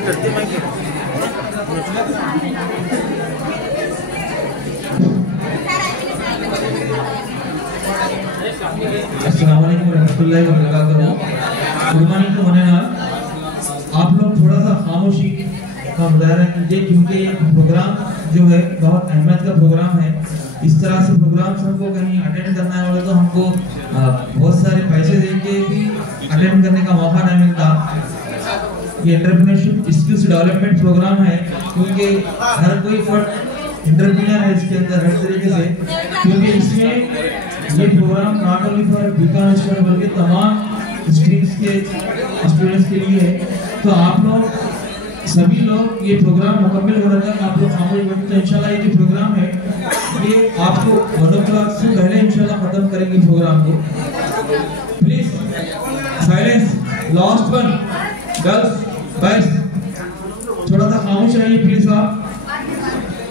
अस्सलाम वालेकुम रहमतुल्लाहि व बरकातहू। Good morning to one and all. आप लोग थोड़ा सा खामोशी का मुजाहरा कीजिए क्योंकि ये प्रोग्राम जो है बहुत अहमियत का प्रोग्राम है। इस तरह से प्रोग्राम्स हमको कहीं अटेंड करना है तो हमको बहुत सारे पैसे देके भी अटेंड करने का मौका नहीं मिलता। ये एंटरप्रेन्योरशिप स्किल्स डेवलपमेंट प्रोग्राम है क्योंकि हर कोई एंटरप्रेन्योर है इसके अंदर हर तरीके से, क्योंकि इसमें ये program not only for BCom student बल्कि तमाम स्ट्रीम्स के स्टूडेंट्स के लिए है। तो आप लोग सभी लोग ये प्रोग्राम मुकम्मल होने तक आप लोग खामोश बैठे। तो इंशाल्लाह ये जो प्रोग्राम है ये आपको 1 o'clock से पहले इंशाल्लाह खत्म करेंगे प्रोग्राम को। Please silence, last one, girls boys थोड़ा सा खामोश रहिए प्लीज आप।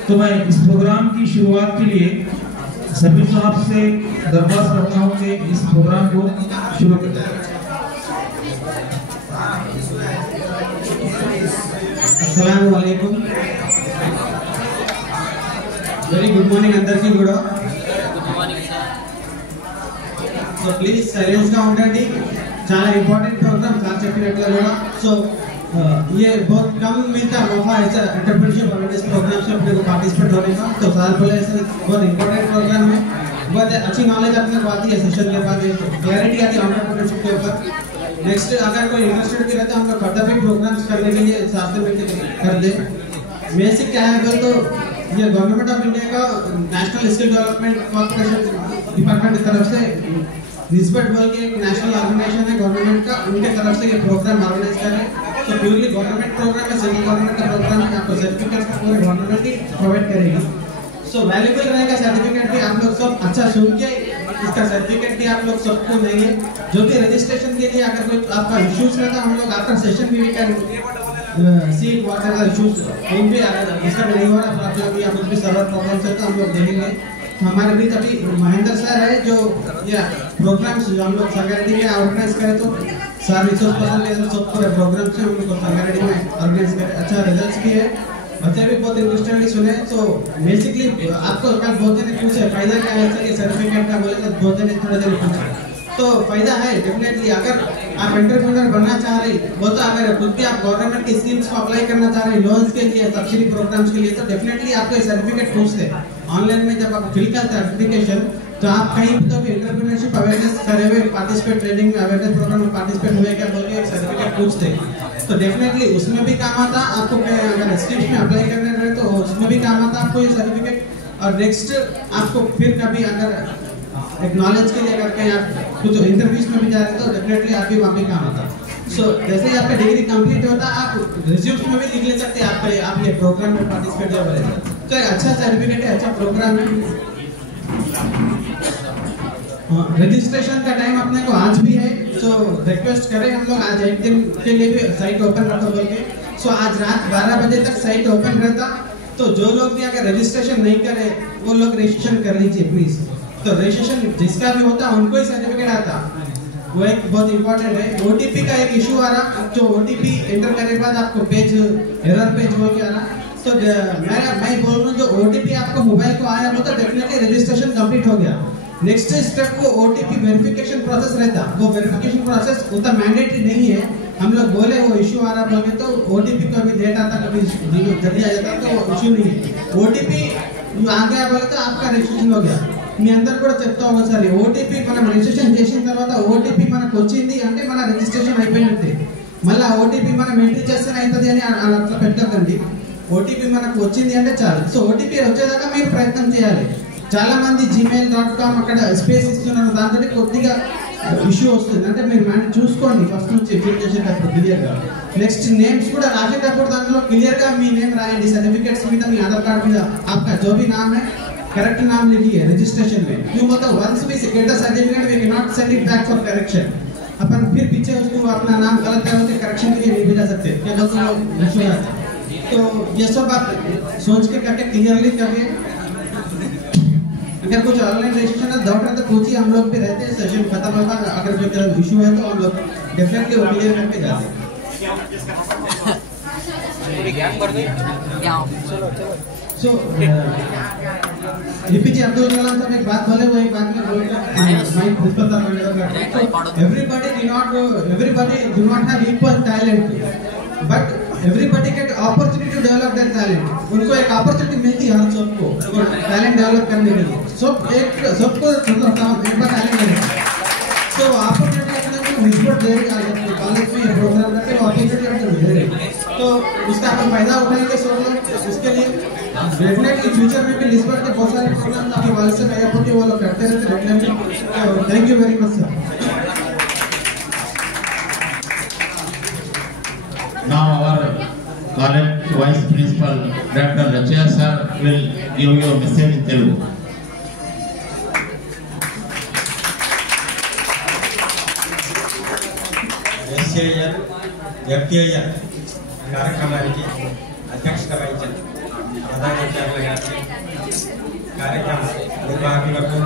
तो मैं इस प्रोग्राम की शुरुआत के लिए सभी साहब से दरख्वास्त करता हूँ कि इस प्रोग्राम को शुरू करें। अस्सलाम वालेकुम, वेरी गुड మార్నింగ్ అందరికీ కూడా। సో ప్లీజ్ సైలెన్స్ గా ఉండండి, చాలా ఇంపార్టెంట్ ప్రోగ్రామ్ సార్ చెప్పినట్లుగా కూడా। సో ये बहुत कम मिलता मौका ऐसा एंटरप्रेन्योरशिप अवेयरनेस प्रोग्राम से अपने को पार्टिसिपेट होने का। तो सर बोले ऐसे बहुत इंपॉर्टेंट प्रोग्राम है, बहुत अच्छी नॉलेज अपने को आती है सेशन के बाद, क्लैरिटी आती है एंटरप्रेन्योरशिप के ऊपर। नेक्स्ट अगर कोई इंटरेस्टेड भी रहता है हम लोग फर्दर भी प्रोग्राम्स करने के लिए साथ में कर दे। बेसिक क्या है तो ये गवर्नमेंट ऑफ इंडिया का national skill development corporation department की तरफ से निस्बत बोल के एक नेशनल ऑर्गेनाइजेशन है गवर्नमेंट का, उनके तरफ से ये प्रोग्राम ऑर्गेनाइज कर रहे हैं। तो प्योरली गवर्नमेंट प्रोग्राम है, सेंट्रल गवर्नमेंट का प्रोग्राम है, आपको सर्टिफिकेट पूरे गवर्नमेंट ही प्रोवाइड करेगी। सो वैल्यूबल रहेगा सर्टिफिकेट भी। आप लोग सब अच्छा सुन के इसका सर्टिफिकेट भी आप लोग सबको देंगे। जो भी रजिस्ट्रेशन के लिए अगर कोई आपका इश्यूज रहता हम लोग आफ्टर सेशन भी can see what are the issues, कहीं भी अगर इसका नहीं हो रहा प्रॉब्लम या कुछ भी सर्वर प्रॉब्लम्स है तो हम लोग देखेंगे। हमारे बीच अभी महेंद्र सर है जो ये प्रोग्राम्स जो हम लोग संगठन में ऑर्गेनाइज करें, तो सर रिसोर्स पर्सन के सब पूरे प्रोग्राम से हम लोग संगठन में ऑर्गेनाइज करें। अच्छा रिजल्ट्स भी है, बच्चे भी बहुत इंटरेस्टेडली सुने। तो बेसिकली आपको कल बहुत जने पूछे फायदा क्या है इसके सर्टिफिकेट का, बोले तो बहुत जने थोड़ा जने पूछे। तो फायदा है डेफिनेटली। अगर आप एंटरप्रेन्योर बनना चाह रहे वो तो अगर खुद भी आप गवर्नमेंट की स्कीम्स को अप्लाई करना चाह रहे लोन्स के लिए, सब्सिडी प्रोग्राम्स के लिए, तो डेफिनेटली आपको ये सर्टिफिकेट पूछते हैं ऑनलाइन में। जब आप फिल करते हैं एप्लीकेशन तो आप कहीं भी तो एंटरप्रेन्योरशिप अवेयरनेस करे हुए पार्टिसिपेट ट्रेनिंग अवेयरनेस प्रोग्राम में पार्टिसिपेट हुए क्या बोल के एक सर्टिफिकेट पूछते हैं। तो डेफिनेटली उसमें भी काम आता आपको, अगर स्कीम्स में अप्लाई करने रहे तो उसमें भी काम आता आपको ये सर्टिफिकेट। और नेक्स्ट आपको फिर कभी अगर एक नॉलेज के लिए अगर कहीं आप कुछ इंटरव्यूज में भी जा रहे तो डेफिनेटली आप भी वहाँ पे काम आता। सो जैसे ही आपका डिग्री कंप्लीट होता है आप रिज्यूम्स में भी लिख ले सकते हैं आप ये प्रोग्राम में पार्टिसिपेट जब करें। तो एक अच्छा सर्टिफिकेट है, अच्छा प्रोग्राम है। रजिस्ट्रेशन का टाइम अपने को आज भी है, सो रिक्वेस्ट करें हम लोग आज एक दिन के लिए भी साइट ओपन रखो बोल के। सो आज रात 12 बजे तक साइट ओपन रहता। तो जो लोग भी अगर रजिस्ट्रेशन नहीं करे वो लोग रजिस्ट्रेशन कर लीजिए प्लीज। तो रजिस्ट्रेशन जिसका भी होता उनको ही सर्टिफिकेट आता, वो एक बहुत इंपॉर्टेंट है। ओटीपी का एक इशू आ रहा, जो ओटीपी एंटर करने के बाद आपको पेज एरर पेज हो के आ रहा। तो मैं बोल रहा हूँ जो ओटीपी आपको मोबाइल को आया वो तो डेफिनेटली रजिस्ट्रेशन कंप्लीट हो गया। नेक्स्ट स्टेप को ओटीपी वेरिफिकेशन प्रोसेस रहता, वो वेरिफिकेशन प्रोसेस उतना मैंडेटरी नहीं है। हम लोग बोले वो इशू आ रहा बोले तो ओटीपी को भी लेट आता, कभी जल्दी आ जाता, तो इशू नहीं है। ओटीपी आ गया बोले तो आपका रजिस्ट्रेशन हो गया। మీ అందరూ కూడా చెప్తా ఒకసారి ఓటీపీ మనం రిజిస్ట్రేషన్ చేసిన తర్వాత ఓటీపీ మనకు వచ్చింది అంటే మన రిజిస్ట్రేషన్ అయిపోయినట్టే। మళ్ళీ ఓటీపీ మనం ఎంట్రీ చేస్తేనే అవుతుంది అని అట్లా పెట్టకండి। ఓటీపీ మనకు వచ్చింది అంటే చాలు। సో ఓటీపీ వచ్చేదాకా మీరు ప్రయత్నం చేయాలి। చాలా మంది gmail.com అక్కడ స్పేస్ ఇస్తున్నారు, దాంతో కొద్దిగా ఇష్యూ వస్తుంది। అంటే మీరు చూసుకోండి ఫస్ట్ నుంచి ఫిల్ చేసేటప్పుడు క్లియర్గా। నెక్స్ట్ నేమ్స్ కూడా రాసేటప్పుడు దాంట్లో క్లియర్గా మీ నేమ్ రాయండి। సర్టిఫికేట్స్ మీద మీ ఆధార్ కార్డ్ మీద आपका जो भी नाम है करेक्ट नाम लिखिए रजिस्ट्रेशन में। क्यों मतलब once we get the certificate we can not send it back for correction. अपन फिर पीछे उसको अपना नाम गलत है उसके करेक्शन के लिए नहीं भेजा सकते, क्या बोलते हो? तो ये सब आप सोच के करके क्लियरली करिए। अगर कुछ ऑनलाइन रजिस्ट्रेशन का डाउट है तो पूछिए, हम लोग भी रहते हैं। सेशन खत्म होगा अगर कोई इशू है तो हम लोग डेफिनेटली वो क्लियर करके जाते हैं। So, APJ Abdul Kalam साहब एक बात बोले, वो एक बात में बोलूँगा, माइक प्रिंसिपल साहब ने कहा, everybody do not have equal talent, but everybody get opportunity to develop their talent. उनको एक opportunity मिलती है हर सबको talent develop करने के लिए. सबको एक बार talent मिलेगा. So opportunity अपने को रिस्पॉट देगा जब कॉलेज में प्रोग्राम करते हैं opportunity अपने मिलेगा. तो उसका अपन फायदा उठाएंगे सब लोग. उसके लिए डेफिनेटली फ्यूचर में भी लिस्बर्ट के बहुत सारे प्रोग्राम आपके वाले से एयरपोर्ट के वो लोग करते रहते हैं. Thank you very much sir. Now our college vice principal Dr. Rachya sir will give you a message in Telugu. SAL FTIL కార్యక్రమానికి అధ్యక్షత వహించిన ప్రధానాచార్యులు గారికి, కార్యక్రమ నిర్వాహకులకు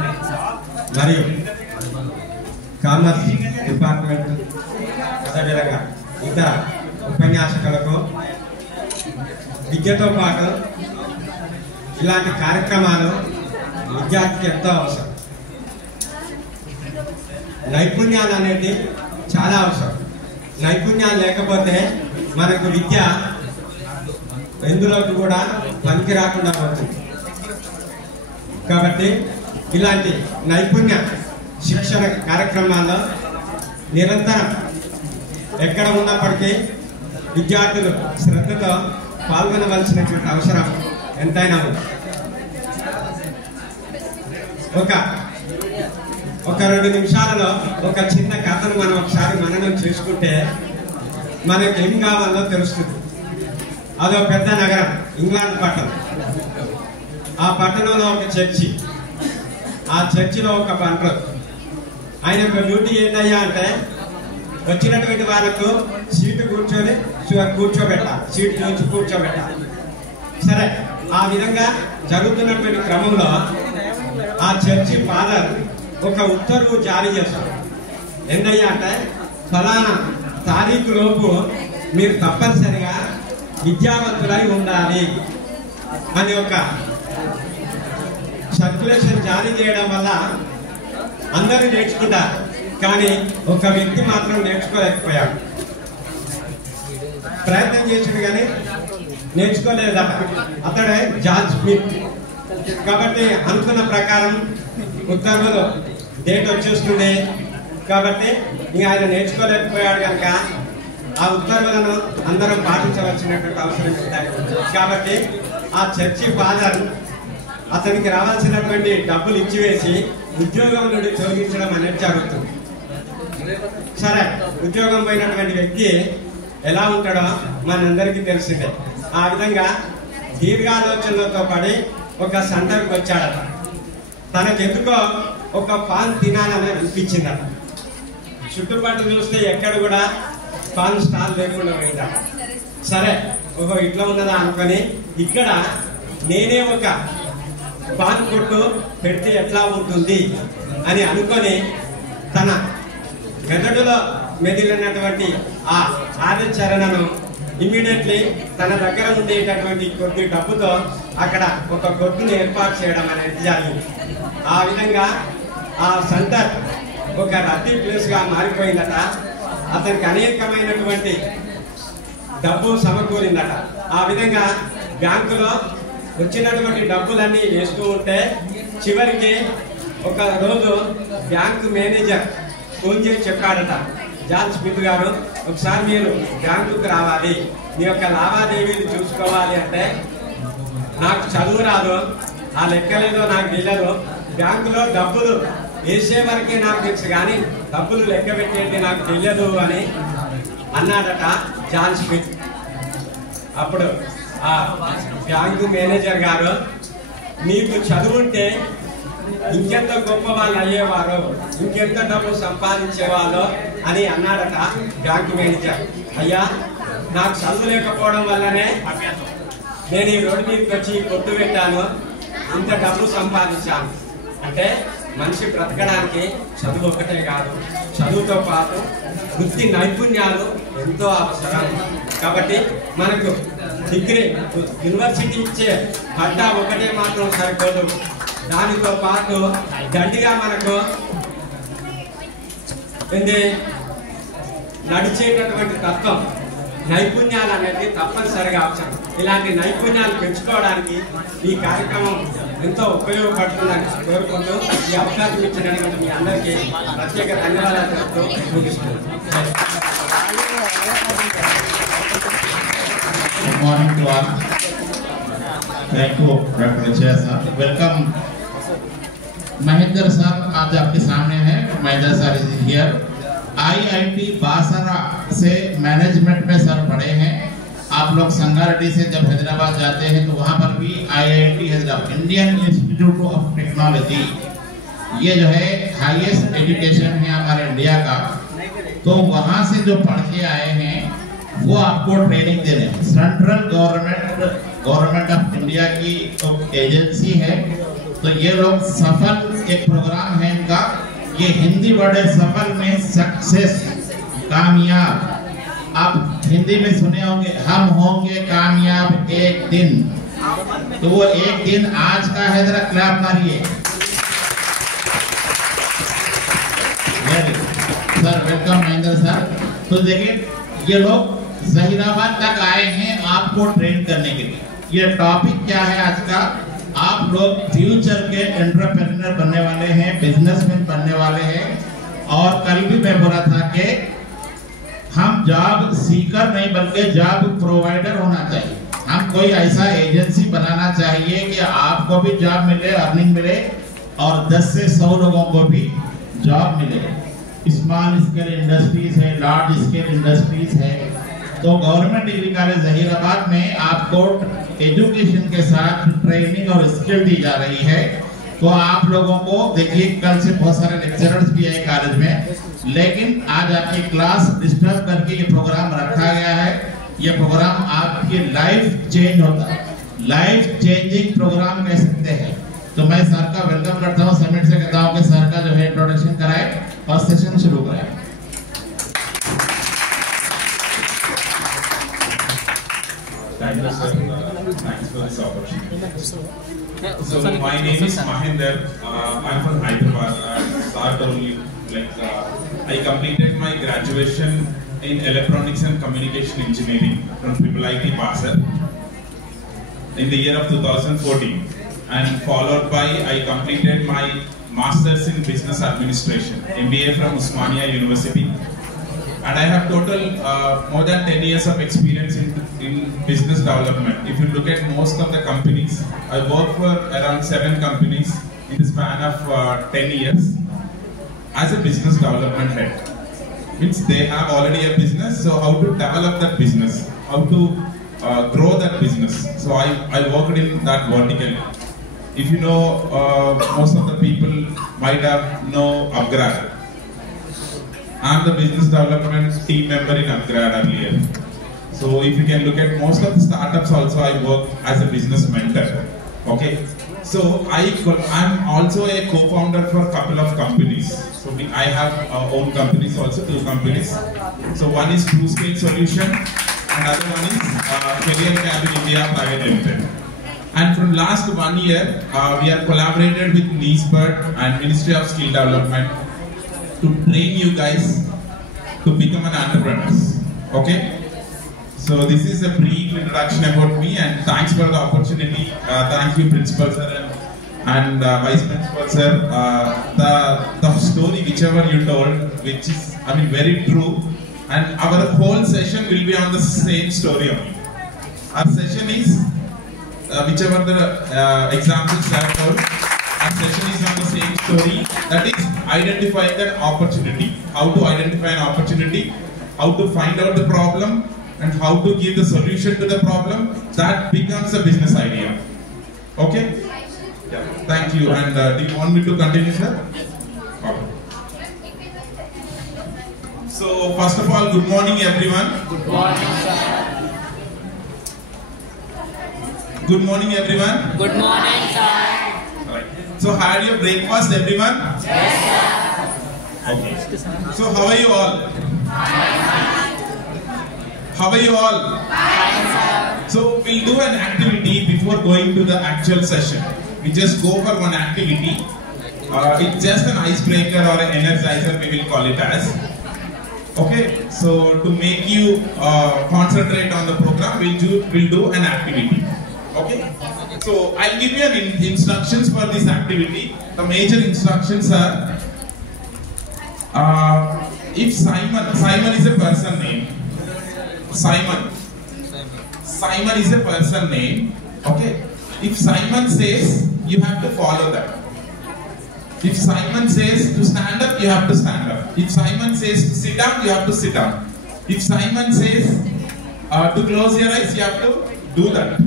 మరియు కామర్స్ డిపార్ట్మెంట్, అదేవిధంగా ఇతర ఉపన్యాసకులకు, విద్యతో పాటు ఇలాంటి కార్యక్రమాలు విద్యార్థికి ఎంతో అవసరం. నైపుణ్యాలు అనేది చాలా అవసరం. నైపుణ్యాలు లేకపోతే మనకు విద్య ఎందులోకి కూడా పనికి రాకుండా పోతుంది. కాబట్టి ఇలాంటి నైపుణ్య శిక్షణ కార్యక్రమాల్లో నిరంతరం ఎక్కడ ఉన్నప్పటికీ విద్యార్థులు శ్రద్ధతో పాల్గొనవలసినటువంటి అవసరం ఎంతైనా ఉంది. ఒక 2 నిమిషాలలో ఒక చిన్న కథను మనం ఒకసారి మననం చేసుకుంటే మనకి ఏం కావాలో తెలుస్తుంది. అదో పెద్ద నగరం, ఇంగ్లాండ్ పట్టణం. ఆ పట్టణంలో ఒక చర్చి, ఆ చర్చిలో ఒక పంటర్. ఆయన యొక్క డ్యూటీ ఏంటయ్యా అంటే వచ్చినటువంటి వాళ్ళకు సీటు కూర్చోబెట్టాలి, సీటు చూసి కూర్చోబెట్టాలి. సరే, ఆ విధంగా జరుగుతున్నటువంటి క్రమంలో ఆ చర్చి ఫాదర్ ఒక ఉత్తర్వు జారీ చేశారు. ఏంటయ్యా అంటే ఫలానా తారీఖు లోపు మీరు తప్పనిసరిగా విద్యావంతులై ఉండాలి అని ఒక సర్క్యులేషన్ జారీ చేయడం వల్ల అందరూ నేర్చుకుంటారు. కానీ ఒక వ్యక్తి మాత్రం నేర్చుకోలేకపోయాడు. ప్రయత్నం చేశాడు కానీ నేర్చుకోలేదట. అతడే జార్జ్ స్మిత్. కాబట్టి అనుకున్న ప్రకారం ఉత్తర్వులు డేట్ వచ్చేస్తుంది. కాబట్టి ఇంకా ఆయన నేర్చుకోలేకపోయాడు కనుక ఆ ఉత్తర్వులను అందరం పాటించవలసినటువంటి అవసరం ఉంటాయి. కాబట్టి ఆ చర్చి ఫాదర్ అతనికి రావాల్సినటువంటి డబ్బులు ఇచ్చివేసి ఉద్యోగం నుండి తొలగించడం అనేది జరుగుతుంది. సరే, ఉద్యోగం పోయినటువంటి వ్యక్తి ఎలా ఉంటాడో మనందరికీ తెలిసిందే. ఆ విధంగా దీర్ఘాలోచనలతో పడి ఒక సెంటర్కి వచ్చాడట. తనకెందుకో ఒక పాన్ తినాలని అనిపించిందట. చుట్టుపక్కల చూస్తే ఎక్కడ కూడా పాన్ స్టాల్ లేకుండా పోయిందట. సరే, ఒక ఇట్లా ఉన్నదా అనుకొని ఇక్కడ నేనే ఒక పాన్ కొట్టు పెడితే ఎట్లా ఉంటుంది అని అనుకొని తన మెదడులో మెదిలినటువంటి ఆ ఆలోచనను ఇమ్మీడియట్లీ తన దగ్గర ఉండేటటువంటి కొద్ది డబ్బుతో అక్కడ ఒక కొట్టును ఏర్పాటు చేయడం అనేది జరిగింది. ఆ విధంగా ఆ సెంటర్ ఒక రద్దీ ప్లేస్ గా మారిపోయిందట. అతనికి అనేకమైనటువంటి డబ్బు సమకూరిందట. ఆ విధంగా బ్యాంకులో వచ్చినటువంటి డబ్బులన్నీ వేస్తూ ఉంటే చివరికి ఒక రోజు బ్యాంకు మేనేజర్ ఫోన్ చేసి చెప్పాడట, జార్జ్ స్మిత్ గారు, ఒకసారి మీరు బ్యాంకుకు రావాలి, మీ యొక్క లావాదేవీలు చూసుకోవాలి అంటే నాకు చదువు రాదు, ఆ లెక్కలేదో నాకు తెలియదు, బ్యాంకులో డబ్బులు వేసే వరకే నాకు తెలుసు కానీ డబ్బులు లెక్క పెట్టేది నాకు తెలియదు అని అన్నాడట జార్జ్ స్మిత్. అప్పుడు ఆ బ్యాంకు మేనేజర్ గారు, మీకు చదువుంటే ఇంకెంత గొప్ప వాళ్ళు అయ్యేవారు, ఇంకెంత డబ్బు సంపాదించేవాళ్ళు అని అన్నాడట బ్యాంకు మేనేజర్. అయ్యా, నాకు చదువు లేకపోవడం వల్లనే నేను ఈ రోడ్డు మీదకి వచ్చి కొట్టు పెట్టాను, ఇంత డబ్బు సంపాదించాను. అంటే మనిషి బ్రతకడానికి చదువు ఒకటే కాదు, చదువుతో పాటు వృత్తి నైపుణ్యాలు ఎంతో అవసరం. కాబట్టి మనకు డిగ్రీ యూనివర్సిటీ ఇచ్చే పట్టా ఒకటే మాత్రం సరిపోదు, దానితో పాటు దండిగా మనకు నడిచేటటువంటి తత్వం నైపుణ్యాలు అనేది తప్పనిసరిగా అవసరం. ఇలాంటి నైపుణ్యాలు పెంచుకోవడానికి ఈ కార్యక్రమం ఎంతో ఉపయోగపడుతుందని కోరుకుంటూ ఈ అవకాశం ఇచ్చినటువంటి మీ అందరికీ ప్రత్యేక ధన్యవాదాలు తెలుపుతూ ముగిస్తున్నాను. Good morning to all. Thank you, Dr. Rachaya sir. Welcome. Mahendra sir आज आपके सामने है. Mahendra sir is here. IIT Basara से मैनेजमेंट में सर पढ़े हैं. आप लोग संगारेड्डी से जब हैदराबाद जाते हैं तो वहाँ पर भी IIT Hyderabad Indian institute of technology, ये जो है हाईएस्ट एजुकेशन है हमारे इंडिया का. तो वहाँ से जो पढ़ के आए हैं वो आपको ट्रेनिंग दे रहे हैं. सेंट्रल गवर्नमेंट ऑफ इंडिया की तो एजेंसी है. तो ये लोग सफल एक प्रोग्राम है इनका. ये हिंदी वर्ड है सफल में सक्सेस, कामयाब. आप हिंदी में सुने होंगे हम होंगे कामयाब एक दिन. तो वो एक दिन आज का है. जरा क्लैप मारिए. Sir welcome Mahendra sir. तो देखिए ये लोग जहीराबाद तक आए हैं आपको ट्रेन करने के लिए. ये टॉपिक क्या है आज का? आप लोग फ्यूचर के एंटरप्रेन्योर बनने वाले हैं, बिजनेसमैन बनने वाले हैं. और कल भी मैं बोला था कि हम जॉब सीकर नहीं बल्कि जॉब प्रोवाइडर होना चाहिए. हम कोई ऐसा एजेंसी बनाना चाहिए कि आपको भी जॉब मिले, अर्निंग मिले और 10 से 100 लोगों को भी जॉब मिले. स्मॉल स्केल इंडस्ट्रीज है, लार्ज स्केल इंडस्ट्रीज है. तो गवर्नमेंट डिग्री कॉलेज जहीराबाद में आपको एजुकेशन के साथ ट्रेनिंग और स्किल दी जा रही है. तो आप लोगों को देखिए कल से बहुत सारे लेक्चरर्स भी है कॉलेज में, लेकिन आज आपकी क्लास डिस्टर्ब करके ये प्रोग्राम रखा गया है. ये प्रोग्राम आपकी लाइफ चेंज होता है, लाइफ चेंजिंग प्रोग्राम कह सकते हैं. तो मैं सर का वेलकम करता हूँ. समिट से कहता हूँ कि सर का जो है इंट्रोडक्शन कराए और सेशन शुरू कराए. Thank you, sir. Thanks for this opportunity. So my name is Mahinder. I'm from Hyderabad. I completed my graduation in Electronics and Communication Engineering from IIT Basar in the year of 2014, and followed by I completed my Masters in Business Administration, MBA from Osmania University. And I have total more than 10 years of experience in business development. If you look at most of the companies, I worked for around 7 companies in the span of 10 years as a business development head. Means they have already a business, so how to develop that business, how to grow that business. So I worked in that vertical. If you know, most of the people might have know Upgrad. I'm the business development team member in Upgrad earlier. So if you can look at most of the startups also, I work as a business mentor. Okay. So I'm also a co-founder for a couple of companies. So I have our own companies also, 2 companies. So one is True Scale Solution and other one is Career Cabin India Private Limited. And from last 1 year, we have collaborated with NISBERT and Ministry of Skill Development to train you guys to become an entrepreneur. Okay? So this is a brief introduction about me, and thanks for the opportunity. Thank you, Principal Sir and Vice Principal Sir. The story whichever you told, which is very true, and our whole session will be on the same story only. Our session is whichever the examples are told. Our session is on the same story, that is identifying an opportunity. How to identify an opportunity, how to find out the problem, and how to give the solution to the problem. That becomes a business idea. Okay? Yeah. Thank you. And do you want me to continue, sir? Okay. So first of all, good morning, everyone. Good morning, sir. Good morning, everyone. Good morning, sir. Right. So had your breakfast, everyone? Yes, sir. Okay. So how are you all? How are you all? So we'll do an activity before going to the actual session. We just go for one activity. It's just an icebreaker or an energizer, we will call it as. Okay, so to make you concentrate on the program, we'll do an activity. Okay, so I'll give you an instructions for this activity. The major instructions are, if Simon is a person name. Simon is a person name. Okay, if Simon says, you have to follow that. If Simon says to stand up, you have to stand up. If Simon says to sit down, you have to sit down. If Simon says to close your eyes, you have to do that.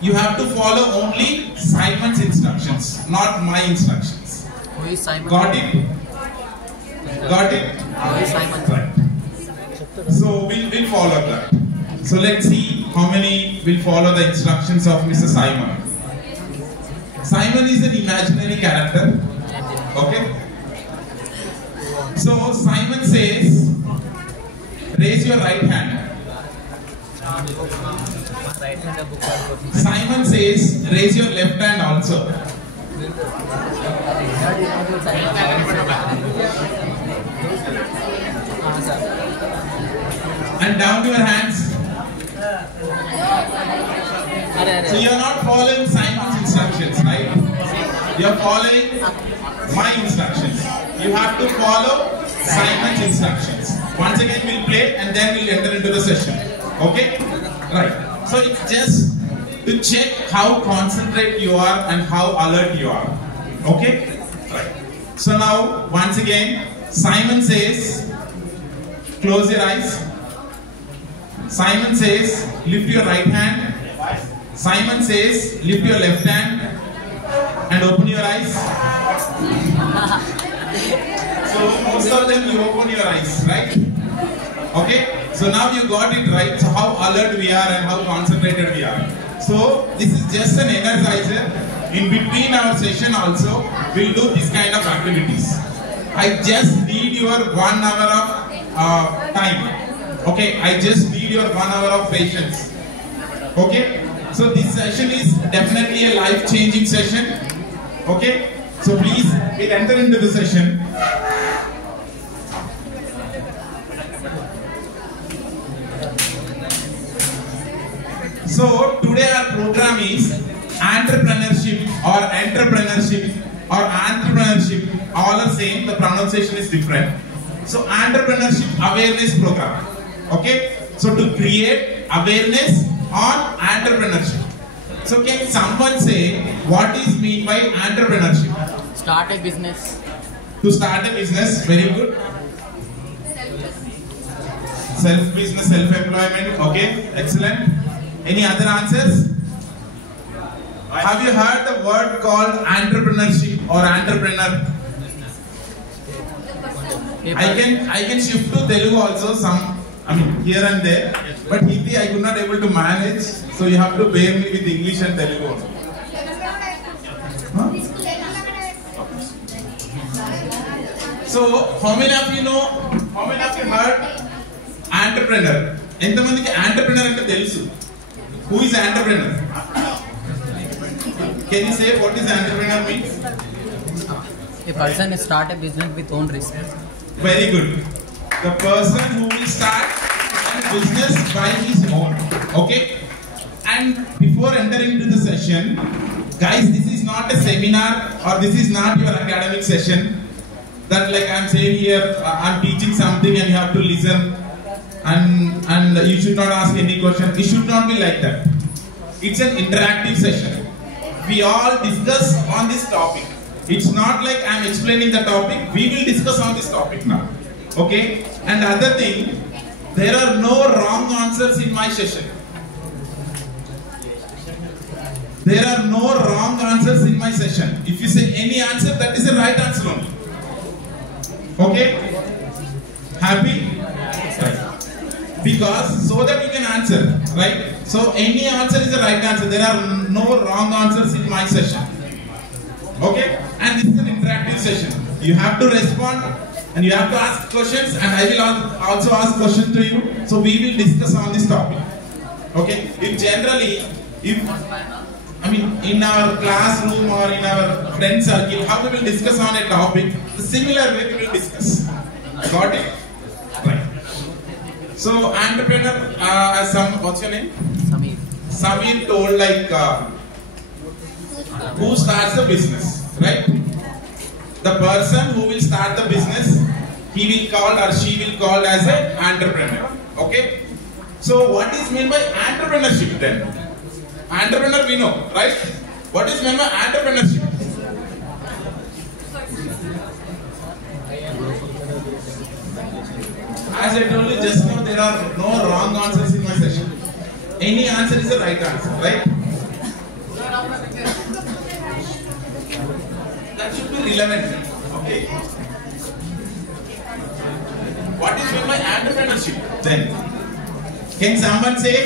You have to follow only Simon's instructions, not my instructions. Who is Simon? Got it? Got it? Who is Simon? Right. So we'll follow that. So let's see how many will follow the instructions of Mr. Simon. Simon is an imaginary character. Okay? So Simon says, raise your right hand. Simon says, raise your left hand also. And down your hands. So you are not following Simon's instructions, right? You are following my instructions. You have to follow Simon's instructions. Once again we'll play and then we'll enter into the session. Okay? Right. So it's just to check how concentrate you are and how alert you are. Okay? Right. So now once again Simon says, close your eyes. Simon says, lift your right hand. Simon says, lift your left hand and open your eyes. So most of them you open your eyes, right? Okay? So now you got it right. So how alert we are and how concentrated we are. So this is just an energizer. In between our session also, we'll do this kind of activities. I just need your 1 hour of time. Okay, I just need your 1 hour of patience. Okay, so this session is definitely a life-changing session. Okay, so please we'll enter into the session. So today our program is entrepreneurship, all are same, the pronunciation is different. So entrepreneurship awareness program. Okay, so to create awareness on entrepreneurship. So can someone say what is mean by entrepreneurship? Start a business. To start a business, very good. Self-business, self-employment, okay, excellent. Any other answers? Have you heard the word called entrepreneurship or entrepreneur? I can shift to Telugu also here and there, but Hindi I could not able to manage, so you have to bear me with English and Telugu also. Huh? So how many of you heard entrepreneur? ఎంతమందికి entrepreneur అంటే తెలుసు? Who is entrepreneur? Can you say what is entrepreneur means? A person start a business with own risk. Very good. The person who will start a business by his own. Okay? And before entering into the session, guys, this is not a seminar or this is not your academic session. That like I'm saying here, I'm teaching something and you have to listen and you should not ask any question. It should not be like that. It's an interactive session. We all discuss on this topic. It's not like I'm explaining the topic. We will discuss on this topic now. Okay? And the other thing, there are no wrong answers in my session. There are no wrong answers in my session. If you say any answer, that is the right answer only. Okay? Happy? Right. Because so that you can answer, right? So any answer is the right answer. There are no wrong answers in my session. Okay? And this is an interactive session. You have to respond and you have to ask questions, and I will also ask questions to you. So we will discuss on this topic. Okay? In our classroom or in our friend circle, how we will discuss on a topic, the similar way we will discuss. Got it? Right. So entrepreneur, what's your name? Samir told who starts the business, right? The person who will start the business, he will call or she will call as an entrepreneur. Okay? So what is meant by entrepreneurship then? Entrepreneur we know, right? What is meant by entrepreneurship? As I told you just now, there are no wrong answers in my session. Any answer is the right answer, right? That should be relevant. Okay. What is meant by entrepreneurship then? Can someone say?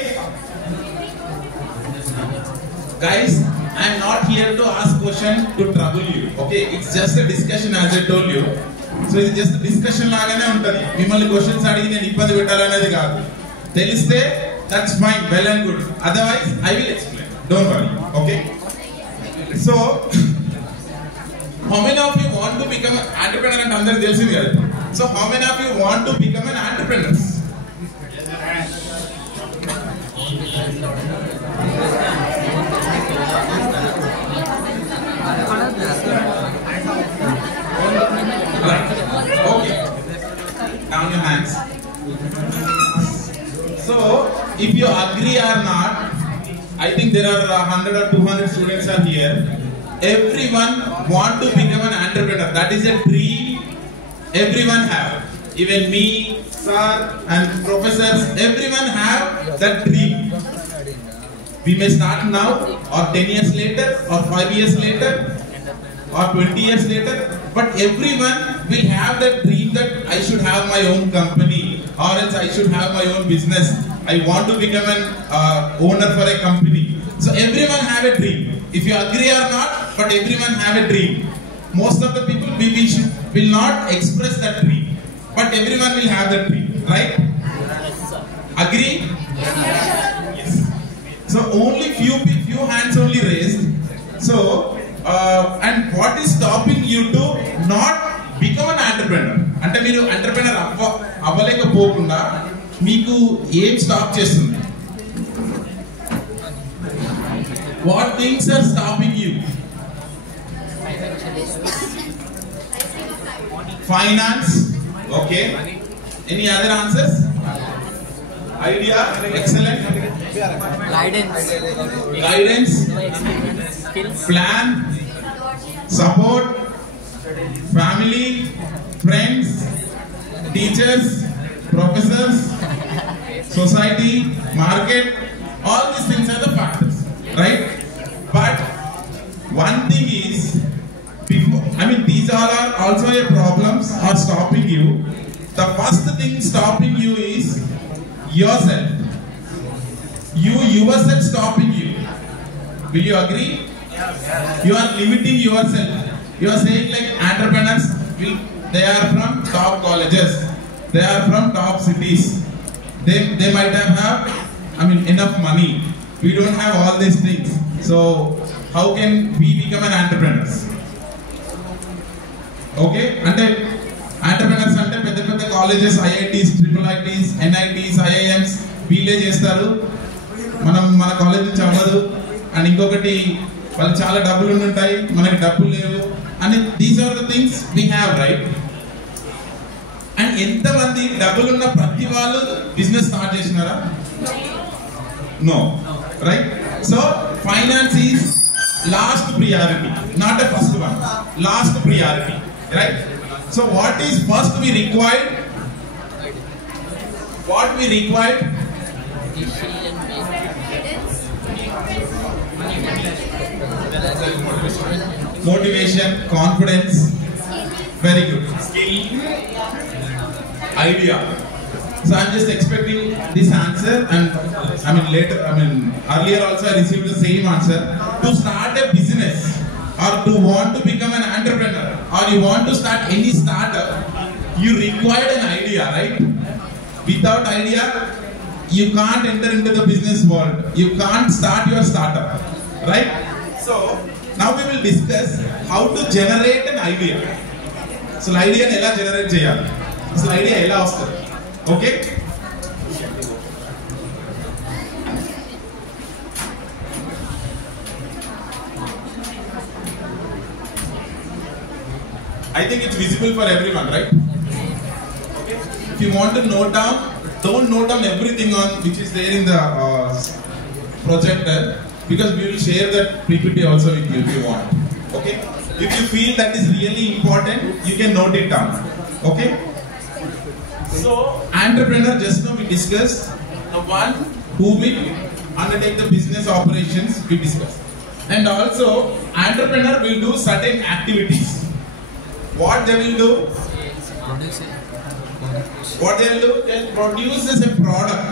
Guys, I am not here to ask question to trouble you. Okay, it's just a discussion as I told you. So it's just a discussion lagane untadi. Mimmalni questions adigi nenu ibbandi pettalanedi kaadu. Teliste that's fine, well and good. Otherwise, I will explain. Don't worry. Okay. So, how many of you want to become an entrepreneur and andaru telusindi kada? So, how many of you want to become an entrepreneur? Right. Okay. Down your hands. So, if you agree or not, I think there are 100 or 200 students are here. Everyone want to become an entrepreneur. That is a dream everyone have. Even me, sir, and professors, everyone have that dream. We may start now, or 10 years later, or 5 years later, or 20 years later, but everyone will have that dream that I should have my own company, or else I should have my own business. I want to become an owner for a company. So everyone have a dream. If you agree or not, but everyone have a dream. Most of the people will not express that dream, but everyone will have that dream, right? Agree? Yes. So only few hands only raised. So and what is stopping you to not become an entrepreneur? అంటే మీరు entrepreneur అవ్వలేకపోకుండా మీకు ఏం stop చేస్తుంది? What things are stopping you? Finance. Okay. Any other answers? Idea? Excellent. Guidance. Plan. Support. Family. Friends. Teachers. Professors. Society. Market. All these things are the factors. Right? But one thing is, these all are also a problems are stopping you. The first thing stopping you is yourself. Yourself stopping you. Will you agree? You are limiting yourself. You are saying like entrepreneurs they are from top colleges, they are from top cities, they might have enough money. We don't have all these things. So how can we become an entrepreneurs? Okay, అంటే entrepreneurs అంటే పెద్ద పెద్ద colleges, IITs, IIITs, NITs, IIMs వీళ్ళే చేస్తారు. మన college నుంచి అవ్వదు. And ఇంకొకటి వాళ్ళు చాలా డబ్బులు ఉంటాయి, మనకి డబ్బులు లేవు. And these are the things we have, right? And ఎంతమంది డబ్బులున్న ప్రతి వాళ్ళు బిజినెస్ స్టార్ట్ చేసినారా? No, right? So finance is last priority, not the first one. Last priority, right? So what is first we required? What we required? Motivation, confidence. Very good. Skill, idea. So I'm just expecting this answer, and earlier also I received the same answer. To start a business or to want to become an entrepreneur or you want to start any startup, you required an idea, right? Without idea, you can't enter into the business world. You can't start your startup, right? So now we will discuss how to generate an idea. So idea ela generate cheyali. So idea ela vastadi. Okay? I think it's visible for everyone, right? Okay. If you want to note down, don't note down everything on which is there in the projector, because we will share that PPT also with you if you want. Okay. If you feel that is really important, you can note it down. Okay. So, entrepreneur, just now we discussed the one who will undertake the business operations we discussed. And also, entrepreneur will do certain activities. What they will do? What they will do? They'll produce as a product.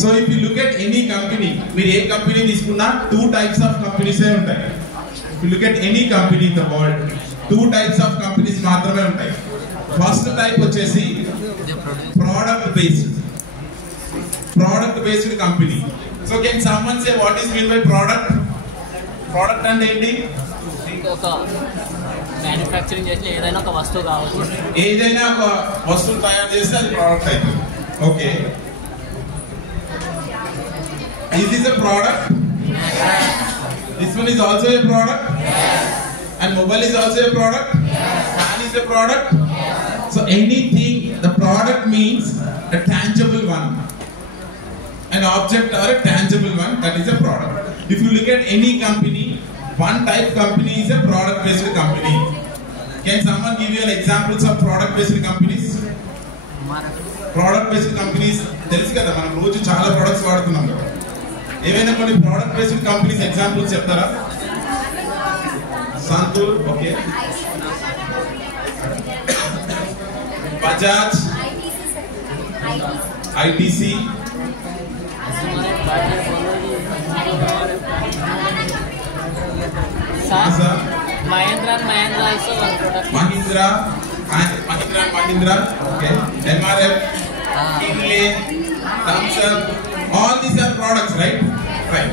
So if you look at any company, with a company తీసుకున్నా two types of companies ఉంటాయి. If you look at any company in the world, two types of companies మాత్రమే ఉంటాయి. First type వచ్చేసి product based company. So can someone say what is meant by product? Product అంటే ఏంటి? Manufacturing చేసి ఏదైనా ఒక వస్తువు కావచ్చు, ఏదైనా ఒక వస్తువు తయారు చేస్తే అది ప్రోడక్ట్ అవుతుంది. Okay, is this a product? This one is also a product, and mobile is also a product, fan is a product. So anything, the product means a tangible one, an object or a tangible one, that is a product. If you look at any company, one type company is a product based company. Can someone give you an examples of product based companies? Product based companies తెలుసు కదా, మనం రోజు చాలా products వాడుతున్నాం కదా. ఏవైనా కొన్ని product based companies examples చెప్తారా? Santoor, okay, Bajaj, ITC, Mahindra also one product. Mahindra, okay, MRF, Kinley, Thumbs Up, all these are products, right? Right.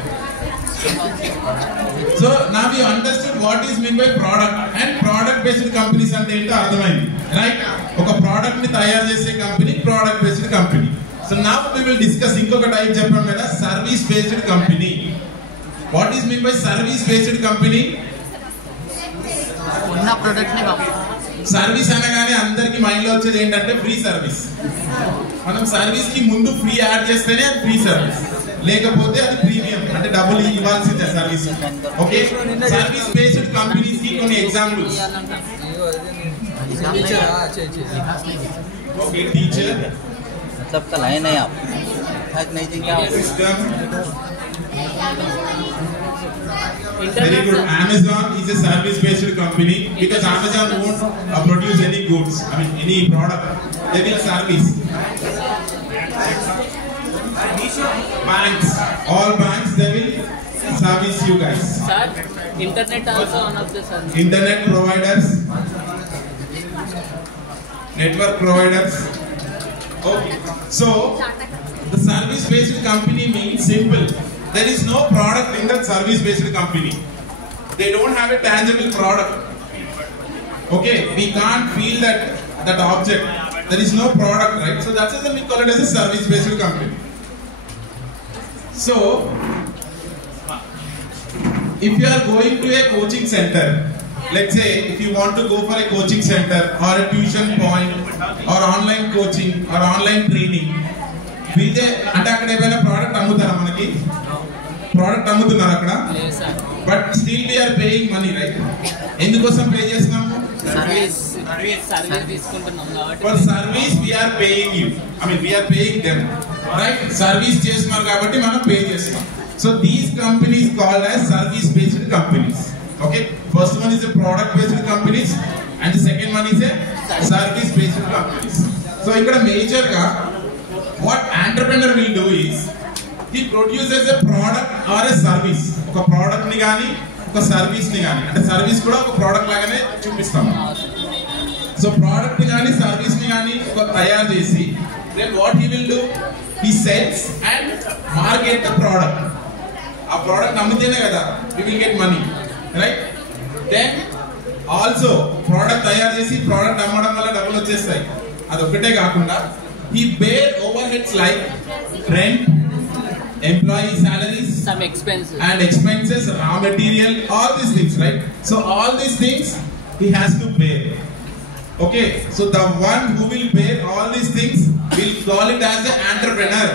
So now we understood what is meant by product, and product based companies అంటే ఏంటో అర్థమైంది, right? ఒక product ని తయారు చేసే company product based company. So now we will discuss ఇంకొక type చెప్పాం కదా, service based company. What is meant by service based company? ఉన్న ప్రొడక్ట్ ని సర్వీస్ అనగానే అందరికి మైండ్ లో వచ్చేది ఏంటంటే ఫ్రీ సర్వీస్. మనం సర్వీస్ కి ముందు ఫ్రీ యాడ్ చేస్తేనే అది ఫ్రీ సర్వీస్, లేకపోతే అది ప్రీమియం అంటే డబ్బులు ఇవ్వాల్సిందే service. Okay, service based companies కి కొన్ని ఎగ్జాంపుల్స్. ఓకే, టీచర్, मतलब का लाइन है आप नहीं जी क्या system. Very good. Amazon is a service-based company because Amazon won't produce any goods. I mean, any product. They will service. Banks, all banks, they will service you guys. Sir, internet also one of the service. Internet providers, network providers. Okay. So, the service-based company means simple. There is no product in that service-based company. They don't have a tangible product. Okay, we can't feel that object. There is no product, right? So that's why we call it as a service-based company. So, if you are going to a coaching center, let's say if you want to go for a coaching center or a tuition point or online coaching or online training, will they అంటే అక్కడ ఏమైనా product అమ్ముతారా? మనకి product అమ్ముతున్నారు అక్కడ, but still we are paying money, right? ఎందుకోసం pay చేస్తున్నాము? Service తీసుకుంటున్నాం కాబట్టి for service we are paying you, I mean we are paying them, right? Service చేస్తున్నారు కాబట్టి మనం పే చేస్తున్నాం. So these companies called as service based companies. Okay, first one is a product based companies and second one is a service based companies. So ఇక్కడ major గా what entrepreneur will do is he produces a product or a service. ఒక product ని గాని ఒక service ని గాని, అంటే service కూడా ఒక ప్రోడక్ట్ లాగానే చూపిస్తాం. సో ప్రోడక్ట్ కానీ సర్వీస్ ని కానీ ఒక తయారు చేసి then what he will do, he sells and market the product. ఆ ప్రోడక్ట్ అమ్మితేనే కదా we will get money, right? Then also product తయారు చేసి ప్రోడక్ట్ అమ్మడం వల్ల డబ్బులు వచ్చేస్తాయి. అది ఒకటే కాకుండా he bear overheads like rent, employee salaries, some expenses and expenses, raw material, all these things, right? So all these things he has to bear. Okay, so the one who will bear all these things will call it as an entrepreneur.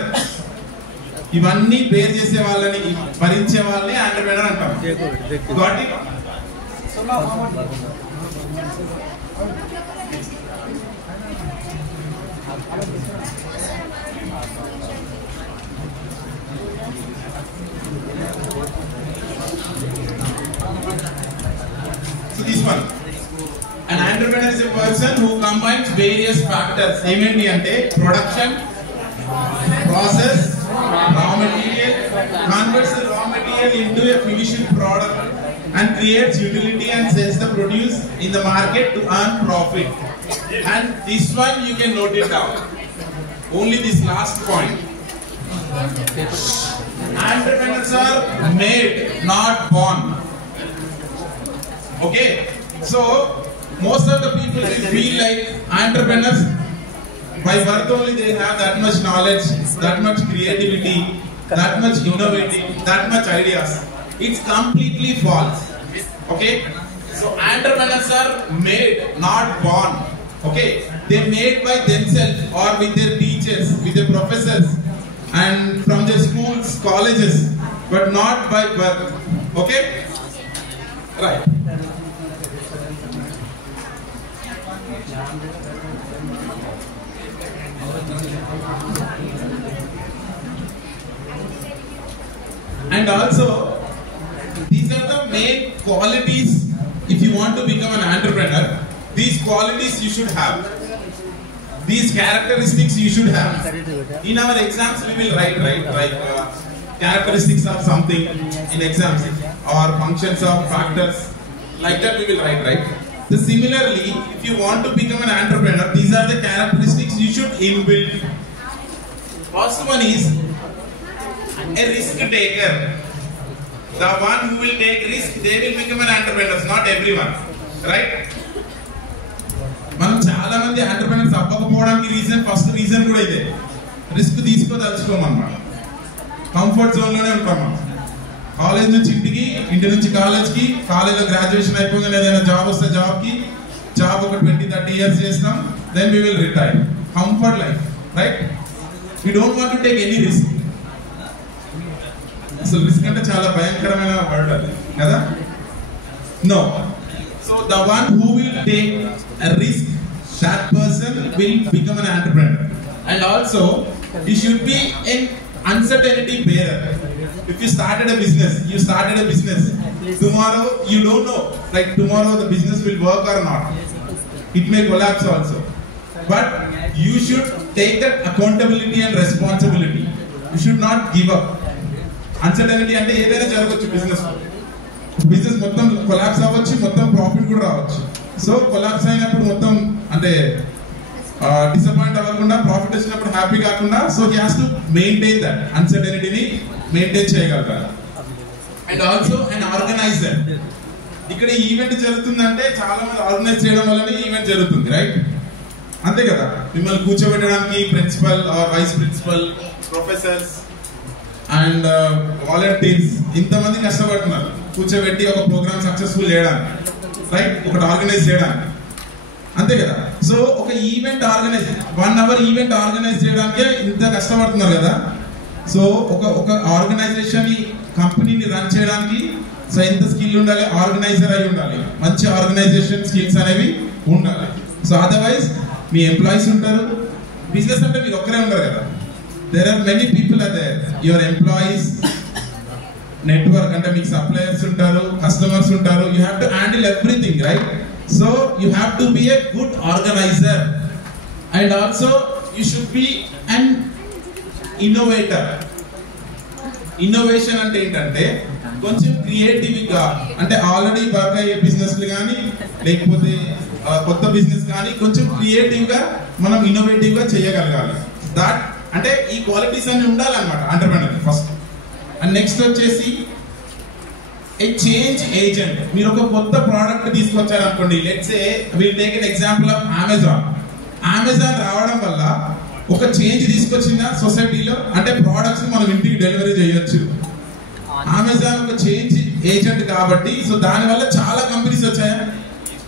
ఇవన్నీ bear చేసే వాళ్ళని, భరించే వాళ్ళని entrepreneur అంటాం. Got it? So this one, an entrepreneur is a person who combines various factors. ఏమేంటి అంటే production, process, raw material, converts the raw material into a finished product and creates utility and sells the produce in the market to earn profit. And this one you can note it down. Only this last point. Entrepreneurs are made, not born. Okay, so most of the people feel like entrepreneurs by birth only they have that much knowledge, that much creativity, that much innovating, that much ideas. It's completely false. Okay, so entrepreneurs are made, not born. Okay, they made by themselves or with their teachers, with their professors and from their schools, colleges, but not by birth. Okay, right. And also these are the main qualities if you want to become an entrepreneur. These qualities you should have, these characteristics you should have. In our exams we will write like characteristics of something in exams or functions of factors, like that we will write, right? So similarly, if you want to become an entrepreneur, these are the characteristics you should inbuild. First one is a risk taker. The one who will take risk, they will become an entrepreneur, not everyone, right? మనం చాలా మంది entrepreneurs అవ్వకపోవడానికి first reason కూడా ఇదే, risk తీసుకోదలుచుకోమన్నమాట. Comfort zone లోనే ఉంటాం మనం. College నుంచి ఇంటికి, ఇంటి నుంచి కాలేజ్కి, కాలేజ్లో గ్రాడ్యుయేషన్ అయిపోగానే ఏదైనా జాబ్ వస్తే జాబ్కి, జాబ్ ఒక 20-30 years చేస్తాం, then we will retire. Comfort life, right? We don't want to take any risk. అసలు రిస్క్ అంటే చాలా భయంకరమైన వర్డ్ అది కదా. No, so the one who will take a risk, that person will become an entrepreneur. And also you should be an uncertainty bearer. If you started a business, tomorrow you don't know, like tomorrow the business will work or not, it may collapse also, but you should take that accountability and responsibility. You should not give up. Uncertainty అంటే ఏదైనా జరగవచ్చు, business మొత్తం collapse అవ్వచ్చు, మొత్తం profit కూడా రావచ్చు. So collapse అయినప్పుడు మొత్తం అంటే డిసప్పాయింట్ అవ్వకుండా, ప్రాఫిట్ వచ్చినప్పుడు హ్యాపీ కాకుండా, so he has to maintain that అన్సర్టెనిటీని మెయింటైన్ చేయగలుగుతారు. And also and organizer. ఇక్కడ ఈవెంట్ జరుగుతుందంటే చాలా మంది ఆర్గనైజ్ చేయడం వల్లనే ఈవెంట్ జరుగుతుంది, రైట్? అంతే కదా. మిమ్మల్ని కూర్చోబెట్టడానికి principal or vice principal, professors and volunteers ఇంతమంది కష్టపడుతున్నారు కూర్చోబెట్టి ఒక ప్రోగ్రామ్ సక్సెస్ఫుల్ చేయడానికి, రైట్? ఒకటి ఆర్గనైజ్ చేయడానికి, అంతే కదా. సో ఒక event organize 1 hour event organize చేయడానికే ఇంత కష్టపడుతున్నారు కదా. సో ఒక ఆర్గనైజేషన్ కంపెనీని రన్ చేయడానికి సో ఎంత స్కిల్ ఉండాలి? ఆర్గనైజర్ అయి ఉండాలి, మంచి ఆర్గనైజేషన్ స్కిల్స్ అనేవి ఉండాలి. సో అదర్వైజ్ మీ ఎంప్లాయీస్ ఉంటారు. బిజినెస్ అంటే మీరు ఒక్కరే ఉండరు కదా. There are many people are there. Your employees, network అంటే మీకు సప్లయర్స్ ఉంటారు, కస్టమర్స్ ఉంటారు. You have to handle everything, right? So you have to be a good organizer, and also you should be an innovator. Innovation అంటే ఏంటంటే కొంచెం క్రియేటివ్గా, అంటే already work అయ్యే బిజినెస్లు కానీ లేకపోతే కొత్త బిజినెస్ కానీ కొంచెం క్రియేటివ్ గా మనం ఇన్నోవేటివ్ గా చేయగలగాలి. దాట్ అంటే ఈ క్వాలిటీస్ అన్ని ఉండాలన్నమాట ఎంటర్‌ప్రెన్యూర్ ఫస్ట్. అండ్ నెక్స్ట్ వచ్చేసి ఏ చేంజ్ ఏజెంట్. మీరు ఒక కొత్త ప్రోడక్ట్ తీసుకొచ్చారనుకోండి, let's say will take an example of Amazon రావడం వల్ల ఒక చేంజ్ తీసుకొచ్చిన సొసైటీలో, అంటే ప్రోడక్ట్స్ మనం ఇంటికి డెలివరీ చేయొచ్చు. అమెజాన్ ఒక చేంజ్ ఏజెంట్ కాబట్టి, సో దానివల్ల చాలా కంపెనీస్ వచ్చాయి,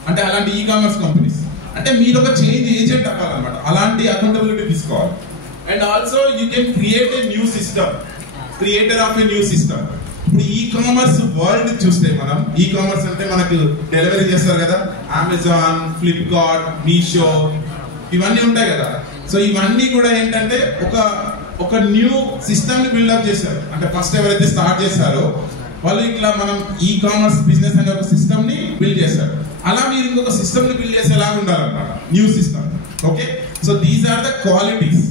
అంటే అలాంటి ఈ కామర్స్ కంపెనీస్. అంటే మీరు ఒక చేంజ్ ఏజెంట్ అవ్వాలన్నమాట, అలాంటి అకౌంటబిలిటీ తీసుకోవాలి. And also you can create a new system, creator of a new system. ఇప్పుడు ఈ కామర్స్ వరల్డ్ చూస్తే మనం, ఈ కామర్స్ అంటే మనకు డెలివరీ చేస్తారు కదా, అమెజాన్, ఫ్లిప్కార్ట్, మీషో, ఇవన్నీ ఉంటాయి కదా. సో ఇవన్నీ కూడా ఏంటంటే ఒక న్యూ సిస్టమ్ ని బిల్డప్ చేశారు. అంటే ఫస్ట్ ఎవరైతే స్టార్ట్ చేశారో వాళ్ళు ఇట్లా మనం ఈ కామర్స్ బిజినెస్ అనే ఒక సిస్టమ్ ని బిల్డ్ చేశారు. అలా మీరు ఇంకొక సిస్టమ్ ని బిల్డ్ చేసేలాగా ఉండాలన్నమాట, new system. Okay, so these are the qualities.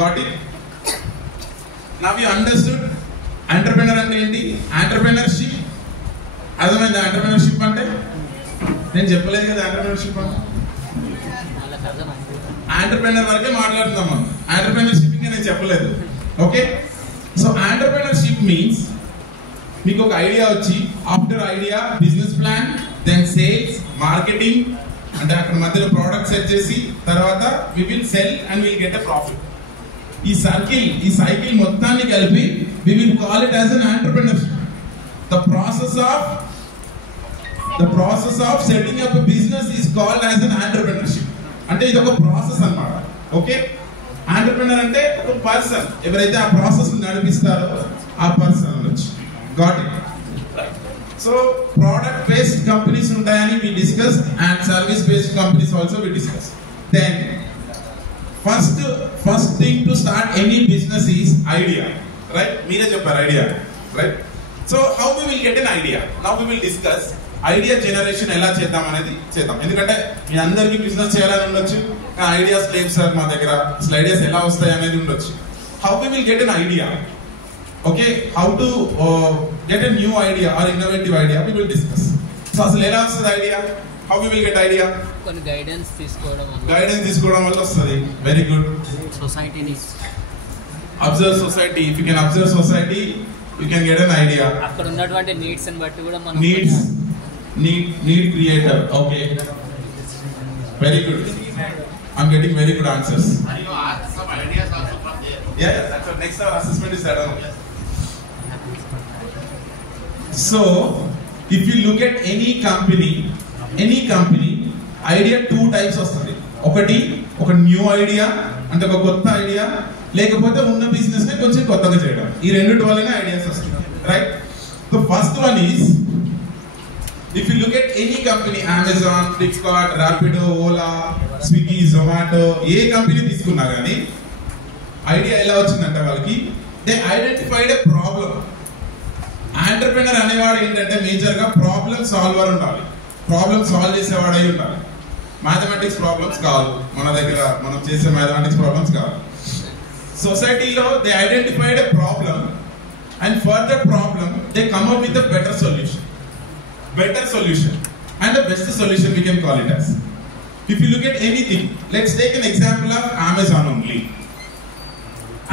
Got it? Now you understood entrepreneur అంటే ఏంటి, ఎంటర్‌ప్రెన్యూర్‌షిప్. అర్థమైందా ఎంటర్‌ప్రెన్యూర్‌షిప్ అంటే? నేను చెప్పలేదు కదా ఎంటర్‌ప్రెన్యూర్‌షిప్ అంటే. ఎంటర్‌ప్రెన్యూర్ వరకే మాట్లాడుతున్నాం మనం, ఎంటర్‌ప్రెన్యూర్‌షిప్ ఇంకా నేను చెప్పలేదు. ఓకే, సో ఎంటర్‌ప్రెన్యూర్‌షిప్ మీన్స్ మీకు ఒక ఐడియా వచ్చి, after idea business plan, then sales, marketing, అంటే అక్కడ మధ్యలో ప్రోడక్ట్ సెట్ చేసి తర్వాత we will sell and will get a profit. ఈ సైకిల్ మొత్తాన్ని కలిపి we will call it as an entrepreneurship. The process of setting up a business is called as an entrepreneurship. అంటే ఇది ఒక ప్రాసెస్ అన్నమాట. Okay, entrepreneur అంటే ఒక person, ఎవరైతే ఆ ప్రాసెస్ నడిపిస్తారో ఆ పర్సన్ అనొచ్చు. Got it? So product based companies ఉంటాయని we discuss, and service based companies also we discuss. Then first thing to start any business is idea, right? మీరే చెప్పారు idea, right? So how we will get an idea? Now we will discuss idea generation ఎలా చేద్దాం అనేది చేద్దాం. ఎందుకంటే మీ అందరికీ business చేయాలని ఉండొచ్చు, ఐడియాస్ లేవు సార్ మా దగ్గర, అసలు ఐడియాస్ ఎలా వస్తాయి అనేది ఉండొచ్చు. How we will get an idea? Okay, how to get a new idea or innovative idea we will discuss. So అసలు ఎలా వస్తుంది idea? How we will get idea? కొన్ని గైడెన్స్ తీసుకోవడం వల్ల వస్తుంది. Very good. సొసైటీని observe society. If you can observe society you can get an idea. అక్కడ ఉన్నటువంటి నీడ్స్ ని బట్టి కూడా మనం need creator. Okay, very good. I'm getting very good answers. And you ask some ideas also from there. Yeah, that's what next our assessment is that on. So if you look at any company idea two types వస్తుంది. ఒకటి ఒక new idea, అంటే ఒక కొత్త idea, లేకపోతే ఉన్న business ని కొంచెం కొత్తగా చేయడం. ఈ రెండిటి వల్లనే ఐడియాస్ వస్తాయి, right? So first one is, if you look at any company, Amazon, Flipkart, Rapido, Ola, Swiggy, Zomato, A company తీసుకున్నా కానీ ఐడియా ఎలా వచ్చిందంటే వాళ్ళకి, they identified A problem. Entrepreneur అనేవాడు ఏంటంటే మేజర్ గా ప్రాబ్లం సాల్వర్ ఉండాలి, ప్రాబ్లం సాల్వ్ చేసేవాడు అయి ఉండాలి. మ్యాథమెటిక్స్ ప్రాబ్లమ్స్ కాదు మన దగ్గర, మనం చేసే మ్యాథమెటిక్స్ ప్రాబ్లమ్స్ కాదు. సొసైటీలో they identified A problem, and for that problem they come up with a better solution and the best solution we can call it as. If you look at anything, let's take an example of Amazon only.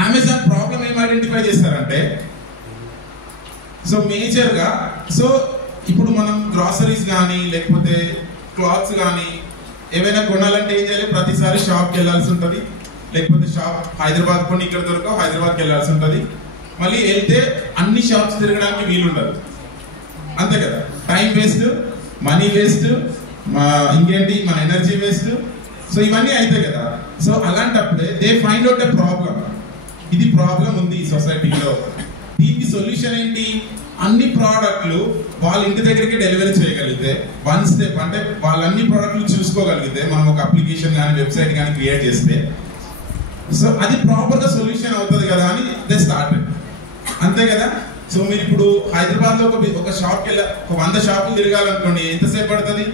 Amazon problem em identify chestarante, so major ga, so ఇప్పుడు మనం groceries కానీ లేకపోతే clothes కానీ ఏమైనా కొనాలంటే ఏం చేయాలి? ప్రతిసారి షాప్కి వెళ్ళాల్సి ఉంటుంది, లేకపోతే షాప్ హైదరాబాద్ కొన్ని ఇక్కడ దొరకవు, హైదరాబాద్కి వెళ్ళాల్సి ఉంటుంది. మళ్ళీ వెళ్తే అన్ని షాప్స్ తిరగడానికి వీలుండదు, అంతే కదా? టైం వేస్ట్, మనీ వేస్ట్, ఇంకేంటి మన ఎనర్జీ వేస్ట్. సో ఇవన్నీ అవుతాయి కదా. సో అలాంటప్పుడే they find out a problem. ఇది ప్రాబ్లం ఉంది ఈ సొసైటీలో, దీనికి సొల్యూషన్ ఏంటి? అన్ని ప్రోడక్ట్లు వాళ్ళ ఇంటి దగ్గరికి డెలివరీ చేయగలిగితే, వన్ స్టెప్ అంటే వాళ్ళ అన్ని ప్రోడక్ట్లు చూసుకోగలిగితే, మనం ఒక అప్లికేషన్ కానీ వెబ్సైట్ కానీ క్రియేట్ చేస్తే, సో అది ప్రాపర్ గా సొల్యూషన్ అవుతుంది కదా అని దే స్టార్ట్, అంతే కదా? సో మీరు ఇప్పుడు హైదరాబాద్ లో ఒక షాప్కి వెళ్ళి ఒక 100 షాపులు తిరగాలనుకోండి, ఎంతసేపు పడుతుంది?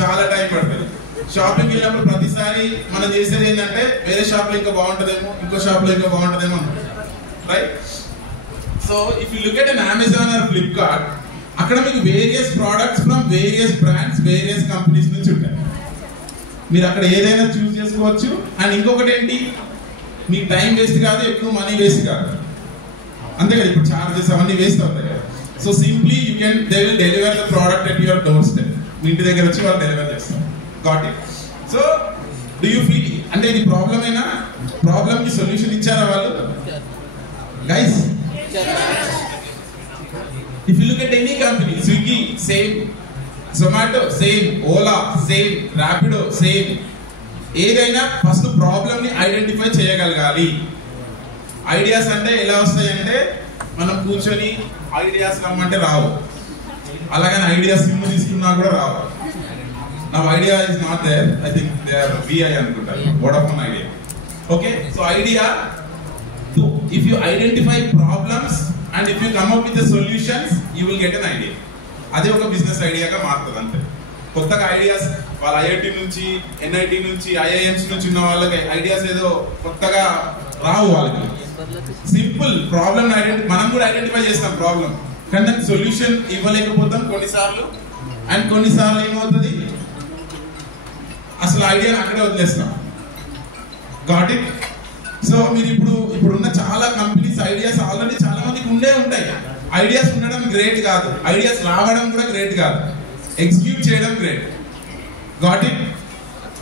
చాలా టైం పడుతుంది. షాపింగ్కి వెళ్ళినప్పుడు ప్రతిసారి మనం చేసేది ఏంటంటే వేరే షాప్ లో ఇంకా బాగుంటుందేమో, ఇంకో షాప్ లో ఇంకా బాగుంటుందేమో, right? So if you look at an Amazon are Flipkart, అక్కడ మీకు various products from various brands various companies నుంచి ఉంటాయి. మీరు అక్కడ ఏదైనా చూస్ చేసుకోవచ్చు. అండ్ ఇంకొకటి ఏంటి, మీ టైం వేస్ట్ కాదు, ఎక్కువ మనీ వేస్ట్ కాదు, అంతే కదా. ఇప్పుడు చార్జెస్ అవన్నీ వేస్ట్ అవుతాయి కదా. So simply you can they will deliver the product at your doorstep. మీ ఇంటి దగ్గర వచ్చి వాళ్ళు డెలివర్ చేస్తారు. Got it. So do you feel అంటే ఇది ప్రాబ్లమ్ అయినా ప్రాబ్లమ్ కి సొల్యూషన్ ఇచ్చారా వాళ్ళు guys? If you look at any company, Swiggy, same. Zomato, same. Ola, same. Rapido, same. ఏదైనా ఫస్ట్ ప్రాబ్లమ్ ని ఐడెంటిఫై చేయగలగాలి. ఐడియాస్ అంటే ఎలా వస్తాయంటే మనం కూర్చొని ఐడియాస్ రమ్మంటే రావు. అలాగని ఐడియాస్ సిమ్ తీసుకున్నా కూడా రావు. నా idea is not there. I think they are VI అనుకుంటారు, Vodafone Idea. Okay, so idea, if you identify problems and if you come up with the solutions, you will get an idea. అదే ఒక business ఐడియాగా మారుతుంది అంతే. కొత్తగా ideas వాళ్ళ IIT నుంచి, NIT నుంచి, IIMs నుంచి ఉన్న వాళ్ళకి ఐడియాస్ ఏదో కొత్తగా రావు వాళ్ళకి. సింపుల్ ప్రాబ్లం మనం కూడా ఐడెంటిఫై చేస్తాం ప్రాబ్లం, కానీ దానికి సొల్యూషన్ ఇవ్వలేకపోతాం కొన్నిసార్లు. అండ్ కొన్నిసార్లు ఏమవుతుంది, అసలు ఐడియాని అక్కడే వదిలేస్తాం. Got it. సో మీరు ఇప్పుడున్న చాలా కంపెనీస్ ఐడియాస్ ఆల్రెడీ చాలా మందికి ఉండే ఉంటాయి. ఐడియాస్ ఉండడం గ్రేట్ కాదు, ఐడియాస్ రావడం కూడా గ్రేట్ కాదు, ఎగ్జిక్యూట్ చేయడం great. Got it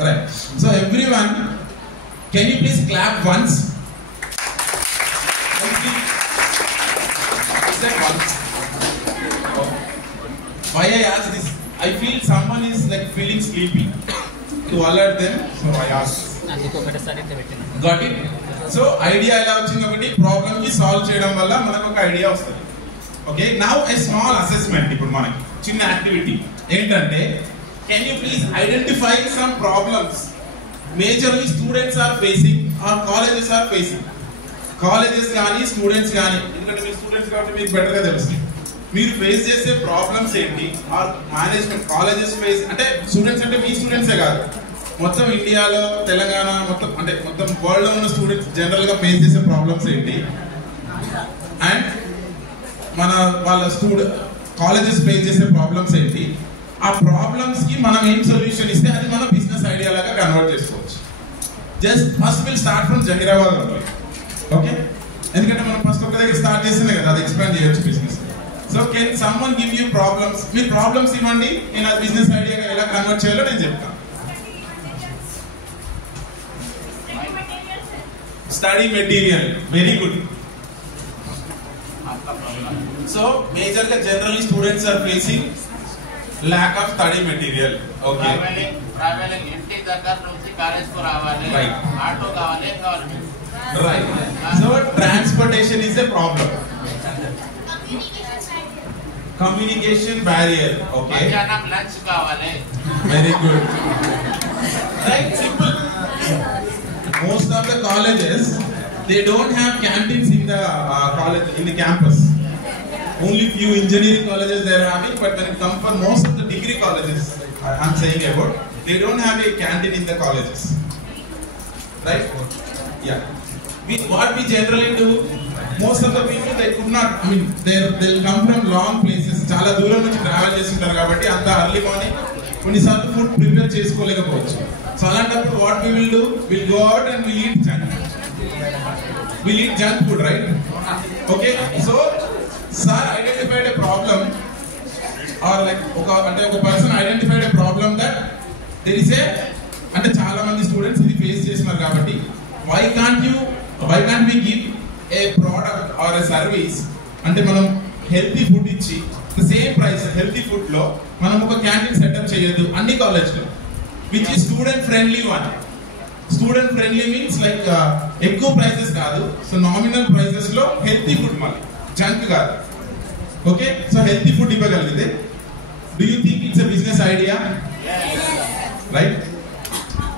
right. So everyone, can you please clap once? Why I ask this? I feel someone is like feeling sleepy. To alert them, so I ask. Got it? So idea ఎలా వచ్చింది, ఒకటి problem కి solve చేయడం వల్ల మనకు ఒక idea వస్తుంది. Okay, now a small assessment. ఇప్పుడు మనకి చిన్న యాక్టివిటీ ఏంటంటే, can you please identify some problems majorly students are facing or colleges are facing. Colleges కానీ స్టూడెంట్స్ కానీ, ఎందుకంటే మీరు స్టూడెంట్స్ కాబట్టి మీకు బెటర్ గా తెలుస్తుంది, మీరు ఫేస్ చేసే ప్రాబ్లమ్స్ ఏంటి. ఆర్ మేనేజ్మెంట్ కాలేజెస్ ఫేస్ అంటే స్టూడెంట్స్ అంటే మీ స్టూడెంట్సే కాదు, మొత్తం ఇండియాలో, తెలంగాణ మొత్తం అంటే మొత్తం వరల్డ్ లో ఉన్న స్టూడెంట్స్ జనరల్ గా ఫేస్ చేసే ప్రాబ్లమ్స్ ఏంటి, అండ్ మన వాళ్ళ కాలేజెస్ ఫేస్ చేసే ప్రాబ్లమ్స్ ఏంటి. ఆ ప్రాబ్లమ్స్ కి మనం ఏం సొల్యూషన్ ఇస్తే అది మన బిజినెస్ ఐడియా లాగా కన్వర్ట్ చేసుకోవచ్చు. Just first will start from Zaheerabad. Okay, ఎందుకంటే మనం ఫస్ట్ ఒక దగ్గర స్టార్ట్ చేస్తేనే కదా అది ఎక్స్పాండ్ చేయొచ్చు business. So can someone give you problems? మీరు ప్రాబ్లమ్స్ ఇవ్వండి, నేను అది బిజినెస్ ఐడియాగా ఎలా కన్వర్ట్ చేయాలో నేను చెప్తాను. Study material, very good. So majorly generally students are facing lack of study material. Okay. Traveling ఇంటి దగ్గర నుంచి కాలేజ్ కు రావాలి, ఆటో కావాలి, right. So transportation is a problem. Communication barrier. Okay. మధ్యాహ్నం లంచ్ కావాలి. Very good. Right, simple. Most of the colleges, they don't have canteens in the college, in the campus. Only few engineering colleges they are having, but when it comes for most of the degree colleges, I'm saying about, they don't have a canteen in the colleges. Right? Yeah. What we generally do, most of the people they could not, I mean, they'll come from long places. చాలా దూరం నుంచి travel చేస్తుంటారు కాబట్టి అంత early morning కొన్నిసార్లు food prepare చేసుకోలేకపోవచ్చు. So అలాంటప్పుడు what we will do, will go out and will eat junk food, right? Okay, so sir identified a problem, or like ఒక person identified a problem that there is a, అంటే చాలా మంది students ఇది face చేస్తున్నారు కాబట్టి why can't we give a product or a service, అంటే మనం healthy food ఇచ్చి సేమ్ ప్రైస్ హెల్తీ ఫుడ్ లో మనం ఒక క్యాంటీన్ సెటప్ చేయొద్దు అన్ని కాలేజ్ లో, which is student friendly one. Student friendly means like ఎక్కువ ప్రైసెస్ కాదు, సో నామినల్ ప్రైసెస్ లో హెల్తీ ఫుడ్, మళ్ళీ జంక్ కాదు. ఓకే, సో హెల్తీ ఫుడ్ ఇవ్వగలిగితే do you think it's a business idea? Right,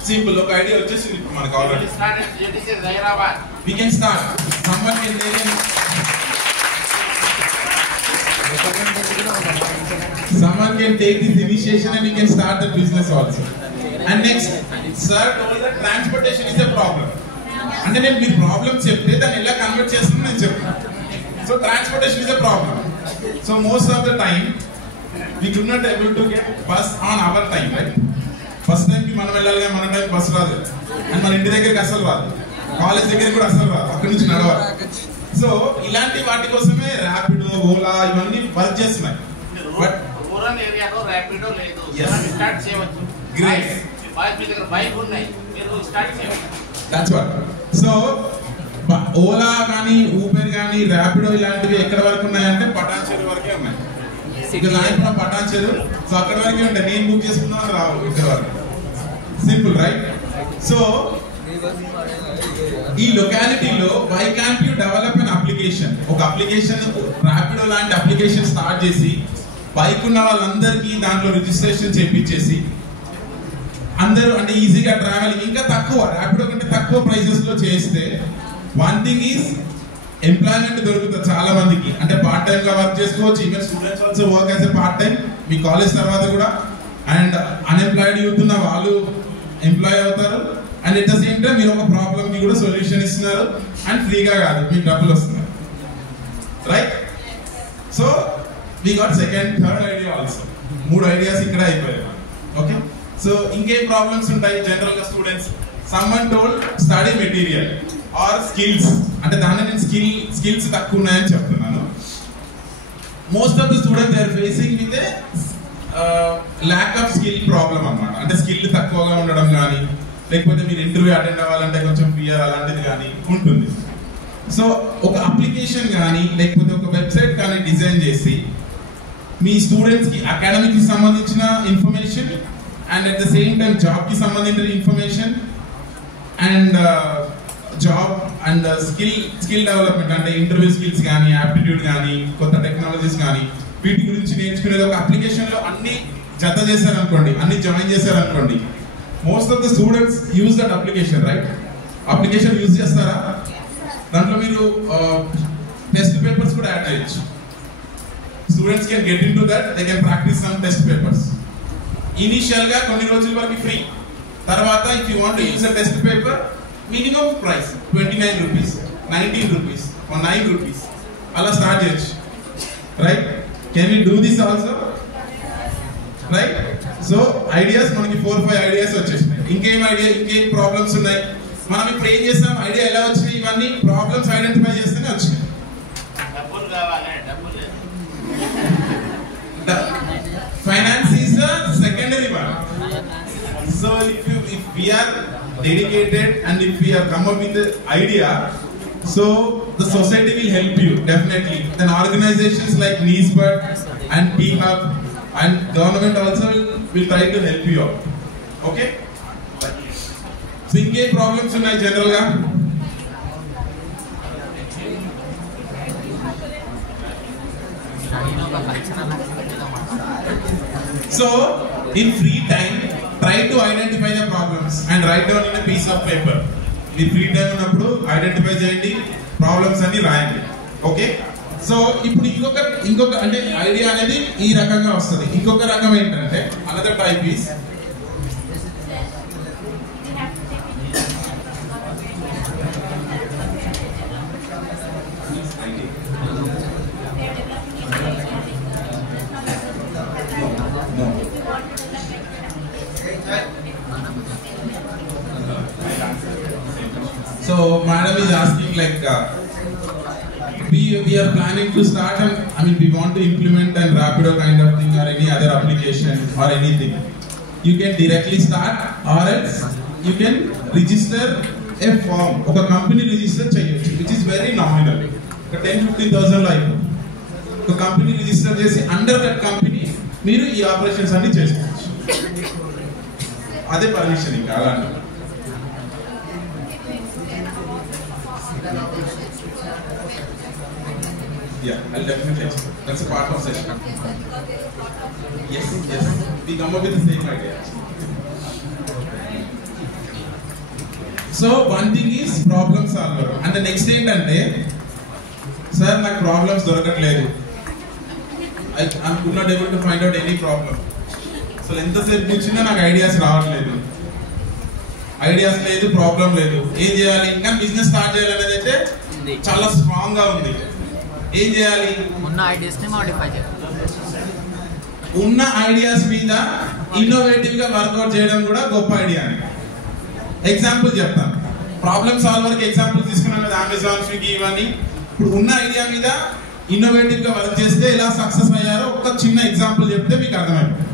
simple. ఒక ఐడియా వచ్చేసింది ఇప్పుడు మనకు already. We can start. Someone can take this initiation and you can start the business also. And next, sir told that transportation is a problem. అంటే నేను మీ problem చెప్తే దాన్ని ఎలా convert చేస్తానో నేను చెప్తాను. So transportation is a problem. So most of the time we could not able to get bus on our time, right? First time ki మనం వెళ్ళాలి మన టైం బస్ రాదు, అండ్ మన ఇంటి దగ్గరికి అసలు రాదు, కాలేజ్ దగ్గరికి కూడా అసలు రాదు, అక్కడి నుంచి నడవాలి. సో ఇలాంటి వాటి కోసమే ర్యాపిడో, ఓలా ఇవన్నీ వర్క్ చేస్తున్నాయి. బట్ రూరల్ ఏరియాలో ర్యాపిడో లేదు, స్టార్ట్ చేయవచ్చు. గ్రేట్, మీ దగ్గర బైక్ ఉన్నాయి, మీరు స్టార్ట్ చేయవచ్చు. That's what. సో ఓలా కానీ ఊబర్ కానీ ర్యాపిడో ఇలాంటివి ఎక్కడ వరకు ఉన్నాయంటే పటాన్ చెరువు వరకే ఉన్నాయి. ఇక నాయకుడు పటాన్ చెరువు, సో అక్కడ వరకే ఉంటాయి. నేను బుక్ చేసుకున్నాను రావు ఇక్కడ వరకు. Simple right. సో ఈ లొకాలిటీలో why can't you develop an application, ఒక అప్లికేషన్ ర్యాపిడో లాంటి అప్లికేషన్ స్టార్ట్ చేసి బైక్ ఉన్న వాళ్ళందరికీ దాంట్లో రిజిస్ట్రేషన్ చేయించేసి అందరూ అంటే ఈజీగా ట్రావెల్ ఇంకా తక్కువ ర్యాపిడో కంటే తక్కువ ప్రైసెస్ లో చేస్తే వన్ థింగ్ ఈజ్ ఎంప్లాయ్మెంట్ దొరుకుతుంది చాలా మందికి. అంటే పార్ట్ టైం గా వర్క్ చేసుకోవచ్చు. Even students also work as a part time me college తర్వాత కూడా. అండ్ అన్ఎంప్లాయిడ్ యూత్ ఉన్న వాళ్ళు ఎంప్లాయ్ అవుతారు. And at the same time మీరు ఒక ప్రాబ్లమ్ కి కూడా సొల్యూషన్ ఇస్తున్నారు. అండ్ ఫ్రీగా కాదు, మీకు డబ్బులు వస్తున్నాయి. Right. So we got second third idea also. 3 ideas ఇక్కడ అయిపోయాయి. ఓకే. సో ఇంకేం ప్రాబ్లమ్స్ ఉంటాయి జనరల్ గా students? Someone told study material or skills, అంటే దాన్ని నేను స్కిల్స్ తక్కువ ఉన్నాయని చెప్తున్నాను. Most of the students they are facing with a lack of skill problem అన్నమాట. అంటే స్కిల్ తక్కువగా ఉండడం కానీ, లేకపోతే మీరు ఇంటర్వ్యూ అటెండ్ అవ్వాలంటే కొంచెం ఫియర్ అలాంటిది కానీ ఉంటుంది. సో ఒక అప్లికేషన్ కానీ లేకపోతే ఒక వెబ్సైట్ కానీ డిజైన్ చేసి మీ స్టూడెంట్స్ కి అకాడమిక్ కి సంబంధించిన information and at the same time job కి సంబంధించిన information and job and skill development, అంటే ఇంటర్వ్యూ స్కిల్స్ కానీ, యాప్టిట్యూడ్ కానీ, కొత్త టెక్నాలజీస్ కానీ, వీటి గురించి నేర్చుకునేది ఒక అప్లికేషన్ లో అన్ని జత చేశారనుకోండి, అన్ని జాయిన్ చేశారనుకోండి, most of the students use that application. Right. Application use చేస్తారా? దాంట్లో మీరు టెస్ట్ పేపర్స్ కూడా యాడ్ చేయొచ్చు. Students can get into that, they can practice some test papers. Initial గా కొన్ని రోజుల వరకు ఫ్రీ, తర్వాత if you want use a test paper minimum price 29 rupees, 19 rupees, 9 rupees అలా స్టార్ట్ చేయొచ్చు. Right. Can we do this also? Right. So ideas మనకి 4-5 ideas వచ్చేసినాయి. ఇంకేం ప్రాబ్లమ్స్ ఉన్నాయి? మనం ఇప్పుడు ఏం చేస్తాం? ఐడియా ఎలా వచ్చినాయి? ఇవన్నీ ప్రాబ్లమ్స్ ఐడెంటిఫై చేస్తేనే వచ్చినాయి. Finance is the secondary one. So if we are dedicated and if we have come up with the idea, so the society will help you definitely. Then organizations like NISBET and P-Hub and government also will try to help you out. Okay. So inke problems unnai general ga? So in free time try to identify the problems and write down in a piece of paper. Me free time ఉన్నప్పుడు identify చేయండి, problems అన్ని రాయండి. Okay. So ఇప్పుడు ఇంకొక అంటే idea అనేది ఈ రకంగా వస్తుంది. ఇంకొక రకం ఏంటంటే another type is So madam is asking like we are planning to start and we want to implement a Rapido kind of thing or any other application or anything. You can directly start or else you can register a form. Oka company register cheyochu, which is very nominal. 10-15,000 lo అయిపోతుంది. ఒక company register చేసి under that company మీరు ఈ operations అన్ని చేసుకోవచ్చు. అదే permission ఇంకా అలాంటి. Yeah, I'll definitely explain. That's a part of session. Yes. We come up with the same idea. So one thing is problem solver, and the next thing అంటే sir నాకు problems దొరకట్లేదు. I'm not able to find out any problem. So ఎంతసేపు కూర్చున్నా నాకు ideas రావట్లేదు. Ideas లేదు, problem లేదు. ఏం చేయాలి? ఇంకా బిజినెస్ స్టార్ట్ చేయాలనేది అయితే చాలా స్ట్రాంగ్ గా ఉంది. ఏం చేయాలి? ఉన్న ఐడియాస్ ని మోడిఫై చేయాలి. ఉన్న ఐడియాస్ మీద ఇన్నోవేటివ్ గా వర్కౌట్ చేయడం కూడా గొప్ప ఐడియా అని. ఎగ్జాంపుల్ చెప్తాను. ప్రాబ్లమ్ సాల్వర్ కి ఎగ్జాంపుల్ తీసుకున్నాం కదా, అమెజాన్, స్విగ్గీ ఇవన్నీ. ఇప్పుడు ఉన్న ఐడియా మీద ఇన్నోవేటివ్ గా వర్క్ చేస్తే ఎలా సక్సెస్ అయ్యారో ఒక చిన్న ఎగ్జాంపుల్ చెప్తే మీకు అర్థమైపోతుంది.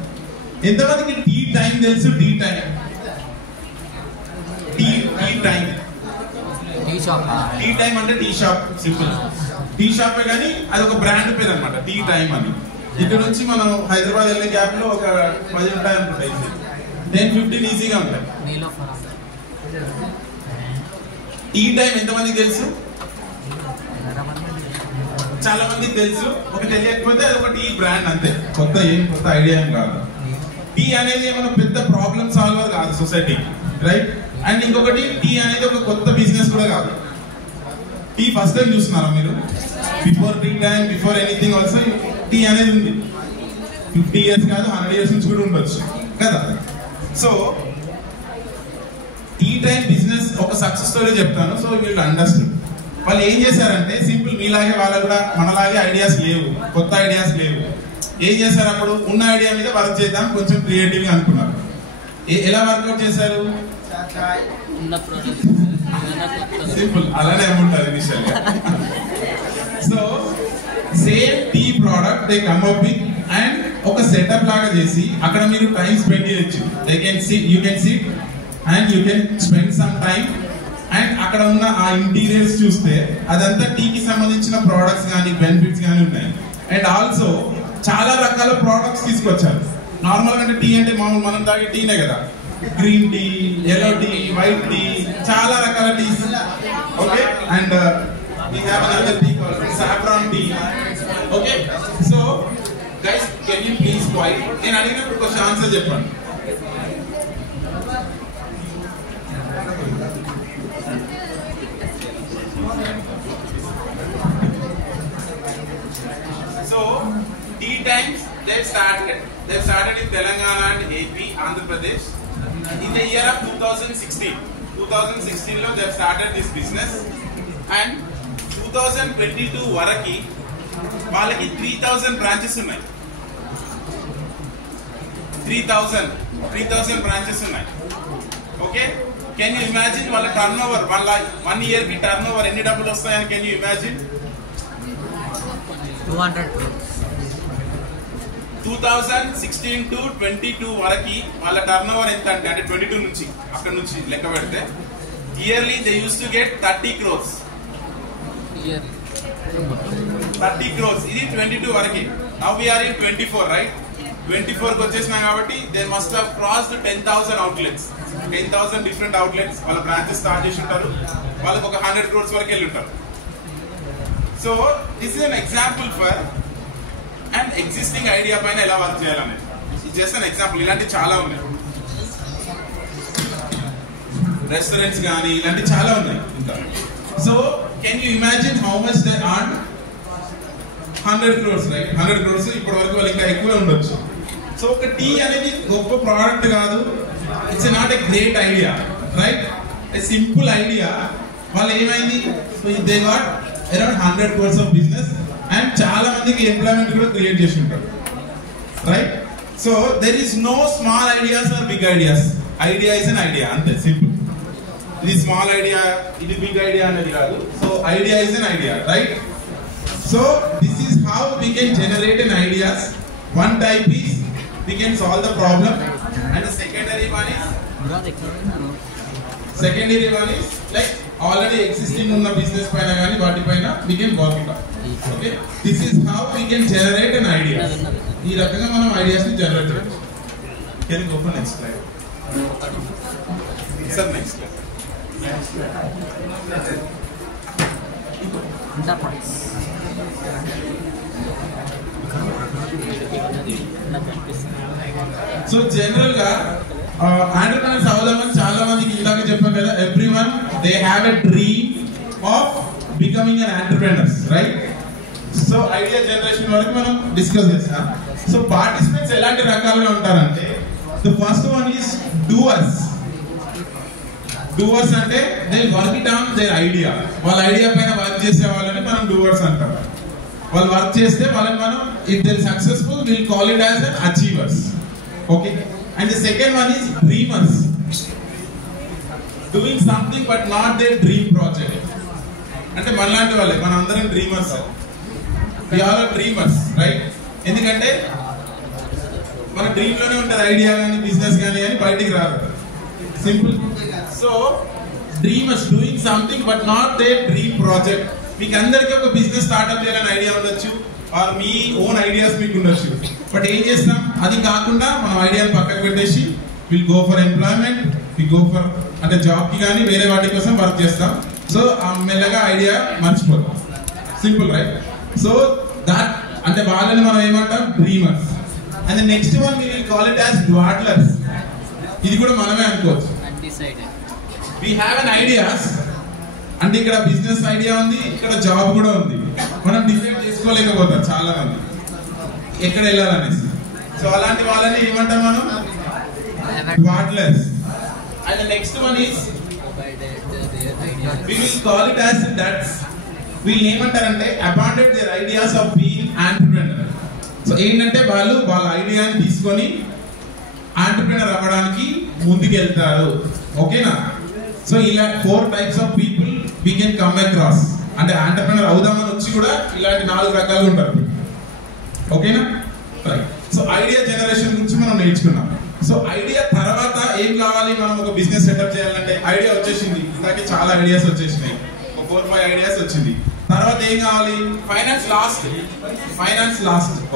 ఎంతమందికి టీ టైం తెలుసు? టీ టైం టీ టైం అంటే టీ షాప్, సింపుల్ టీ షాపే, కానీ అది ఒక బ్రాండ్ పేరు అనమాట, టీ టైం అని. ఇక్కడ నుంచి మనం హైదరాబాద్ వెళ్ళే గ్యాప్ లో ఒక 10 ఉంటాయి అనుకుంటాయి, 10-15 ఈజీగా ఉంటాయి. టీ టైం ఎంతమందికి తెలుసు? చాలా మందికి తెలుసు. ఒక తెలియకపోతే అది ఒక టీ బ్రాండ్ అంతే, కొత్త ఐడియా ఏం కాదు. టీ అనేది ఏమైనా పెద్ద ప్రాబ్లమ్ సాల్వర్ కాదు సొసైటీకి, రైట్? అండ్ ఇంకొకటి, టీ అనేది ఒక కొత్త బిజినెస్ కూడా కాదు. టీ ఫస్ట్ టైం చూస్తున్నారా మీరు? Before tea time, before anything also tea అనేది ఉంది. 50 years కాదు, 100 years నుంచి కూడా ఉండొచ్చు కదా. సో టీ టైం బిజినెస్ ఒక సక్సెస్ స్టోరీ చెప్తాను, సో వీళ్ళు అండర్స్టాండ్. వాళ్ళు ఏం చేశారంటే, సింపుల్ మీలాగే వాళ్ళ కూడా మనలాగే ఐడియాస్ లేవు, కొత్త ఐడియాస్ లేవు. ఏం చేశారు? అప్పుడు ఉన్న ఐడియా మీద వర్క్ చేద్దాం, కొంచెం క్రియేటివ్ గా అనుకున్నారు. ఎలా వర్కౌట్ చేశారు? సింపుల్, అలానే ఉంటుంది ఇనిషియల్ గా. So same tea product they come up with and ఒక సెటప్ లాగా చేసి అక్కడ మీరు టైం స్పెండ్ చేయొచ్చు. They can see, you can see and you can spend some time. And అక్కడ ఉన్న ఆ ఇంటీరియర్స్ చూస్తే అదంతా టీకి సంబంధించిన ప్రోడక్ట్స్ కానీ బెనిఫిట్స్ కానీ ఉన్నాయి. అండ్ ఆల్సో చాలా రకాల ప్రోడక్ట్స్ తీసుకొచ్చారు. నార్మల్ అంటే టీ అంటే మామూలు మనం తాగే టీనే కదా, green tea, yellow tea, white tea, చాలా రకాల teas. Okay, and we have another tea called saffron tea. Okay, so guys, can you please quiet? నేను అడిగినప్పుడు కొంచెం ఆన్సర్ చెప్పండి. So tea times they've started in Telangana and AP, Andhra Pradesh in the year of 2016. 2016 లో they've started this business and 2022 వరకు వాళ్ళకి 3000 branches ఉన్నాయి. 3000 branches ఉన్నాయి. Okay, can you imagine వాళ్ళ టర్న్ ఓవర్, వాళ్ళ 1 year కి టర్న్ ఓవర్ ఎన్ని డబ్బులు వస్తాయని can you imagine? 200 crores. 2016 to 22 వరకు వాళ్ళ టర్న్ ఓవర్ ఎంత అంటే 22 నుంచి అక్కడ నుంచి లెక్క పెడితే yearly they use to get 30 crores. 30 crores. ఇది 22 వరకు. నౌ వి ఆర్ ఇన్ 24, రైట్? 24 కి వచ్చేసినా కాబట్టి they must have crossed 10,000 outlets. 10,000 different outlets వాళ్ళ బ్రాంచెస్ స్టార్ట్ చేసి ఉంటారు. వాళ్ళకి ఒక 100 crores వరకు వెళ్ళి ఉంటారు. So this is an example for and existing idea పైన ఎలా వర్క్ చేయాలనేది. Just an example. ఇలాంటి చాలా ఉన్నాయి, రెస్టారెంట్స్ కానీ ఇలాంటి చాలా ఉన్నాయి ఇంకా. So can you imagine how much they earn? 100 crores, right? 100 crores. ఇప్పటి వరకు వాళ్ళు ఇంకా ఎక్కువ ఉండొచ్చు. సో ఒక టీ అనేది గొప్ప ప్రోడక్ట్ కాదు, it's not a great idea, right? A simple idea. వాళ్ళు ఏమైంది? So they got around 100 crores of business and చాలా మందికి ఎంప్లాయ్మెంట్ కూడా క్రియేట్ చేసి ఉంటారు, రైట్? So there is no small ideas or big ideas. Idea is an idea, అంతే, simple. ఇది స్మాల్ ఐడియా, ఇది బిగ్ ఐడియా అనేది కాదు. So idea is an idea, right? So this is how we can generate an ideas. One type is we can solve the problem and secondary one is like already existing ఉన్న business పైన కానీ వాటిపైన we can work it out. Okay, this is how we can generate an idea. ఈ రకంగా మనం ideas ని generate చేయొచ్చు. Can go for next slide. Sir next slide. Enterprise. So general గా ఆంటర్‌ప్రెన్యూర్స్ అవుదామని చాలా మందికి ఇందాక చెప్పాను కదా, everyone they have a dream of becoming an entrepreneurs, right? So idea generation వరకు మనం డిస్కస్ చేస్తాం. సో పార్టిసిపెంట్స్ ఎలాంటి రకాలుగా ఉంటారంటే, the first one is doers. Doers అంటే they work it on their idea. వాళ్ళ ఐడియా పైన వర్క్ చేసే వాళ్ళని మనం డూవర్స్ అంటాం. వాళ్ళు వర్క్ చేస్తే వాళ్ళని మనం if they successful will call it as an achievers. Okay, and the second one is dreamers, doing something but not they dream project. అంటే మనలాంటి వాళ్ళే, మన అందరం dreamers, we are dreamers, right? ఎందుకంటే మన డ్రీమ్ లోనే ఉంటుంది ఐడియా కానీ బిజినెస్ కానీ అని బయటికి రాదు, simple. So dreamers doing something but not they dream project. మీకు అందరికీ ఒక బిజినెస్ స్టార్ట్అప్ చేయాలని ఐడియా ఉండొచ్చు, ఆర్ మీ ఓన్ ఐడియాస్ మీకు ఉండొచ్చు. బట్ ఏం చేస్తాం, అది కాకుండా మనం ఐడియాని పక్కకు పెట్టేసి will go for employment, will go for అంటే జాబ్ కి కానీ వేరే వాటి కోసం వర్క్ చేస్తాం. సో మెల్లగా ఐడియా మర్చిపోతాం, సింపుల్, రైట్? సో దాట్ అంటే వాళ్ళని మనం ఏమంటాం, dreamers. And next one we will call it as dawdlers. ఇది కూడా మనమే అనుకోవచ్చు. వి హ్యావ్ ఎన్ ఐడియాస్, అంటే ఇక్కడ బిజినెస్ ఐడియా ఉంది, ఇక్కడ జాబ్ కూడా ఉంది, మనం డిసైడ్ చేసుకోలేకపోతాం చాలా మంది ఎక్కడ వెళ్ళాలనేసి. సో అలాంటి వాళ్ళని ఏమంటాం మనం, dawdlers. And next one is we will call it as duds. వీళ్ళు ఏమంటారంటే abandoned their ideas of being entrepreneur. So ఏంటంటే వాళ్ళు వాళ్ళ ఐడియాని తీసుకొని ఆంటర్‌ప్రెన్యూర్ అవ్వడానికి ముందుకెళ్తారు. ఓకేనా? సో ఇలా 4 types of people we can come across. అంటే ఆంటర్‌ప్రెన్యూర్ అవుదామని వచ్చి కూడా ఇలాంటి 4 రకాలు ఉంటారు. ఓకేనా? రైట్. సో ఐడియా జనరేషన్ గురించి మనం నేర్చుకున్నాం. సో ఐడియా తర్వాత ఏం కావాలి, మనం ఒక బిజినెస్ సెటప్ చేయాలంటే ఐడియా వచ్చేసింది, ఇందాక చాలా ఐడియాస్ వచ్చేసినాయి, ఒక 4-5 ఐడియాస్ వచ్చింది. తర్వాత ఏం కావాలి, ఫైనాన్స్ లాస్ట్.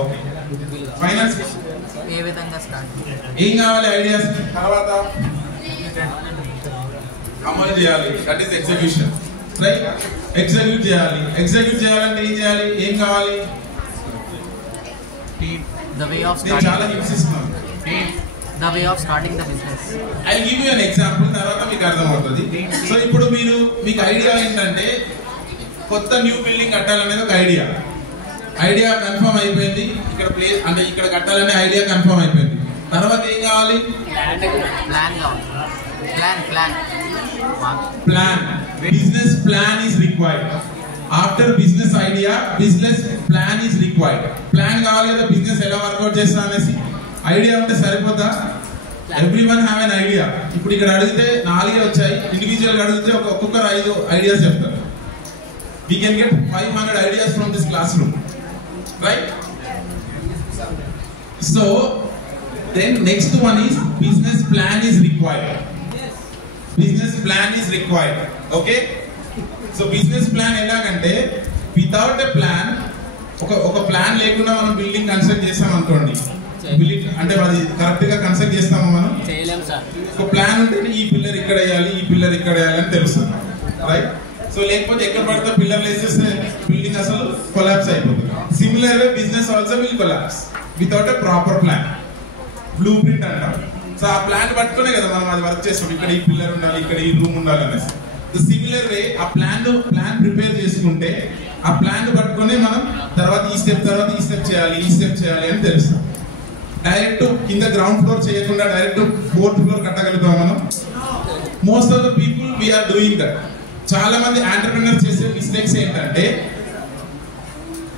ఓకే, ఫైనాన్స్ ఏ విధంగా స్టార్ట్, ఏం కావాలి ఐడియాస్, తర్వాత అమలు చేయాలి, that is execution, right? Execute చేయాలంటే ఏం చేయాలి, ఏం కావాలి, the way of నేను చాలా హింసిస్తున్నాను. the way of starting the business. I'll give you an example, తర్వాత మీకు అర్థమవుతుంది. సో ఇప్పుడు మీకు ఐడియా ఏంటంటే కొత్త న్యూ బిల్డింగ్ కట్టాలనేది ఒక ఐడియా కన్ఫర్మ్ అయిపోయింది, ఇక్కడ ప్లేస్ అంటే ఇక్కడ కట్టాలనే ఐడియా కన్ఫర్మ్ అయిపోయింది. తర్వాత ఏం కావాలి, plan. Business plan is required. After business idea business plan is required. Plan కావాలి కదా, బిజినెస్ ఎలా వర్కౌట్ చేస్తా అనేసి. ఐడియా ఉంటే సరిపోతా, ఎవ్రీవన్ హ్యావ్ ఎన్ ఐడియా. ఇప్పుడు ఇక్కడ అడిగితే 4 వచ్చాయి, ఇండివిజువల్ అడిగితే ఒక్కొక్కరు 5 ఐడియాస్ చెప్తారు. We can get 500 ideas from this class room, right? So then next one is business plan is required. Okay, so business plan ఎలాగంటే వితౌట్ ఎ ప్లాన్, ఒక plan లేకుండా మనం బిల్డింగ్ కన్స్ట్రక్ట్ చేస్తాం అనుకోండి, అంటే అది కరెక్ట్ గా కన్స్ట్రక్ట్ చేస్తాము మనం, ఒక ప్లాన్ ఉంటే ఈ పిల్లర్ ఇక్కడ వేయాలి, ఈ పిల్లర్ ఇక్కడ వేయాలి అని తెలుస్తుంది, రైట్? సో లేకపోతే ఎక్కడ పడితే పిల్లర్లు వేసేస్తే బిల్డింగ్ అసలు కొలాప్స్ అయిపోతుంది. Similar way business also will collapse without a proper plan, blue print అంటాం. సో ఆ ప్లాన్ పట్టుకునే కదా మనం అది వర్క్ చేస్తాం, ఇక్కడ ఈ పిల్లర్ ఉండాలి, ఇక్కడ ఈ రూమ్ ఉండాలి అనేసి. సిమిలర్ వే ఆ ప్లాన్ ప్రిపేర్ చేసుకుంటే ఆ ప్లాన్ పట్టుకునే మనం తర్వాత ఈ స్టెప్ చేయాలి అని తెలుస్తాం. డైరెక్ట్ కింద గ్రౌండ్ ఫ్లోర్ చేయకుండా డైరెక్ట్ 4th ఫ్లోర్ కట్టగలుగుతాం మనం. Most of the people we're doing that. చాలా మంది ఎంటర్‌ప్రెన్యూర్స్ చేసే మిస్టేక్స్ ఏంటంటే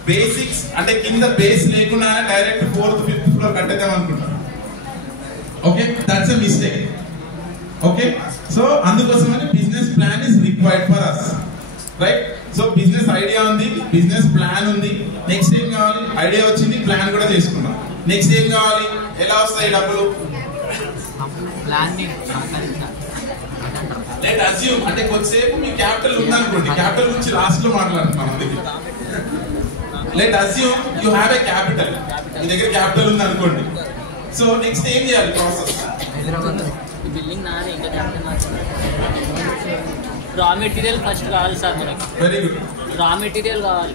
బేసిక్స్ అంటే కింద బేస్ లేకుండా డైరెక్ట్ 4th 5th ఫ్లోర్ కట్టేద్దాం అనుకుంటాం. Okay, that's a mistake. Okay, so అందుకోసమని business plan is required for us, right? So business idea ఉంది, బిజినెస్ ప్లాన్ ఉంది. నెక్స్ట్ ఏం కావాలి, ఐడియా వచ్చింది, ప్లాన్ కూడా చేసుకున్నాం. నెక్స్ట్ ఏం కావాలి, ఎలా వస్తాయి డబ్బులు, లెట్ అస్యూమ్ అంటే కొద్దిసేపు మీ క్యాపిటల్ ఉందనుకోండి, క్యాపిటల్ గురించి లాస్ట్ లో మాట్లాడుతున్నాం. Let assume you have a capital, మీ దగ్గర క్యాపిటల్ ఉంది అనుకోండి. సో నెక్స్ట్ ఏం చేయాలి ప్రాసెస్, బిల్డింగ్ నాది ఇంకా క్యాపిటల్ రా మెటీరియల్ ఫస్ట్ కావాలి సార్ మనకి. వెరీ గుడ్, రా మెటీరియల్ కావాలి.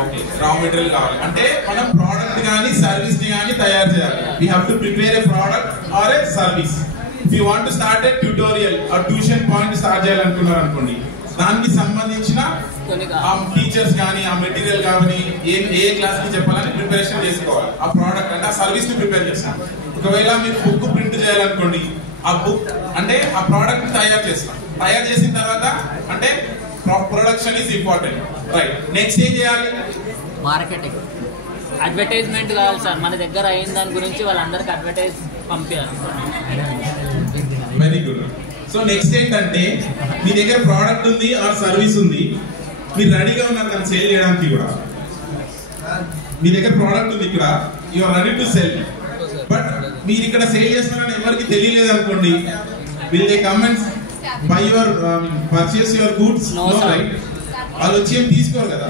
ఓకే, రా మెటీరియల్ కావాలి అంటే మనం ప్రోడక్ట్ గానీ సర్వీస్ ని గానీ తయారు చేయాలి. We have to prepare a product or a service. If you want to start a tutorial or tuition point start చేయాలనుకున్నారు అనుకోండి, దానికి సంబంధించిన ఆ టీచర్స్ కానీ ఆ మెటీరియల్ కానీ ఏ క్లాస్ కి చెప్పాలని ప్రిపరేషన్ చేసుకోవాలి. ఆ ప్రోడక్ట్ అంటే ఆ సర్వీస్ ని ప్రిపేర్ చేస్తాం. ఒకవేళ మీరు బుక్ ప్రింట్ చేయాలనుకోండి, ఆ బుక్ అంటే ఆ ప్రోడక్ట్ తయారు చేస్తాం. తయారు చేసిన తర్వాత అంటే production is important, right? Next ఏం చేయాలి, మార్కెటింగ్ అడ్వర్టైజ్మెంట్ కావాలి సార్, మన దగ్గర అయిన దాని గురించి వాళ్ళందరికీ అడ్వర్టైజ్ పంపించాలి. Very good. సో నెక్స్ట్ ఏంటంటే మీ దగ్గర ప్రోడక్ట్ ఉంది ఆర్ సర్వీస్ ఉంది, మీరు రెడీగా ఉన్నారు దాన్ని సేల్ చేయడానికి కూడా. మీ దగ్గర ప్రోడక్ట్ ఉంది, ఇక్కడ you are ready to sell, but మీరు ఇక్కడ సేల్ చేస్తున్నారని ఎవరికి తెలియలేదు అనుకోండి, will they come and buy your purchase your goods? No right. వాళ్ళు వచ్చి ఏం తీసుకోరు కదా.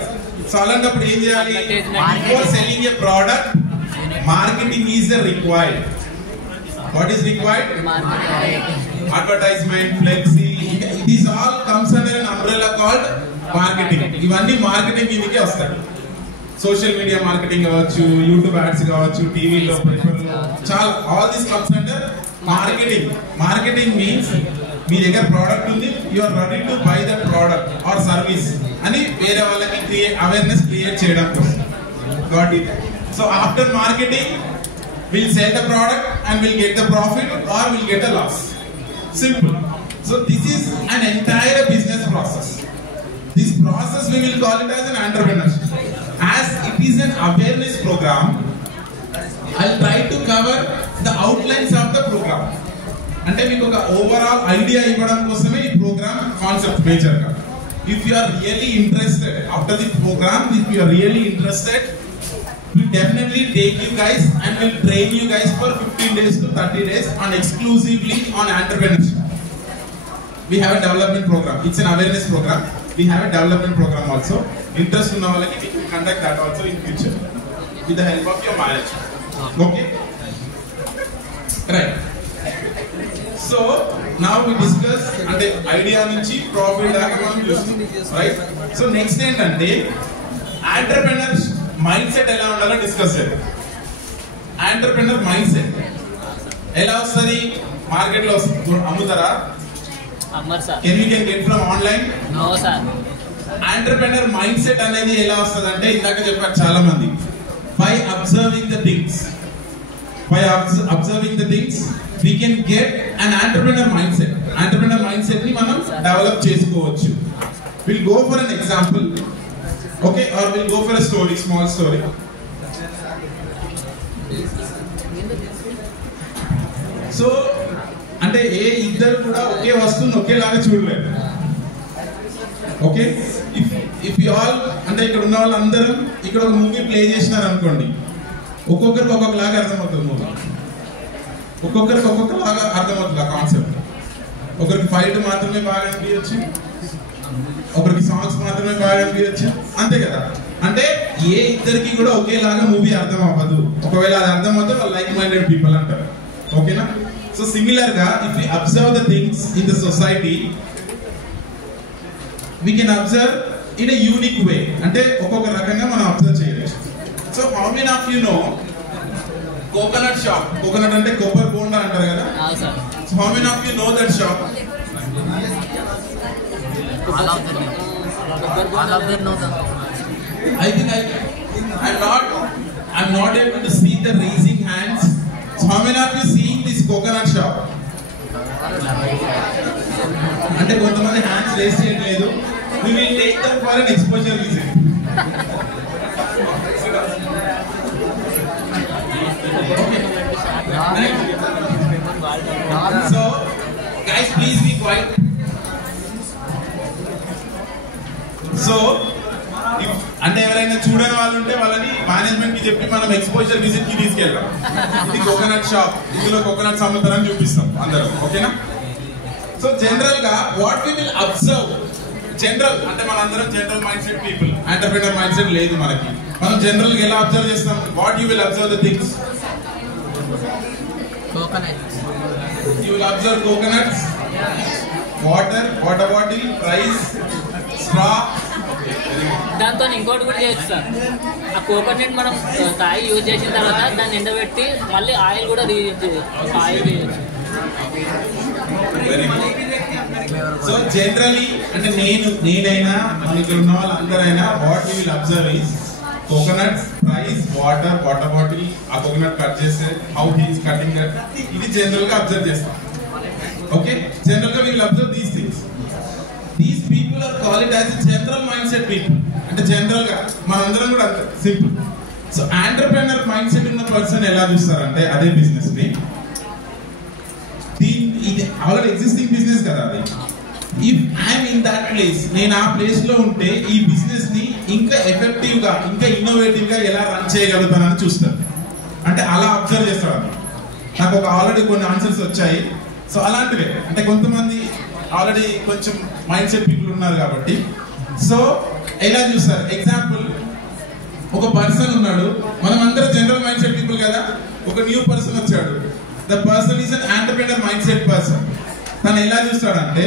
సో అలాంటప్పుడు ఏం చేయాలి? Before selling a product, marketing is required. What is required? Advertisement, flexi, these all comes under an umbrella called marketing. ఇవన్నీ marketing కిందకే వస్తాయి. సోషల్ మీడియా మార్కెటింగ్ కావచ్చు, యూట్యూబ్ యాడ్స్ కావచ్చు, టీవీలో చాలా, all this comes under marketing. Marketing means మీ దగ్గర product ఉంది, you are ready to buy that product or service అని వేరే వాళ్ళకి అవేర్నెస్ క్రియేట్ చేయడం కోసం. Got it? So after marketing we'll sell the product and we'll get the profit or we'll get a loss. Simple. So this is an entire business process. This process we will call it as an entrepreneurship. As it is an awareness program, I'll try to cover the outlines of the program. అంటే మీకు ఒక overall idea ఇవ్వడం కోసమే ఈ programme concept major గా. If you are really interested after the program, if you are really interested, we'll definitely take you guys and we'll train you guys for 15 days to 30 days on exclusively on entrepreneurship. We have a development program. It's an awareness program. We have a development program also. Interest in our we can conduct that also in future with the help of your management. Okay? Right. So now we discuss and the idea nunchi profit daga manam chustunam. Right? So next ఏంటంటే entrepreneurs mind set ఎలా ఉండాలో discuss చేద్దాం. Entrepreneur mind set ఎలా వస్తుంది? Market లో అమ్ముతారా? అమ్మరు sir. Can you get from online? No sir. Entrepreneur mind set అనేది ఎలా వస్తుంది అంటే ఇందాక చెప్పారు చాలా మంది, by observing the things. By observing the things we can get an entrepreneur mindset. Entrepreneur mindset ని మనం డెవలప్ చేసుకోవచ్చు. we'll go for an example. Okay, or we'll go for a story, small story. So, అంటే ఇద్దరు కూడా ఒకే వస్తువుని ఒకేలాగా చూడలేరు. Okay, if you all అంటే ఇక్కడ ఉన్న వాళ్ళందరూ ఇక్కడ ఒక మూవీ ప్లే చేసినారు అనుకోండి, ఒక్కొక్కరికి ఒక్కొక్కలాగా అర్థమవుతుంది మూవీ, ఒక్కొక్కరికి ఒక్కొక్కలాగా అర్థమవుతుంది ఆ కాన్సెప్ట్. ఒకరికి ఫైట్ మాత్రమే బాగా అనిపించచ్చు, ఒకరికి సాంగ్స్ మాత్రమే బాగా అనిపించచ్చు, అంతే కదా. అంటే ఏ ఇద్దరికి కూడా ఒకేలాగా మూవీ అర్థం అవ్వదు. ఒకవేళ అది అర్థం అవుతే వాళ్ళు లైక్ మైండెడ్ పీపుల్ అంటారు. ఓకేనా? సో సిమిలర్ గా if you observe the things in the society, we can observe in a unique way. అంటే ఒక్కొక్క రకంగా మనం అబ్జర్వ్ చేయవచ్చు. So how many of you know coconut shop? Coconut అంటే కొబ్బరి బోండా అంటారు కదా. So how many of you know that shop? All of them know them. I think I'm not able to see the raising hands. So how many of you seeing this coconut shop? అంటే కొంతమంది hands raise చేయట్లేదు. We will take them for an exposure visit. So guys, please be quiet. So అంటే ఎవరైనా చూడని వాళ్ళు ఉంటే వాళ్ళని management కి చెప్పి మనం ఎక్స్పోజర్ విజిట్ కి తీసుకెళ్తాం. ఇది కోకోనట్ షాప్, ఇందులో కోకోనట్స్ అమ్ముతారని చూపిస్తాం అందరం. ఓకేనా? సో జనరల్ గా what we will observe, general అంటే మనందరం general mind set people, entrepreneur mind set లేదు మనకి. మనం జనరల్ గా ఎలా అబ్జర్వ్ చేస్తాం? What you will observe the things? Coconuts. You will observe coconuts, water bottle, rice, straw. దాంతో ఇంకోటి కూడా చేయొచ్చు సార్. ఆ కోకోనట్ మనం తాగి యూజ్ చేసిన తర్వాత దాన్ని ఎండబెట్టి మళ్ళీ ఆయిల్ కూడా రీయూజ్ చేయొచ్చు. ఆయిల్ చేయొచ్చు. సో జనరలీ అంటే నేనైనా మనకి ఉన్న వాళ్ళందరైనా what you will observe is coconut, rice, water bottle. ఆ కోకోనట్ కట్ చేస్తే how he is cutting that, ఇది జనరల్ గా అబ్జర్వ్ చేస్తాం. ఓకే, జనరల్ గా we will observe these things. These people are called as general mindset people. అంటే general గా మనందరం కూడా అంతే simple. So entrepreneur mind set ఉన్న పర్సన్ ఎలా చూస్తారంటే అదే బిజినెస్ ని, ఇది ఆల్రెడీ ఎగ్జిస్టింగ్ బిజినెస్ కదా అది. If I'm in that place, నేను ఆ ప్లేస్ లో ఉంటే ఈ బిజినెస్ ని ఇంకా ఎఫెక్టివ్ గా ఇంకా ఇన్నోవేటివ్ గా ఎలా రన్ చేయగలుగుతానని చూస్తాను. అంటే అలా అబ్జర్వ్ చేస్తాను. నాకు ఒక ఆల్రెడీ కొన్ని ఆన్సర్స్ వచ్చాయి. సో అలాంటివే అంటే కొంతమంది ఆల్రెడీ కొంచెం మైండ్ సెట్ పీపుల్ ఉన్నారు కాబట్టి సో ఎలా చూస్తారు. ఎగ్జాంపుల్, ఒక పర్సన్ ఉన్నాడు, మనం అందరూ జనరల్ మైండ్ సెట్ పీపుల్ కదా. ఒక న్యూ పర్సన్ వచ్చాడు, the person is an entrepreneur mind set person. తను ఎలా చూస్తాడంటే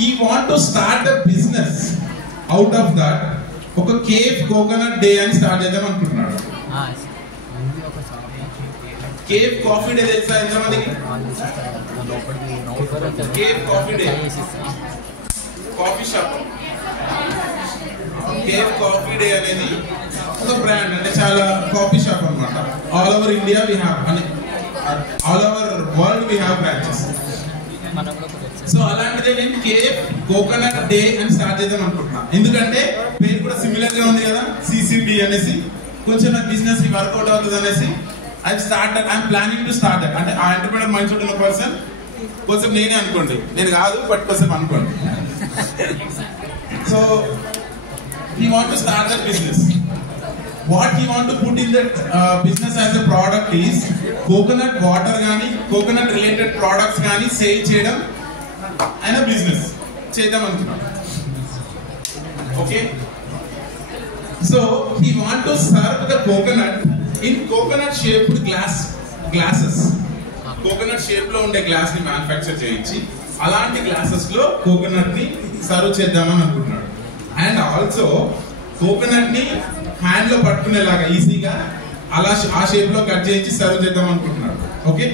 he want to start a business out of that. ఒక కేఫ్ కోకోనట్ డే అని స్టార్ట్ చేద్దాం అనుకుంటున్నాడు. కేఫ్ కాఫీ డే తెలుసా ఎంతమందికి? Cafe Coffee Day coffee shop. కేఫ్ కాఫీ డే అనేది ఒక బ్రాండ్, అంటే చాలా కాఫీ షాప్ అన్నమాట. All over India we have, all over world we have branches. So అలాంటిదే నేను కేఫ్ కోకోనట్ డే అని స్టార్ట్ చేద్దాం అనుకుంటున్నా. ఎందుకంటే పేరు కూడా సిమిలర్ గా ఉంది కదా, CCD అనేసి. కొంచెం నాకు బిజినెస్ వర్కౌట్ అవుతుంది అనేసి I'm planning to start that. అంటే ఆ ఎంటర్‌ప్రెన్యూర్ మైండ్ సెట్ ఉన్న పర్సన్ కొంచెం నేనే అనుకోండి, నేను కాదు బట్ కొంచెం అనుకోండి. So he want to start that business. What he want to put in that business as a product is coconut water గానీ coconut related products గానీ సేల్ చేయడం అయినా బిజినెస్ చేద్దాం అనుకున్నాం. Okay, so he want to serve the coconut in coconut shaped glasses. Coconut shape లో ఉండే glass ని manufacture చేయించి అలాంటి గ్లాసెస్ లో కోకోనట్ ని సర్వ్ చేద్దామని అనుకుంటున్నాడు. అండ్ ఆల్సో కోకోనట్ ని హ్యాండ్ లో పట్టుకునేలాగా ఈజీగా అలా ఆ షేప్ లో కట్ చేయించి సర్వ్ చేద్దాం అనుకుంటున్నాడు. Okay,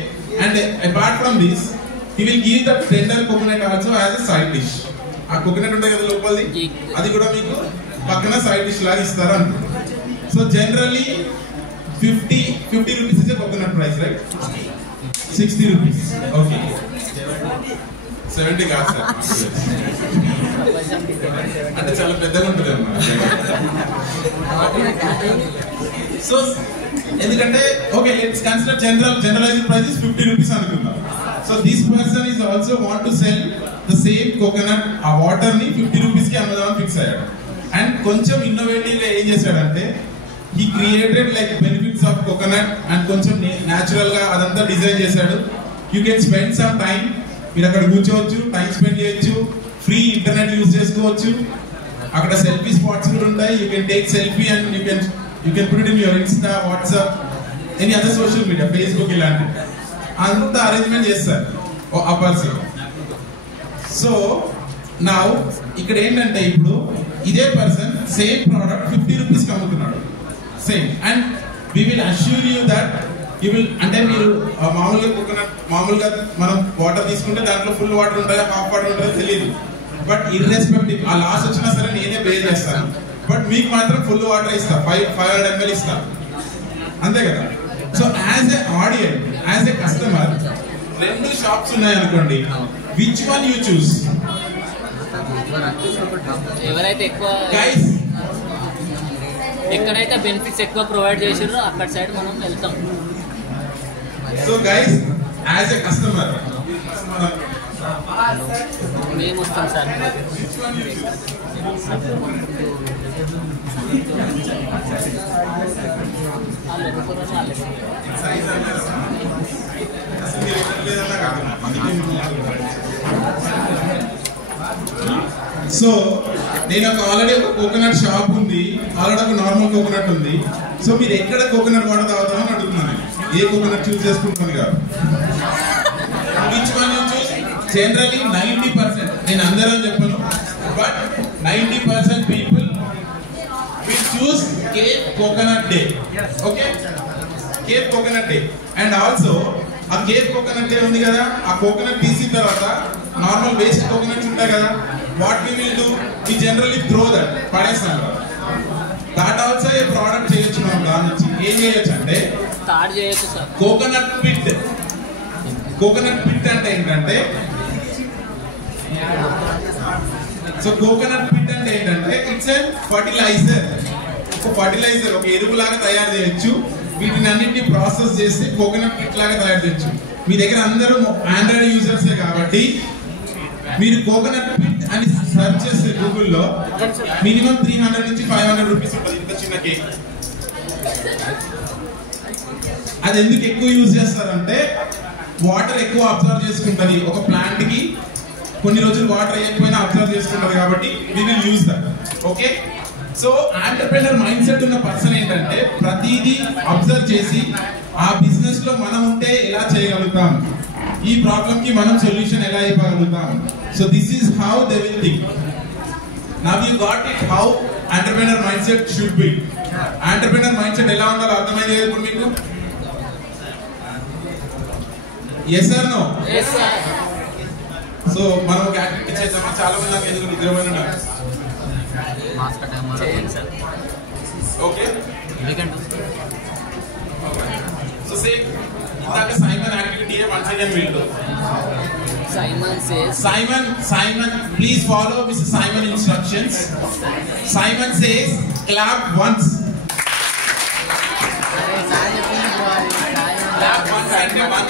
and apart from this he will give the tender coconut also as a side dish. ఆ కోకోనట్ ఉంటుంది కదా లోపలిది, అది కూడా మీకు పక్కన సైడ్ డిష్ లాగా ఇస్తారు అనుకుంటున్నాను. So generally 50 rupees is coconut price, right? 60 rupees. Okay, 70 కాదు సార్, అంటే చాలా పెద్దగా ఉంటుంది అన్నమాట. సో ఎందుకంటే okay, let's consider generalized price is 50 rupees అనుకుందాం. So this person is also want to sell the same coconut, ఆ వాటర్ ని 50 రూపీస్ కి అమ్మదామని ఫిక్స్ అయ్యాడు. అండ్ కొంచెం ఇన్నోవేటివ్ గా ఏం చేశాడంటే he created like benefits of coconut and కొంచెం న్యాచురల్ గా అదంతా డిజైన్ చేశాడు. You can spend some time, మీరు అక్కడ కూర్చోవచ్చు, టైం స్పెండ్ చేయొచ్చు, ఫ్రీ ఇంటర్నెట్ యూజ్ చేసుకోవచ్చు. అక్కడ సెల్ఫీ స్పాట్స్ కూడా ఉంటాయి. You can take selfie and you can put it in your Insta, WhatsApp, any other social media, Facebook, ఇలాంటి అంతా అరేంజ్మెంట్ చేస్తారు ఆ పర్సన్. సో నా ఇక్కడ ఏంటంటే ఇప్పుడు ఇదే పర్సన్ సేమ్ ప్రోడక్ట్ 50 రూపీస్ అమ్ముతున్నాడు same. And we will assure you that you will, అంటే మీరు మామూలుగా కోకోనట్ మామూలుగా మనం వాటర్ తీసుకుంటే దాంట్లో ఫుల్ వాటర్ ఉంటుందా హాఫ్ వాటర్ ఉంటుందో తెలియదు. బట్ ఇర్రెస్పెక్టివ్ ఆ లాస్ వచ్చినా సరే నేనే పే చేస్తాను. బట్ మీకు మాత్రం ఫుల్ వాటర్ ఇస్తా, 500 ml ఇస్తా, అంతే కదా. So as a audience, as a customer, 2 shops ఉన్నాయనుకోండి, విచ్ వన్ యూ చూస్? ఎవరైతే ఎక్కువ గైస్ ఎక్కడైతే బెనిఫిట్స్ ఎక్కువ ప్రొవైడ్ చేసారో అక్కడ సైడ్ మనం వెళ్తాం. So guys, as a customer మేము వస్తాం సార్. సో నేను ఆల్రెడీ ఒక కోకోనట్ షాప్ ఉంది, ఆల్రెడీ ఒక నార్మల్ కోకోనట్ ఉంది. సో మీరు ఎక్కడ కోకోనట్ వాటర్ తాగుతామని అడుగుతున్నాను. ఏ కోకోనట్ చూస్ చేసుకుంటాను కాదు. జనరలీ 90%, నేను అందరం చెప్పను, but 90% people will choose cafe coconut day. Okay, cafe coconut day. And also ఆ కేఫ్ కోకోనట్ డే ఉంది కదా, ఆ కోకోనట్ తీసిన తర్వాత నార్మల్ వేస్ట్ కోకోనట్స్ ఉంటాయి కదా, what we will do, we generally throw that, పడేస్తాం కదా. దాట్ ఆల్సో ఏ ప్రోడక్ట్ చేయొచ్చు మనం. దాని నుంచి ఏం చేయొచ్చు అంటే స్టార్ట్ చేయొచ్చు sir. Coconut pit. Coconut pit అంటే ఏంటంటే సో కోకోనట్ పిట్ అంటే ఏంటంటే ఇట్స్ ఏ ఫర్టిలైజర్. ఒక ఫర్టిలైజర్, ఒక ఎరువులాగా తయారు చేయొచ్చు. వీటిని అన్నింటినీ ప్రాసెస్ చేసి కోకోనట్ పిట్ లాగా తయారు చేయొచ్చు. మీ దగ్గర అందరూ ఆండ్రాయిడ్ యూజర్సే కాబట్టి మీరు కోకోనట్ పిట్ అని సర్చ్ చేస్తే గూగుల్లో మినిమం 300 నుంచి 500 రూపీస్ ఉంటుంది ఇంత చిన్న కేక్. అది ఎందుకు ఎక్కువ యూజ్ చేస్తారంటే వాటర్ ఎక్కువ అబ్జర్వ్ చేసుకుంటుంది. ఒక ప్లాంట్ కి కొన్ని రోజులు వాటర్ వేయకపోయినా అబ్జర్వ్ చేసుకుంటుంది కాబట్టి we will use that. Okay, so entrepreneur mind set ఉన్న పర్సన్ ఏంటంటే ప్రతిదీ అబ్జర్వ్ చేసి ఆ బిజినెస్ లో మనం ఉంటే ఎలా చేయగలుగుతాం, ఈ ప్రాబ్లం కి మనం సొల్యూషన్ ఎలా ఇవ్వగలుగుతాం. So this is how they will think. Now you got it how entrepreneur mind set should be. Entrepreneur mind set ఎలా ఉండాలో అర్థమైంది కదా ఇప్పుడు మీకు? yes or no? yes sir. So మనం ఒక యాక్టివిటీ చేద్దామా? చాలా మంది నాకు ఎదురు నిద్రపోయిన ఉన్నారు. ఓకే, సో సే ఇందాక Simon activity once again will do. Simon, please follow Mr. Simon instructions. Simon says clap once. Clap once and one.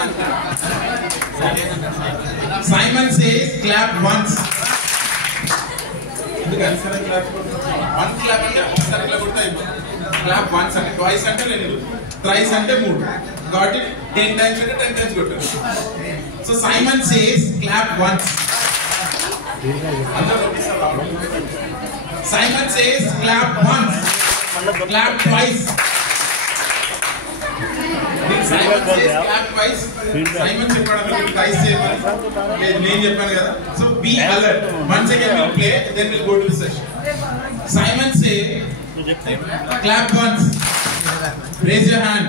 Simon says clap once. One clap అంటే ఒకసారి ఇట్లా కొడితే అయిపోతుంది. Clap once అంటే twice అంటే 2, thrice అంటే 3. Got it? 10 times అంటే 10 times కొట్టారు. So Simon says clap once. Simon says clap once. Clap twice. Simon says clap twice. Simon చెప్పాడు మీకు twice చేయమని. నేను చెప్పాను కదా. So be alert. Once again we'll play, then we'll go to the session. Simon say clap once. Raise your hand.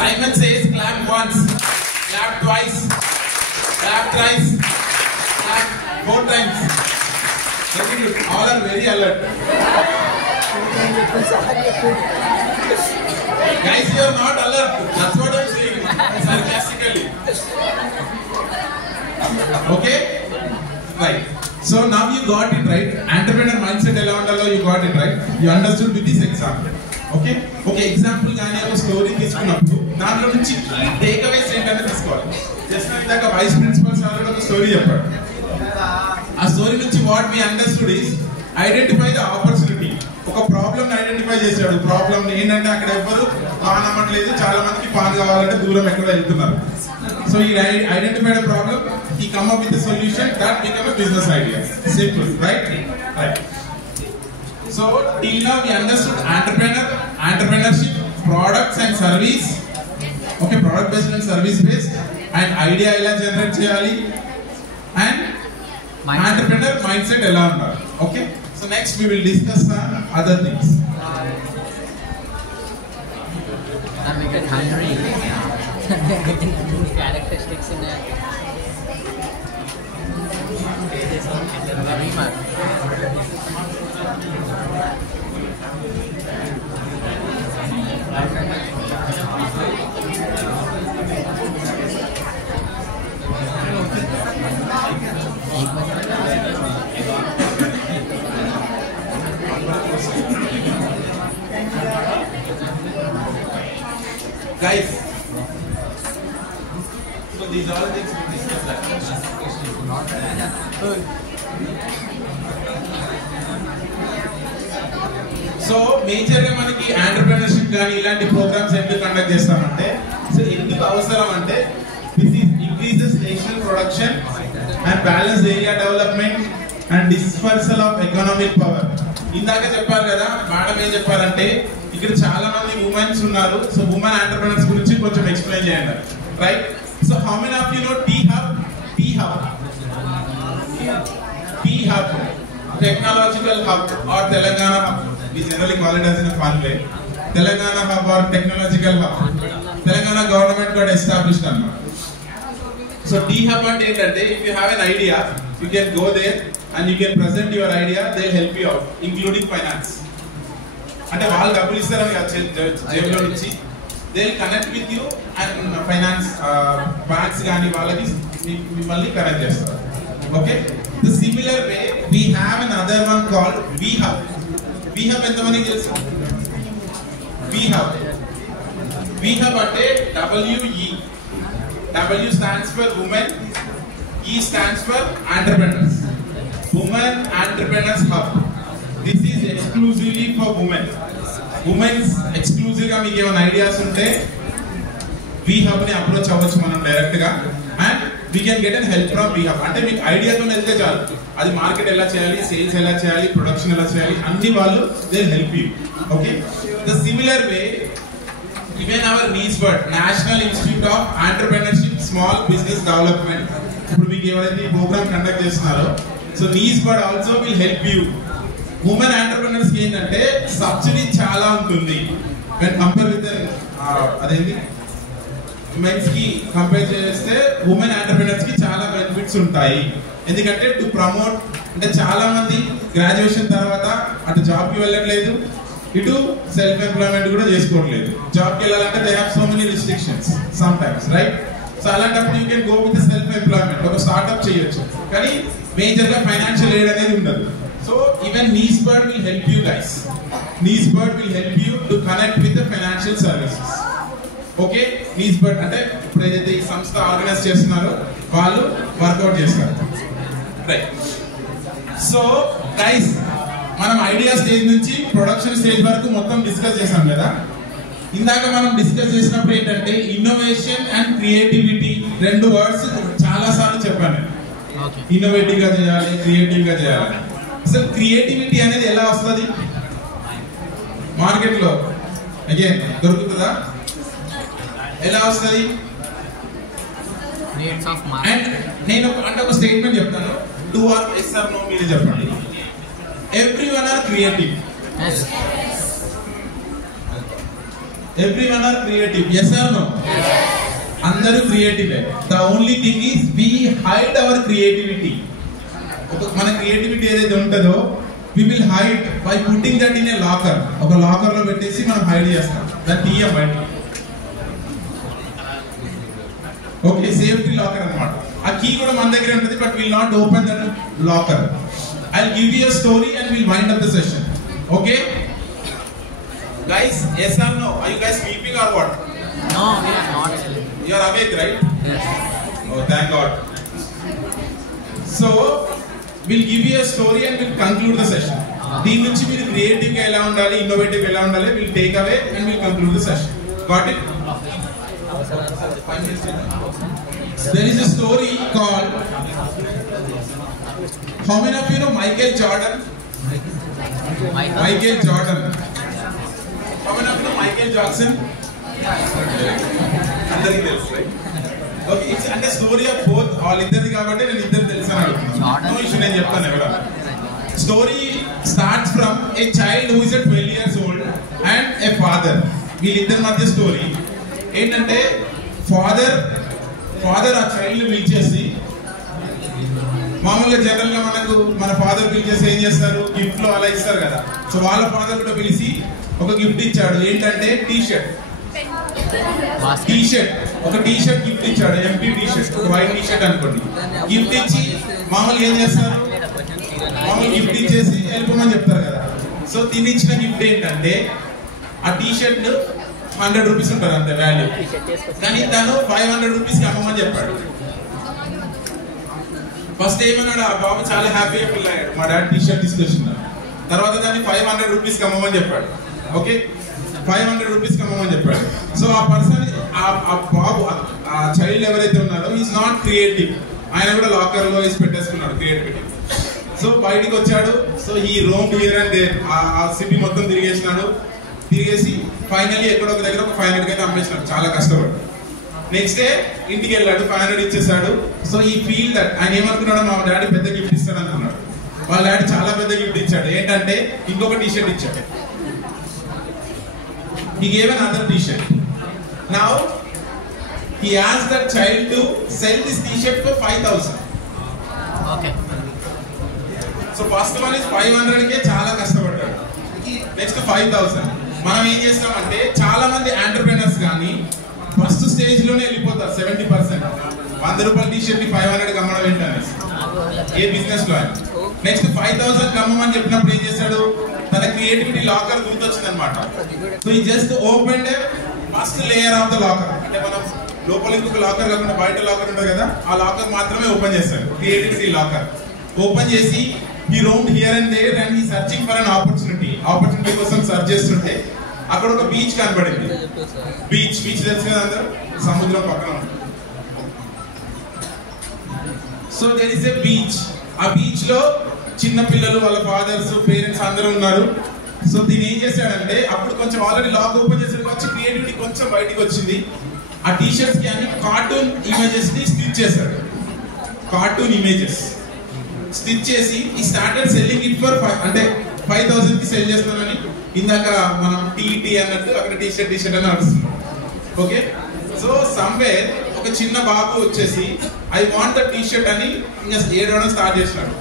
Simon says clap once, clap twice, clap thrice, clap 4 times. All are very alert. Guys, you are not alert. That's what I'm saying sarcastically. Okay? Right. So now you got it right. Entrepreneur mindset ela undalo, you got it right. You understood with this example. Okay, ఒక example గానీ ఒక story తీసుకున్నప్పుడు దాంట్లో నుంచి take అవేస్ ఏంటంటే తీసుకోవాలి. Just ఇందాక vice principal sir ఒక స్టోరీ చెప్పాడు. ఆ స్టోరీ నుంచి what we understood is identify the opportunity. ఒక ప్రాబ్లమ్ ఐడెంటిఫై చేశాడు. ప్రాబ్లమ్ ఏంటంటే అక్కడ ఎవ్వరు పాన్ అమ్మట్లేదు, చాలా మందికి పాన్ కావాలంటే దూరం ఎక్కడ వెళ్తున్నారు. సో ఈ ఐడెంటిఫై ద ప్రాబ్లమ్, ఈ come up with the solution, that become a business idea. Simple, right? Right. So till now we understood entrepreneurship, products and service. Okay, product based and service based, and idea ela generate cheyali, and entrepreneur mindset ela undali. Okay, so next we will discuss other things. I'm getting hungry. Characteristics in it. Very much. Guys, so these are the things we discussed. So major గా మనకి entrepreneurship గాని ఇలాంటి programmes ఎందుకు conduct చేస్తామంటే, so ఎందుకు అవసరం అంటే this is increases national production and balance area development and dispersal of economic power. ఇందాక చెప్పారు కదా మేడం, ఏం చెప్పారంటే ఇక్కడ చాలా మంది ఉమెన్స్ ఉన్నారు. సో ఉమెన్ ఎంటర్‌ప్రెన్యూర్స్ గురించి కొంచెం ఎక్స్ప్లెయిన్ చేయండి, right? So how many of you know T-Hub? T-Hub, technological hub or Telangana hub. We generally call it as in a fun way. Telangana hub or technological hub. Telangana government got established on. So T-Hub and ఏంటంటే, if you have an idea, you can go there and you can present your idea. They'll help you out, including finance. అంటే వాళ్ళు డబ్బులు ఇస్తారని జేబులో నుంచి they will connect with you and finance banks కానీ వాళ్ళకి మిమ్మల్ని కనెక్ట్ చేస్తారు. Okay, the similar way we have an other one called వీహబ్. వీహబ్ ఎంతమందికి తెలుసు? వీహబ్ అంటే WE. W stands for women, E stands for entrepreneurs. Women Entrepreneurs Hub. This is exclusively for women. Women's exclusive గా మీకు ఏమైనా ఐడియాస్ ఉంటే వీహబ్ ని approach అవ్వచ్చు మనం డైరెక్ట్ గా, and we can get an help from వీహబ్. అంటే మీకు ఐడియాతో వెళ్తే చాలు, అది మార్కెట్ ఎలా చేయాలి, సేల్స్ ఎలా చేయాలి, ప్రొడక్షన్ ఎలా చేయాలి, అన్ని వాళ్ళు they help you. Okay, the similar way even our NISBED, National Institute of Entrepreneurship Small Business Development, ఇప్పుడు మీకు ఎవరైతే ఈ ప్రోగ్రామ్ కండక్ట్ చేస్తున్నారో, so NISBED also will help you. Women entrepreneurs కి ఏంటంటే సబ్సిడీ చాలా ఉంటుంది when కంపేర్ విత్ అదేంటి మెన్స్ కి కంపేర్ చేస్తే ఉమెన్ ఎంటర్‌ప్రెన్యూర్స్ కి చాలా బెనిఫిట్స్ ఉంటాయి. ఎందుకంటే టు ప్రమోట్, అంటే చాలా మంది గ్రాడ్యుయేషన్ తర్వాత అటు జాబ్ కి వెళ్ళట్లేదు, ఇటు సెల్ఫ్ ఎంప్లాయ్మెంట్ కూడా చేసుకోవట్లేదు. జాబ్ కి వెళ్ళాలంటే they have so many restrictions some times, right? So అలాంటప్పుడు you can go with self employment, ఒక స్టార్ట్అప్ చేయొచ్చు, కానీ మేజర్ గా ఫైనాన్షియల్ ఎయిడ్ అనేది ఉండదు. So even NISBED will help you guys. NISBED will help you to connect with the financial services. Okay, NISBED అంటే ఇప్పుడు ఏదైతే ఈ సంస్థ ఆర్గనైజ్ చేస్తున్నారో వాళ్ళు వర్కౌట్ చేస్తారు, రైట్? సో గైస్, మనం ఐడియా స్టేజ్ నుంచి ప్రొడక్షన్ స్టేజ్ వరకు మొత్తం డిస్కస్ చేసాం కదా. ఇందాక మనం డిస్కస్ చేసినప్పుడు ఏంటంటే ఇన్నోవేషన్ అండ్ క్రియేటివిటీ రెండు వర్డ్స్ చాలా సార్లు చెప్పాను. ఇన్నోవేటివ్ గా చేయాలి, క్రియేటివ్ గా చేయాలి. అసలు క్రియేటివిటీ అనేది ఎలా వస్తుంది? మార్కెట్ లో అగైన్ దొరుకుతుందా? ఎలా వస్తుంది? అండ్ నేను అంటే ఒక స్టేట్మెంట్ చెప్తాను, do or yes or no మీరు చెప్పండి. Everyone are creative. Yes. Everyone are creative. Yes or no? Yes. Andaru creative. The only thing is we hide our creativity. Mana creativity edaithe untado we will hide by putting that in a locker. Oka locker lo pettesi manam hide chestam. That TM bite. Okay, safety locker anamata. Aa key kuda mana daggare untadi, but we will not open that locker. I'll give you a story and we'll wind up the session. Okay? Guys, yes or no? Are you guys sleeping or what? No, we are not sleeping. You are awake, right? Yes. Oh, thank God. So, we'll give you a story and we'll conclude the session. దీని నుంచి మీరు creative గా ఎలా ఉండాలి, innovative ఎలా ఉండాలి, we'll take away and we'll conclude the session. Got it? There is a story called, how many of you know Michael Jordan? Michael Jordan. How many of you know Michael Jackson? అందరికీ తెలుసు, right? Okay, it's అంటే story of both, వాళ్ళు ఇద్దరిది కాబట్టి నేను ఇద్దరు తెలుసు అని అడుగుతున్నాను. నో ఇష్యూ, నేను చెప్తాను ఎవరా. Story starts from a child who is 12 years old and A father. వీళ్ళిద్దరి మధ్య స్టోరీ ఏంటంటే ఫాదర్ ఆ చైల్డ్ పిలిచేసి, మామూలుగా జనరల్ గా మనకు మన ఫాదర్ పిలిచేసి ఏం చేస్తారు, గిఫ్ట్ లో అలా ఇస్తారు కదా. సో వాళ్ళ ఫాదర్ కూడా పిలిచి ఒక గిఫ్ట్ ఇచ్చాడు. ఏంటంటే టీ షర్ట్ ఒక టీ షర్ట్ గిఫ్ట్ ఇచ్చాడు. ఎంటీ టీ షర్ట్, ఒక వైట్ టీ షర్ట్ అనుకోండి. గిఫ్ట్ ఇచ్చి మామూలుగా ఏం చేస్తారు, మామూలు గిఫ్ట్ ఇచ్చేసి వెళ్ళిపోమని చెప్తారు కదా. సో తినిచ్చిన గిఫ్ట్ ఏంటంటే ఆ టీ షర్ట్ 100 రూపీస్ ఉంటుంది అంతే వాల్యూ, కానీ తను 500 రూపీస్కి అమ్మమని చెప్పాడు. ఫస్ట్ ఏమన్నాడు, ఆ బాబు చాలా హ్యాపీగా ఫీల్ అయ్యాడు, మా డాడీ టీ షర్ట్ తీసుకొచ్చిందా. తర్వాత దాన్ని 500 రూపీస్కి అమ్మమని చెప్పాడు. ఓకే, 500 రూపీస్కి అమ్మమని చెప్పాడు. సో ఆ పర్సన్, ఆ బాబు, ఆ చైల్డ్ ఎవరైతే ఉన్నారో ఈజ్ నాట్ క్రియేటివ్. ఆయన కూడా లాకర్ లో వేసి పెట్టేసుకున్నాడు క్రియేటివిటీ. సో బయటికి వచ్చాడు. సో ఈ రోమ్ హియర్ అండ్ దేర్, ఆ సిటీ మొత్తం తిరిగేసి ఫైనల్లీ ఎక్కడో ఒక దగ్గర ఒక 500 అయితే అమ్మేసినాడు, చాలా కష్టపడి. నెక్స్ట్ డే ఇంటికి వెళ్ళాడు, 500 ఇచ్చేసాడు. సో ఈ ఫీల్ దట్ ఆయన ఏమనుకున్నాడు, మా డాడీ పెద్ద గిఫ్ట్ ఇస్తాడు అనుకున్నాడు. వాళ్ళ డాడీ చాలా పెద్ద గిఫ్ట్ ఇచ్చాడు. ఏంటంటే ఇంకొక టీ షర్ట్ ఇచ్చాడు. He gave another t-shirt. Now he asked that child to sell this t-shirt for 5,000. Okay. So first one is 500 ke chala kastapadaadu. Next 5,000. మనం ఏం చేస్తామంటే చాలా మంది ఎంటర్‌ప్రెన్యూర్స్ కానీ ఫస్ట్ స్టేజ్ లోనే వెళ్ళిపోతారు 70%. 100 రూపాయల టీ-షర్ట్ ని 500 అమ్మడం ఏంటనే ఏ బిజినెస్ లో అయినా. నెక్స్ట్ 5000 అమ్మమని చెప్పినప్పుడు ఏం చేశాడు, తన క్రియేటివిటీ లాకర్ గుర్తొచ్చింది అనమాట. సో ఈ just open first layer of the locker, అంటే మనం లోపల ఇంకొక లాకర్ కాకుండా బయట లాకర్ ఉంటుంది కదా, ఆ లాకర్ మాత్రమే ఓపెన్ చేశాడు, క్రియేటివిటీ లాకర్. ఓపెన్ చేసి ఈ రౌండ్ హియర్ అండ్ దేర్ అండ్ ఈ సర్చింగ్ ఫర్ అన్ ఆపర్చునిటీ కోసం సర్చ్ చేస్తుంటే అక్కడ ఒక బీచ్ కనబడింది. బీచ్ తెలుసు కదా అందరూ, సముద్రం పక్కన ఉంటుంది. So there is a beach. ఆ బీచ్ లో చిన్న పిల్లలు, వాళ్ళ ఫాదర్స్, పేరెంట్స్ అందరూ ఉన్నారు. సో దీన్ని ఏం చేశాడంటే, అప్పుడు కొంచెం ఆల్రెడీ లాక్ ఓపెన్ చేసాడు వచ్చి క్రియేటివిటీ కొంచెం బయటికి వచ్చింది. ఆ టీషర్ట్స్ కి అన్ని కార్టూన్ ఇమేజెస్ ని స్టిచ్ చేశాడు. కార్టూన్ ఇమేజెస్ స్టిచ్ చేసి ఈ స్టార్టెడ్ సెల్లింగ్ ఇట్ ఫర్ అంటే 5000 కి సెల్ చేస్తున్నానని. ఇందాక మనం టీ అన్నట్టు అక్కడ టీషర్ట్ అని నడుస్తుంది. ఓకే, సో సమ్వేర్ ఒక చిన్న బాబు వచ్చేసి ఐ వాంట్ ద టీషర్ట్ అని ఇంకా ఏడవడం స్టార్ట్ చేసినాడు.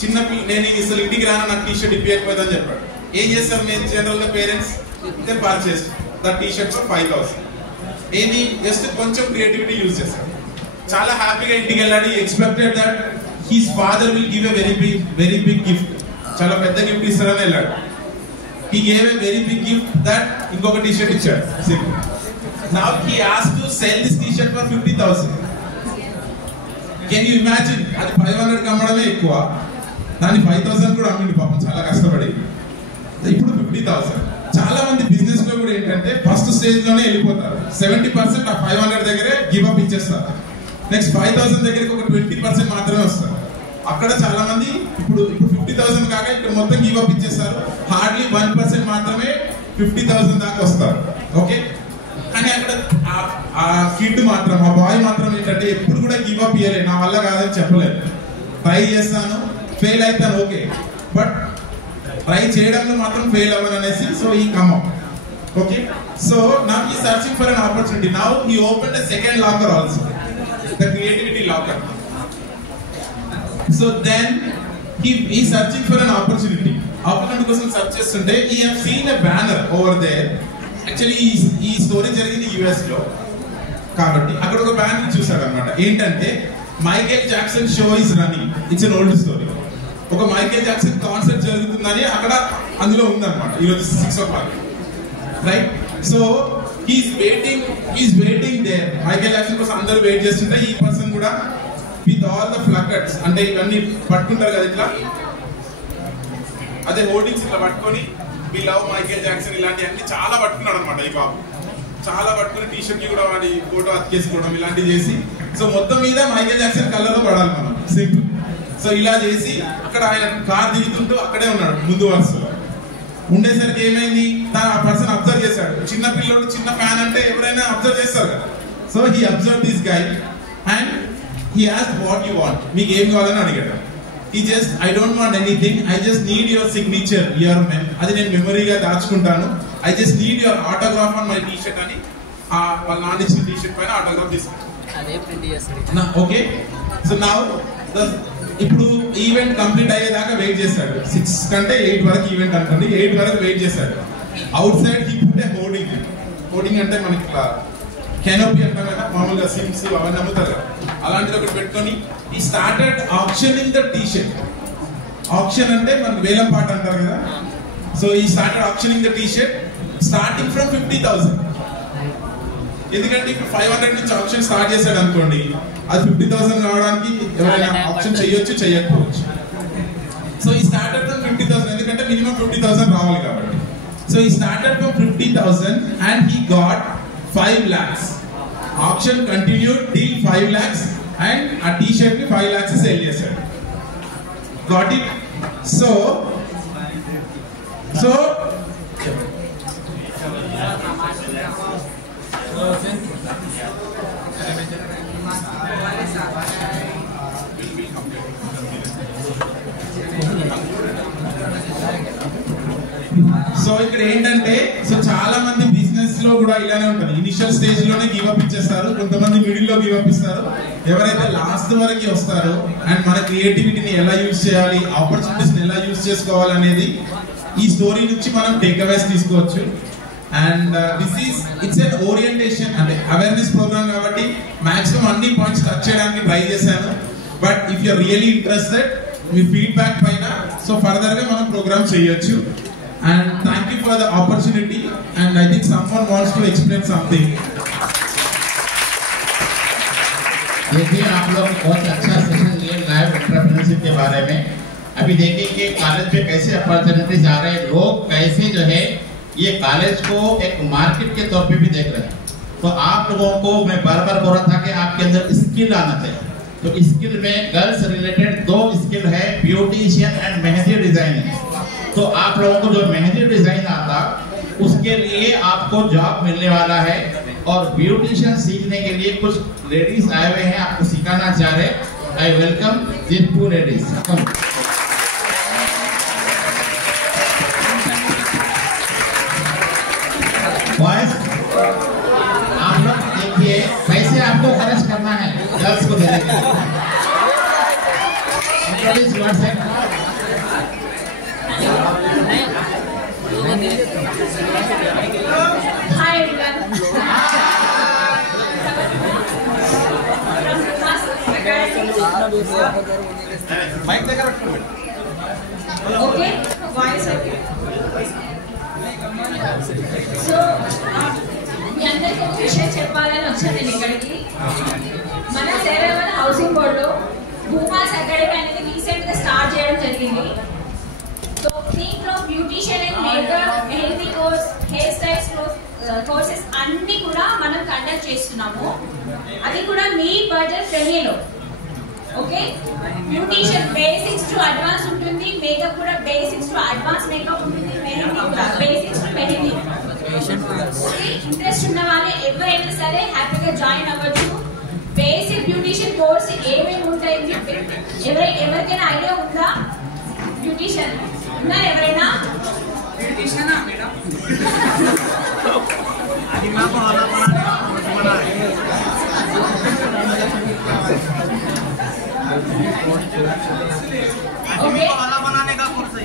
చిన్న పిల్ల, నేను అసలు ఇంటికి రాను, నాకు టీషర్ట్ ఇప్పియకపోతుందని చెప్పాడు. ఏం చేస్తారు నేను జనరల్ గా parents purchase the T-shirt for 5000. ఏది జస్ట్ కొంచెం క్రియేటివిటీ యూజ్ చేశాడు. చాలా హ్యాపీగా ఇంటికి వెళ్ళాడు. Expected that his father will give a very big gift, చాలా పెద్ద గిఫ్ట్ ఇస్తారని వెళ్ళాడు. He gave a very big gift that ఇంకొక టీ-షర్ట్ ఇచ్చాడు. Now he asked to sell this t-shirt for 50,000. Can you imagine? అది 500 అమ్మడమే ఎక్కువ, దాన్ని 5,000 కూడా అమ్మిండు పాపం చాలా కష్టపడి. ఇప్పుడు 50,000. చాలా మంది బిజినెస్ లో కూడా ఏంటంటే ఫస్ట్ స్టేజ్ లోనే వెళ్ళిపోతారు. 70% ఆ 500 దగ్గరే గివ్ అప్ ఇచ్చేస్తారు. నెక్స్ట్ 5,000 దగ్గరికి ఒక 20% మాత్రమే వస్తారు. అక్కడ చాలా మంది ఇప్పుడు 50,000 కాక ఇక్కడ మొత్తం గివ్ అప్ ఇచ్చేస్తారు. హార్డ్లీ 1% మాత్రమే 50,000 దాకా వస్తారు. ఓకే, కానీ అక్కడ ఆ కిడ్ మాత్రం, ఆ బాయ్ మాత్రం ఏంటంటే ఎప్పుడు కూడా గివ్ అప్ ఇవ్వలేదు. నా వల్ల కాదని చెప్పలేదు. ట్రై చేస్తాను, ఫెయిల్ అవుతాను, ఓకే, బట్ ట్రై చేయడంలో మాత్రం ఫెయిల్ అవ్వను అనేసి. సో ఈ come up. Okay, so now he searching for an opportunity. Now he opened a second locker also, the creativity locker. So then he searching for an opportunity కోసం search చేస్తుంటే he have seen a banner over there. Actually ఈ story జరిగింది US లో కాబట్టి అక్కడ ఒక banner చూసాడు అన్నమాట. ఏంటంటే Michael Jackson show is running. It's an old story. ఒక మైకేల్ జాక్సన్ కాన్సర్ట్ జరుగుతుందని అక్కడ అందులో ఉందన్నమాట. ఈరోజు 6 o'clock, right? So he's waiting there. Michael Jackson కోసం అందరూ వెయిట్ చేస్తుంటే ఈ పర్సన్ కూడా విత్ ఆల్ ద ప్లాకెట్స్, అంటే ఇవన్నీ పట్టుకుంటారు కదా ఇట్లా, అదే హోర్డింగ్స్ ఇట్లా పట్టుకొని వి లవ్ మైకేల్ జాక్సన్ ఇలాంటివన్నీ చాలా పట్టుకున్నాడు అనమాట. ఈ బాబు చాలా పట్టుకుని టీ-షర్ట్ కి కూడా వాడి ఫోటో అతికేసుకోవడం ఇలాంటివి చేసి, సో మొత్తం మీద మైకేల్ జాక్సన్ కలర్ లో పడాలి మనం, సింపుల్. సో ఇలా చేసి అక్కడ ఆయన కార్ దిగుతుంటూ అక్కడే ఉన్నాడు ముందు వరుసలో. ఉండేసరికి ఏమైంది, ఆ పర్సన్ అబ్జర్వ్ చేశాడు. చిన్న పిల్లడు, చిన్న ఫ్యాన్ అంటే ఎవరైనా అబ్జర్వ్ చేస్తారు కదా. So he observe this guy and he asked what you want, మీకు ఏం కావాలని అడిగాడు. he just I don't want anything, I just need your signature, your అది నేను మెమరీగా దాచుకుంటాను, I just need your autograph on my t-shirt అని వాళ్ళ నాన్న ఇచ్చిన టీ-షర్ట్ పైన ఆటోగ్రాఫ్ తీసుకున్నాను. అదే ప్రింట్ చేస్తాడు. ఓకే, సో నౌ ఇప్పుడు ఈవెంట్ కంప్లీట్ అయ్యేదాకా వెయిట్ చేశాడు. 6 కంటే 8 వరకు ఈవెంట్ అనుకోండి, 8 వరకు వెయిట్ చేశాడు. Out side he put a hoarding అంటే మనకి కెనోపీ అంటాం కదా, మామూలుగా సిమ్స్ అవన్నీ అమ్ముతారు కదా, అలాంటిది ఒకటి పెట్టుకొని ఈ started auctioning the t shirt. Auction అంటే మనకి వేలం పాట అంటారు కదా. సో ఈ started auctioning the t shirt starting from 50,000. ఎందుకంటే ఇప్పుడు 500 నుంచి ఆప్షన్ స్టార్ట్ చేశాడు అనుకోండి, అది 50,000 కావడానికి ఎవరైనా ఆప్షన్ చేయొచ్చు, చేయకపోవచ్చు. సో ఈ స్టార్టెడ్ ఫ్రమ్ 50,000, ఎందుకంటే మినిమం 50,000 రావాలి కాబట్టి. సో ఈ started from 50,000 and he got 5 lakhs. Auction continued till 5 lakhs and a t-shirt ని 5 lakhs sell చేశాడు. Got it? So సో ఇక్కడ ఏంటంటే, సో చాలా మంది బిజినెస్ లో కూడా ఇలానే ఉంటుంది. ఇనిషియల్ స్టేజ్ లోనే గివ్ అప్ ఇచ్చేస్తారు, కొంతమంది మిడిల్ లో గివ్ అప్ ఇస్తారు. ఎవరైతే లాస్ట్ వరకు వస్తారో అండ్ మన క్రియేటివిటీని ఎలా యూజ్ చేయాలి, ఆపర్చునిటీస్ ఎలా యూజ్ చేసుకోవాలి అనేది ఈ స్టోరీ నుంచి మనం టేక్అవేస్ తీసుకోవచ్చు. అండ్ ఇట్స్ ఎన్ ఓరియంటేషన్ అంటే అవేర్నెస్ ప్రోగ్రామ్ కాబట్టి మాక్సిమం అన్ని పాయింట్స్ టచ్ చేయడానికి ట్రై చేశాను. But if you're really interested మీ ఫీడ్బ్యాక్ పైన సో ఫర్దర్ గా మనం ప్రోగ్రామ్ చేయొచ్చు. And thank you for the opportunity. And I think someone wants to explain something. देखिए आप लोग बहुत अच्छा सेशन लिए लाइव एंटरप्रेन्योरशिप के बारे में. अभी देखिए कि कॉलेज पे कैसे अपॉर्चुनिटीज आ रहे हैं, लोग कैसे जो है ये कॉलेज को एक मार्केट के तौर पे भी देख रहे हैं. तो आप लोगों को मैं बार बार बोल रहा था कि आपके अंदर स्किल आना चाहिए. तो स्किल में गर्ल्स रिलेटेड 2 स्किल है, ब्यूटिशियन एंड मेहंदी डिजाइनिंग. तो आप लोगों को जो मेहंदी डिजाइन आता उसके लिए आपको जॉब मिलने वाला है. और ब्यूटिशियन सीखने के लिए कुछ लेडीज आए हुए हैं, आपको सिखाना चाह रहे. I welcome this 2 ladies. Boys आप लोग देखिए कैसे आपको खर्च करना है गर्ल्स को देने के लिए. Hi everyone. Okay, voice okay. So, మీ అందరికీ ఒక విషయం చెప్పాలని వచ్చాను నేను ఇక్కడికి. మన సేవల హౌసింగ్ బోర్డులో భూమాస్ అకాడమీ అనేది రీసెంట్ గా స్టార్ట్ చేయడం జరిగింది. సో దీంట్లో beautician and makeup, mehndi course, hair styles courses అన్ని కూడా మనం కండక్ట్ చేస్తున్నాము. అది కూడా మీ బడ్జెట్ ఫ్రెండ్లీలో. Okay, beautician basics to advance ఉంటుంది, మేకప్ కూడా బేసిక్స్ టు అడ్వాన్స్ మేకప్ ఉంటుంది, మెహందీ కూడా బేసిక్స్ టు మెహందీ. ఇంట్రెస్ట్ ఉన్న వాళ్ళు ఎవరైనా సరే హ్యాపీగా జాయిన్ అవ్వచ్చు. బేసిక్ బ్యూటిషియన్ కోర్స్ ఏమేమి ఉంటాయి ఎవరికైనా ఐడియా ఉందా? బ్యూటిషియన్ ఉన్నా ఎవరైనా?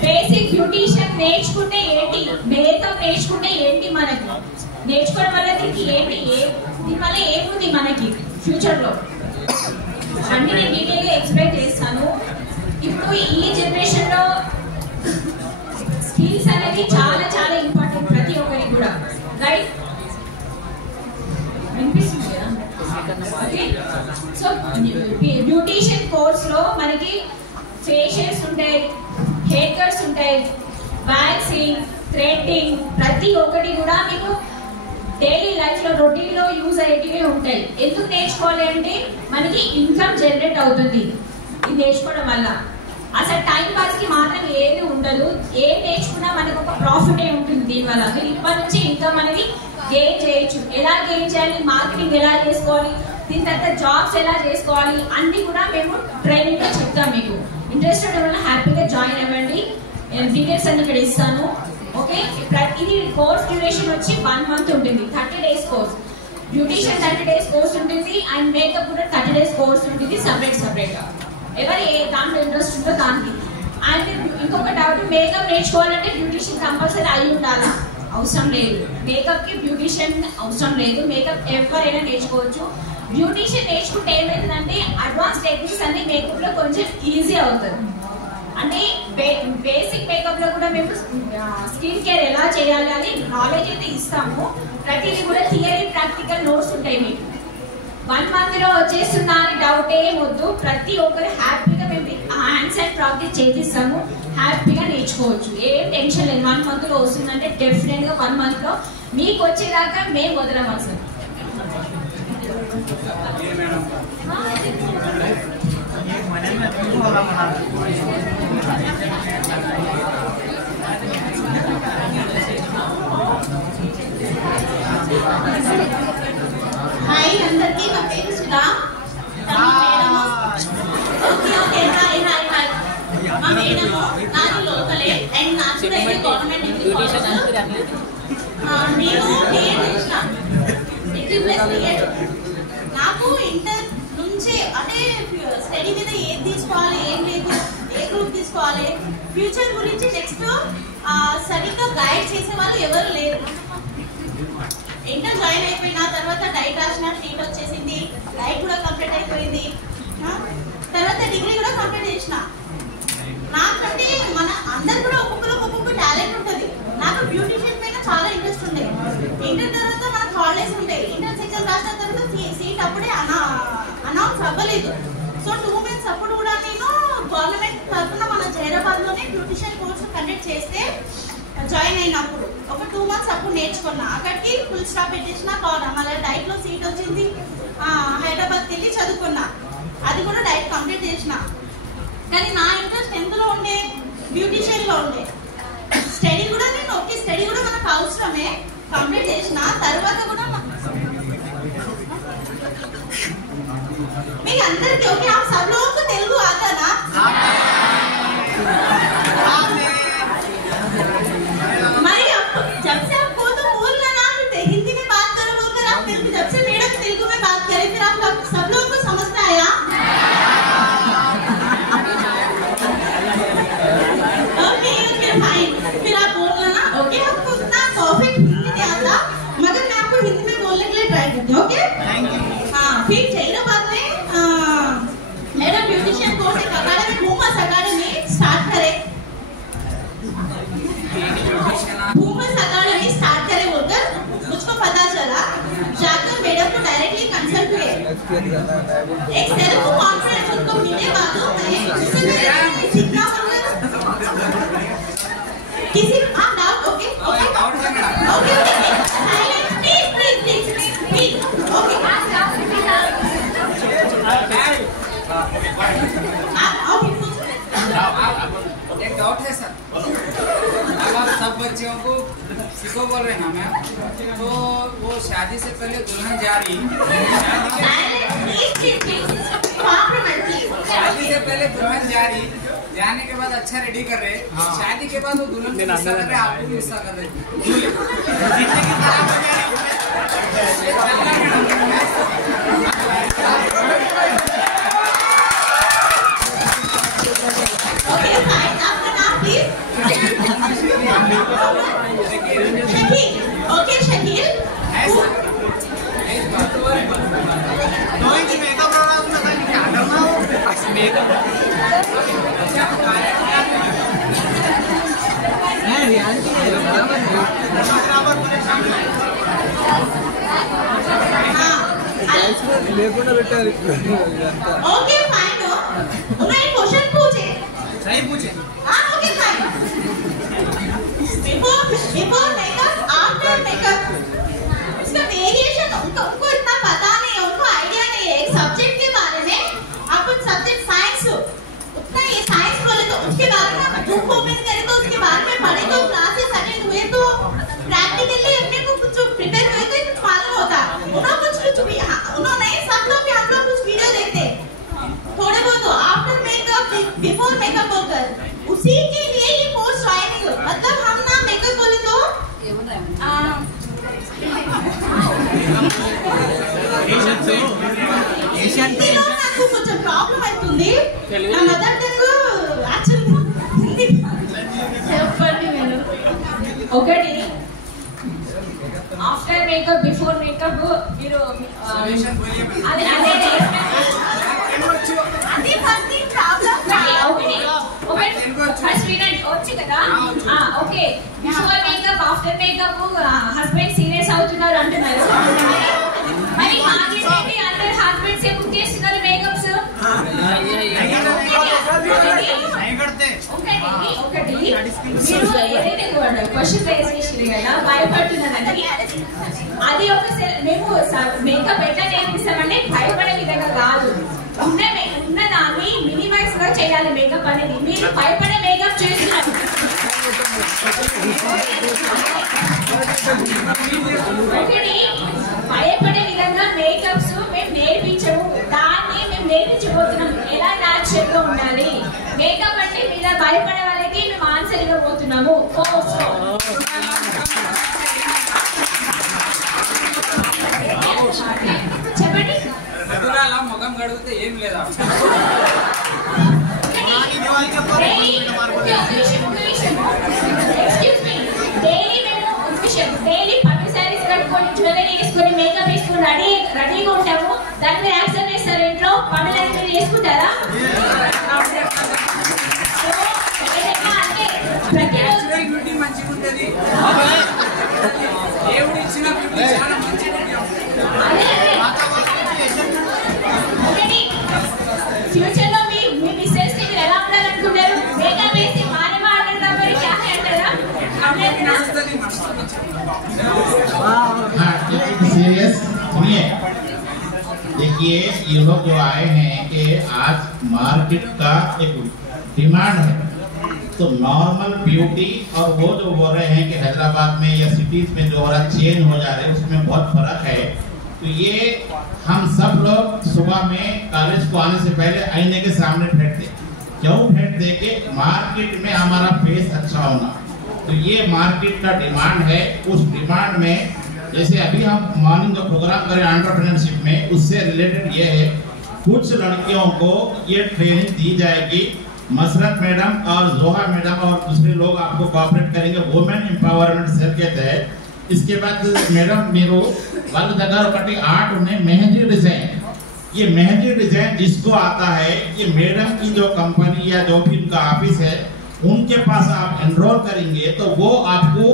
బేసిక్ బ్యూటిషియన్ నేర్చుకుంటే ఏంటి, మేకప్ నేర్చుకుంటే ఏంటి, మనకి నేర్చుకోవడం వల్ల దీనికి ఏంటి, దీనివల్ల ఏముంది మనకి ఫ్యూచర్ లో అన్ని నేను డీటెయిల్ గా ఎక్స్ప్లెయిన్ చేస్తాను. ఇప్పుడు ఈ జనరేషన్ లో స్కిల్స్ అనేది చాలా చాలా ఇంపార్టెంట్ ప్రతి ఒక్కరికి కూడా, రైట్? వినిపిస్తుంది కదా? సో బ్యూటిషియన్ కోర్స్ లో మనకి ఫేషియల్స్ ఉంటాయి, హెయిర్ కట్స్ ఉంటాయి, వ్యాక్సింగ్, థ్రెడ్డింగ్, ప్రతి ఒక్కటి కూడా మీకు డైలీ లైఫ్ లో రొటీన్ లో యూజ్ అయ్యేటివే ఉంటాయి. ఎందుకు నేర్చుకోవాలి అంటే మనకి ఇన్కమ్ జనరేట్ అవుతుంది ఇది నేర్చుకోవడం వల్ల. అసలు టైం పాస్ కి మాత్రం ఏమీ ఉండదు, ఏం నేర్చుకున్నా మనకు ఒక ప్రాఫిట్ ఉంటుంది దీనివల్ల. మీరు ఇప్పటి నుంచి ఇన్కమ్ అనేది గెయిన్ చేయొచ్చు. ఎలా గెయిన్ చేయాలి, మార్కెటింగ్ ఎలా చేసుకోవాలి, దీని తర్వాత జాబ్స్ ఎలా చేసుకోవాలి అన్ని కూడా మేము ట్రైనింగ్ లో చెప్తాం. మీకు ఇంట్రెస్టెడ్ వల్ల హ్యాపీగా జాయిన్ అవ్వండి. నేను డీటెయిల్స్ అన్ని ఇక్కడ ఇస్తాను. ఓకే, ఇది కోర్స్ డ్యూరేషన్ వచ్చి 1 మంత్ ఉంటుంది, 30 days course. Beautician 30 days course ఉంటుంది అండ్ మేకప్ కూడా 30 days కోర్స్ ఉంటుంది సపరేట్ గా. ఎవరు ఏ దాంట్లో ఇంట్రెస్ట్ ఉందో దానికి. అండ్ ఇంకొక డౌట్, మేకప్ నేర్చుకోవాలంటే బ్యూటిషియన్ కంపల్సరీ అయి ఉండాలా? అవసరం లేదు. మేకప్ కి బ్యూటిషియన్ అవసరం లేదు, మేకప్ ఎవరైనా నేర్చుకోవచ్చు. బ్యూటిషియన్ నేర్చుకుంటే ఏమైతుందంటే అడ్వాన్స్ టెక్నిక్స్ అన్ని మేకప్ లో కొంచెం ఈజీ అవుతుంది. అంటే బేసిక్ మేకప్ లో కూడా మేము స్కిన్ కేర్ ఎలా చేయాలి అని నాలెడ్జ్ అయితే ఇస్తాము. ప్రతిదీ కూడా థియరీ ప్రాక్టికల్ నోట్స్ ఉంటాయి మీకు. 1 month లో వచ్చేస్తున్నా అని డౌట్ ఏం వద్దు. ప్రతి ఒక్కరు హ్యాపీగా మేము హ్యాండ్స్ అండ్ ప్రాక్టీస్ చేపిస్తాము, హ్యాపీగా నేర్చుకోవచ్చు. ఏం టెన్షన్ లేదు. 1 month లో వస్తుందంటే డెఫినెట్ గా 1 month లో మీకు వచ్చేదాకా మేము వదలం అసలు. హాయ్ అందరికీ, నా పేరు సుధా. మా మేడము నాది లోకలే అండ్ నాకు కూడా ఇది గవర్నమెంట్ డిగ్రీ కాలేజ్. నేను నాకు ఇంటర్ నుంచే అంటే స్టడీ మీద ఏది తీసుకోవాలి ఏం లేదు, ఏ గ్రూప్ చేసుకోవాలి. ఫ్యూచర్ గురించి నెక్స్ట్ సరిగ్గా గైడ్ చేసే వాళ్ళు ఎవరు లేరు. ఇంటర్ జాయిన్ అయిపోయిన తర్వాత డైట్ రాసిన, సీట్ వచ్చేసింది, డైట్ కూడా కంప్లీట్ అయిపోయింది, తర్వాత డిగ్రీ కూడా కంప్లీట్ చేసిన. నాకంటే మన అందరు కూడా ఒక్కొక్క టాలెంట్ ఉంటుంది. నాకు బ్యూటిషియన్ పైన చాలా ఇంట్రెస్ట్ ఉంది. ఇంటర్ తర్వాత మనకు హాలిడేస్ ఉంటాయి. ఇంటర్ ఎగ్జామ్ రాసిన తర్వాత సీట్ అప్పుడే అనౌన్స్ అవ్వలేదు. సో 2 months అప్పుడు కూడా నేను గవర్నమెంట్ తరఫున మన జైరాబాద్ లోనే బ్యూటిషియన్ కోర్స్ కండక్ట్ చేస్తే జాయిన్ అయినప్పుడు ఒక 2 months అప్పుడు నేర్చుకున్నా. అక్కడికి ఫుల్ స్టాప్ పెట్టేసిన. మళ్ళీ డైట్ లో సీట్ వచ్చింది, హైదరాబాద్కి వెళ్ళి చదువుకున్నా. అది కూడా డైట్ కంప్లీట్ చేసిన. కానీ నా ఇంట్రెస్ట్ ఎందులో ఉండే, బ్యూటిషియన్ లో ఉండే. స్టడీ కూడా నేను స్టడీ కూడా మనకు అవసరమే, కంప్లీట్ చేసిన. తర్వాత కూడా మీకు అందరికీ ఓకే, आप सब लोगों को तेलुगु आता ना? मैं जब से आपको तो बोलना ना हिंदी में बात करो बोलकर आप तेलुगु, जब से मैडम तेलुगु में बात करे फिर आप सब लोगों को समझ में आया? ओके ओके फाइन, फिर आप बोलना ना ओके। आपको उतना परफेक्ट हिंदी नहीं आता मगर मैं आपको हिंदी में बोलने के लिए ट्राई करती हूँ। ओके हाँ, फिर जैराबाद में मेरा ब्यूटिशियन कोर्स एक अकाडमी भूमस अकाडमी स्टार्ट करे, भूमस अकाडमी स्टार्ट करे बोलकर मुझको पता चला। जाकर मैडम को डायरेक्टली कंसल्ट हुए। एक सेल्फ कॉन्फिडेंस उनको मिले बातों में उससे सीखना पड़ेगा। किसी आप doubt okay okay okay silence please okay एक डाउट है सर, अब आप सब बच्चियों को सिखो बोल रहे हैं ना मैम, तो वो शादी से पहले दुल्हन जा रही, शादी से पहले दुल्हन जा रही, जाने के बाद अच्छा रेडी कर रहे, शादी के बाद वो दुल्हन को गुस्सा कर रहे, आपको गुस्सा कर रहे, जिंदगी खराब हो जा रही है। ओके फाइन, आपका नाम please? Shakeel. Okay Shakeel, knowing makeup program में कहीं क्या करना हो मेकअप है रियलिटी है बराबर लेకుండా పెట్టారు। ओके फाइन, उन्हें क्वेश्चन पूछे, सही पूछे। हाँ okay fine. Before makeup after makeup उसका वेरिएशन उनको इतना पता नहीं है, उनको आइडिया नहीं है एक सब्जेक्ट के बारे में। अपन सब्जेक्ट साइंस उतना ये साइंस बोले तो उसके बारे में आप बुक ओपन करें तो उसके बारे में पढ़े तो क्लासेस अटेंड हुए तो प्रैक्टिकली अपने को कुछ प्रिपेयर हुए तो कुछ मालूम होता। उन्होंने सब लोग भी हम लोग कुछ वीडियो देखते थोड़े बहुत आफ्टर मेकअप बिफोर मेकअप होकर उसी के लिए ये कोर्स ज्वाइनिंग। मतलब हम ना मेकअप बोले तो हिंदीలో నాకు కొంచెం ప్రాబ్లం అవుతుంది, నా మదర్ టంగ్ యాక్చువల్గా హిందీ చెప్పండి మీరు. ఒకటి ఆఫ్టర్ మేకప్ బిఫోర్ మేకప్ మీరు అదే అదే అదే ఫస్ట్ ప్రాబ్లం ఫస్ట్ వినండి వచ్చి కదా. Okay before makeup after makeup husband serious అవుతున్నారు అంటున్నారు, మరి మాకేంటి అందరు హస్బెండ్స్ ఎప్పుడు చేస్తున్నారు మేకప్స్? ఒకటి మీరు ఏదైతే క్వశ్చన్ రైజ్ చేసింది కదా భయపడుతున్నారని, అది ఒక మేము మేకప్ ఎట్లా నేర్పిస్తామంటే భయపడే విధంగా కాదు, ఉన్న దాన్ని మినిమైజ్ గా చేయాలి మేకప్ అనేది. మీరు భయపడే మేకప్ చేస్తున్నారు. ఒకటి భయపడే విధంగా మేకప్స్ మేము నేర్పించము, దాన్ని మేము నేర్పించబోతున్నాం ఎలా న్యాచురల్ గా ఉండాలి. మేకప్ అంటే మీద భయపడే వాళ్ళకి మేము ఆన్సర్ ఇవ్వబోతున్నాము. చెప్పండి. మొగం గడిగితే ఏం లేదా? ఉంటుంది. దేవుడు ఇచ్చిన బ్యూటీ చాలా మంచిది. ఫ్యూచర్ లో మీ మిస్సెస్ ని ఎలా ఉండాలనుకుంటారు? మేకప్ వేసి మానే మాట్లాడతాం మరి क्या है अंటారా? सीरियस सुनिए, देखिए ये लोग जो आए हैं कि आज मार्केट का एक डिमांड है, तो नॉर्मल ब्यूटी और वो जो बोल रहे हैं कि हैदराबाद में या सिटीज में जो हो रहा चेंज हो जा रहे हैं उसमें बहुत फर्क है। तो ये हम सब लोग सुबह में कॉलेज को आने से पहले आईने के सामने बैठते, क्यों बैठते कि मार्केट में हमारा फेस अच्छा होना। तो ये मार्केट का डिमांड है। उस डिमांड में जैसे अभी हम मॉर्निंग का प्रोग्राम करें एंटरप्रेन्योरशिप में, उससे रिलेटेड ये है कुछ लड़कियों को ये ट्रेनिंग दी जाएगी। मसरत मैडम और जोहा मैडम और दूसरे लोग आपको कोऑपरेट करेंगे वुमेन एम्पावरमेंट सेल के तहत। इसके बाद मैडम मेरो వాళ్ళ దగ్గర ఒకటి आर्ट में मेहंदी डिजाइन, ये मेहंदी डिजाइन जिसको आता है ये मैडम की जो कंपनी या जो भी उनका ऑफिस है उनके पास आप एनरोल करेंगे तो वो आपको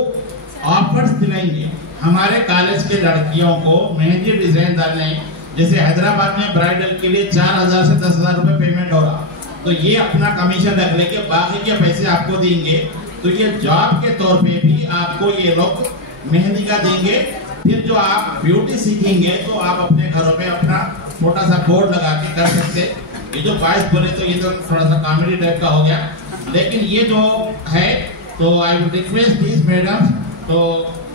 ऑफर्स दिलाएंगे। हमारे कॉलेज के लड़कियों को मेहंदी डिजाइन डालने, जैसे हैदराबाद में ब्राइडल के लिए 4000 से 10,000 रुपए पेमेंट हो रहा, तो ये अपना कमीशन रख लेके बाकी के पैसे आपको देंगे। तो ये जॉब के तौर पे भी आपको ये लोग मेहंदी का देंगे। फिर जो आप ब्यूटी सीखेंगे तो आप अपने घरों में अपना छोटा सा बोर्ड लगा के कर सकते। ये जो 22 बोले तो ये तो थोड़ा सा कॉमेडी टाइप का हो गया, लेकिन ये जो है तो I would request this madam तो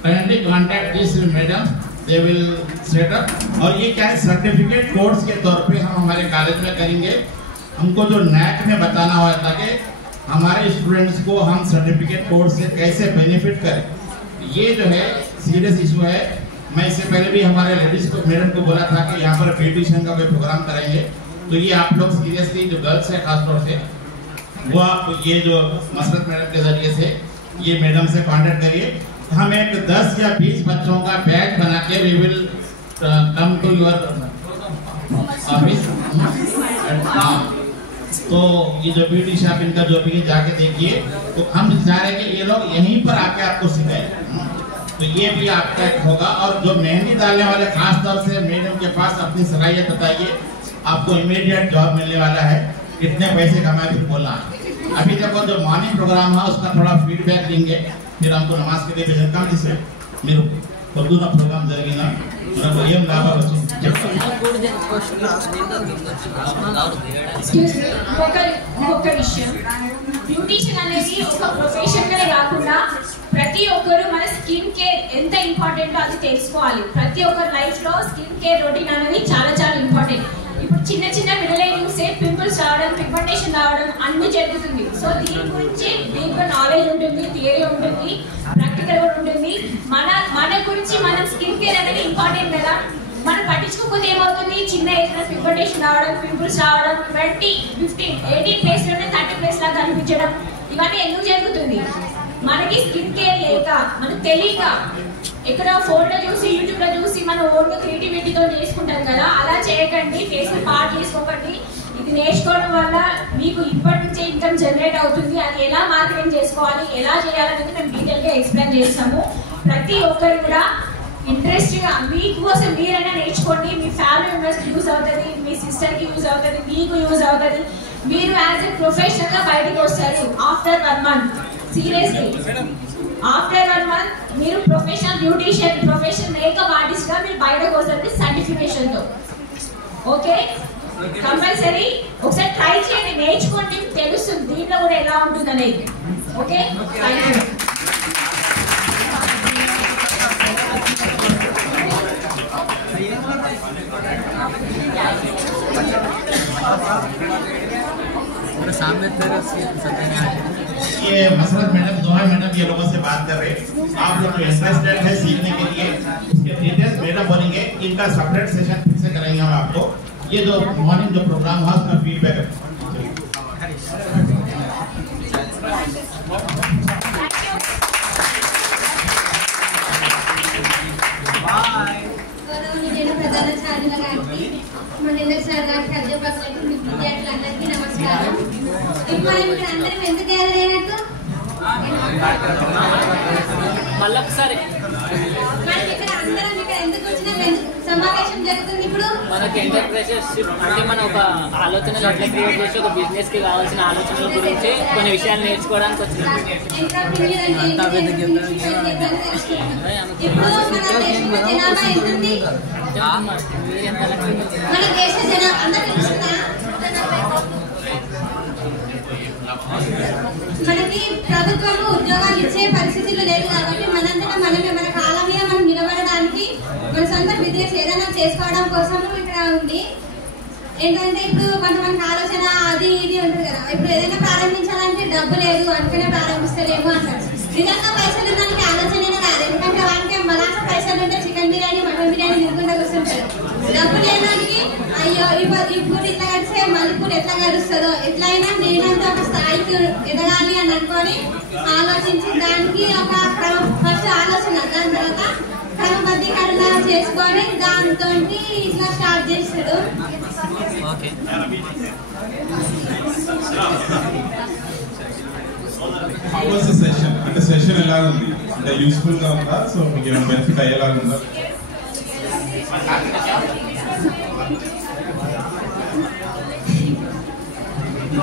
kindly contact this madam, they will set up. और ये क्या है सर्टिफिकेट कोर्स के तौर पे हम हमारे कॉलेज में करेंगे। हमको जो नैक में बताना हुआ था कि हमारे स्टूडेंट्स को हम सर्टिफिकेट कोर्स से कैसे बेनिफिट करें, ये जो है सीरियस इशू है। मैं इससे पहले भी हमारे लेडीज को मैडम को बोला था कि यहाँ पर ब्यूटिशियन का कोई प्रोग्राम करेंगे, तो ये आप लोग सीरियसली जो गर्ल्स है खासतौर से वो आप ये जो मसरत मैडम के जरिए से ये मैडम से कांटेक्ट करिए। हम एक 10 या 20 बच्चों का बैच बना के we will come to your office. तो ये जो ब्यूटी शॉप इनका जो भी जाके देखिए, तो हम चाह रहे हैं कि ये लोग यहीं पर आके आपको सिखाएं, तो ये भी आपका होगा। और जो मेहंदी डालने वाले खास तौर से मैडम के पास अपनी सलाहियत बताइए, आपको इमीडिएट जॉब मिलने वाला है। कितने पैसे कमाए फिर बोलना। अभी तक जो मॉर्निंग प्रोग्राम है उसका थोड़ा फीडबैक लेंगे, फिर हमको नमाज के लिए भेजता जिससे मेरे పొద్దున ప్రోగ్రామ్ జరిగిన మనకు ఏం లాభాలు వచ్చింది ఒక విషయం, బ్యూటిషియన్ అనేది ఒక ప్రొఫెషన్ గా కాకుండా ప్రతి ఒక్కరు మన స్కిన్ కేర్ ఎంత ఇంపార్టెంట్ అది తెలుసుకోవాలి. ప్రతి ఒక్కరి లైఫ్ లో స్కిన్ కేర్ రొటీన్ అనేది చాలా చాలా ఇంపార్టెంట్. ఇప్పుడు చిన్న చిన్న పిల్లలైతే పింపుల్స్ రావడం, పిగ్మెంటేషన్ రావడం అన్ని జరుగుతుంది. సో దీని గురించి దీంట్లో నాలెడ్జ్ ఉంటుంది, థియరీ ఉంటుంది, ప్రాక్టికల్ కూడా ఉంటుంది. మన గురించి మనం స్కిన్ కేర్ అనేది ఇంపార్టెంట్ కదా, మనం పట్టించుకోకపోతే ఏమవుతుంది, చిన్న ఏజ్ లో పిగ్మెంటేషన్ రావడం, పింపుల్స్ రావడం, 20, 15, 18 ప్లేస్ లోనే 30 ప్లేస్ లాగా కనిపించడం, ఇవన్నీ ఎందుకు జరుగుతుంది? మనకి స్కిన్ కేర్ లేక, మనకు తెలియక, ఇక్కడ ఫోన్ లో చూసి యూట్యూబ్ లో చూసి మనం ఓన్గా క్రియేటివిటీతో చేసుకుంటాం కదా, అలా చేయకండి. ఫేస్ పార్ట్ చేసుకోకండి. ఇది నేర్చుకోవడం వల్ల మీకు ఇప్పటి నుంచే ఇన్కమ్ జనరేట్ అవుతుంది. అది ఎలా మార్కెటింగ్ చేసుకోవాలి, ఎలా చేయాలనేది మేము డీటెయిల్ గా ఎక్స్ప్లెయిన్ చేస్తాము. ప్రతి ఒక్కరు కూడా ఇంట్రెస్ట్ గా మీకోసం మీరైనా నేర్చుకోండి. మీ ఫ్యామిలీ మెంబర్స్ కి యూజ్ అవుతుంది, మీ సిస్టర్ కి యూజ్ అవుతుంది, మీకు యూజ్ అవుతుంది. మీరు యాజ్ ఎ ప్రొఫెషనల్ గా బయటకు వస్తారు after 1 month. Seriously after 1 month మీరు professional beautician, professional makeup artist గా మీరు బయటకు వస్తారు సర్టిఫికేషన్ తో. ఓకే, కంపల్సరీ ఒకసారి ట్రై చేయండి, నేర్చుకోండి, తెలుస్తుంది దీంట్లో కూడా ఎలా ఉంటుంది అనేది. Okay, thank you. ये मसरत मैडम, जोहा मैडम ये लोगों से बात कर रहे हैं। आप लोग जो इंटरेस्टेड है सीखने के लिए उसके डिटेल्स मैडम बोलेंगे। इनका सेपरेट सेशन फिर से करेंगे हम आपको। ये जो मॉर्निंग जो प्रोग्राम है उसका फीडबैक है। నమస్కారం. ఇప్పుడు మనం ఇక్కడ అందరం ఎందుకు గ్యాదర్ అయినట్టు మళ్ళీ ఒకసారి సమావేశం జరుగుతుంది ఇప్పుడు మనకి ఎంటర్ప్రైజర్షిప్ అంటే మనం ఒక ఆలోచనలు ఎట్లా క్రియేట్ చేసి ఒక బిజినెస్ కి కావాల్సిన ఆలోచనల గురించి కొన్ని విషయాలు నేర్చుకోవడానికి వచ్చినాం. మన దేశ జనాభా మనకి ప్రభుత్వము ఉద్యోగాలు ఇచ్చే పరిస్థితులు లేవు కాబట్టి మనంతటా మనమే మన కాలం మీద మనం నిలబడడానికి మన సొంత బిజినెస్ ఏదైనా చేసుకోవడం కోసం ఇక్కడ ఉంది. ఏంటంటే ఇప్పుడు మనకి ఆలోచన అది ఇది ఉంటుంది కదా, ఇప్పుడు ఏదైనా ప్రారంభించాలంటే డబ్బు లేదు అందుకనే ప్రారంభిస్తలేము అంటారు. నిజంగా పైసలు దానికి ఆలోచన కాదు, ఎందుకంటే వానికి మలాస పైసలు ఉంటే చికెన్ బిర్యానీ మటన్ బిర్యానీ తినుకుంటూ కూర్చుంటారు. డబ్బు లేదానికి అయ్యో ఇప్పుడు ఇట్లా గడిస్తే మళ్ళీ ఎట్లా గడుస్తుందో ఎట్లయినా నేనంతా ఒక స్థాయికి ఎదగాలి అని అనుకొని ఆలోచించి దానికి ఒక ఫస్ట్ ఆలోచన, దాని తర్వాత క్రమబద్ధీకరణ చేసుకొని దాంతో ఇట్లా స్టార్ట్ చేస్తాడు. How was the session? అంటే సెషన్ ఎలా ఉంది? అంటే యూస్ఫుల్ గా ఉందా? సో మీకు ఏమైనా బెనిఫిట్ అయ్యేలాగా ఉందా?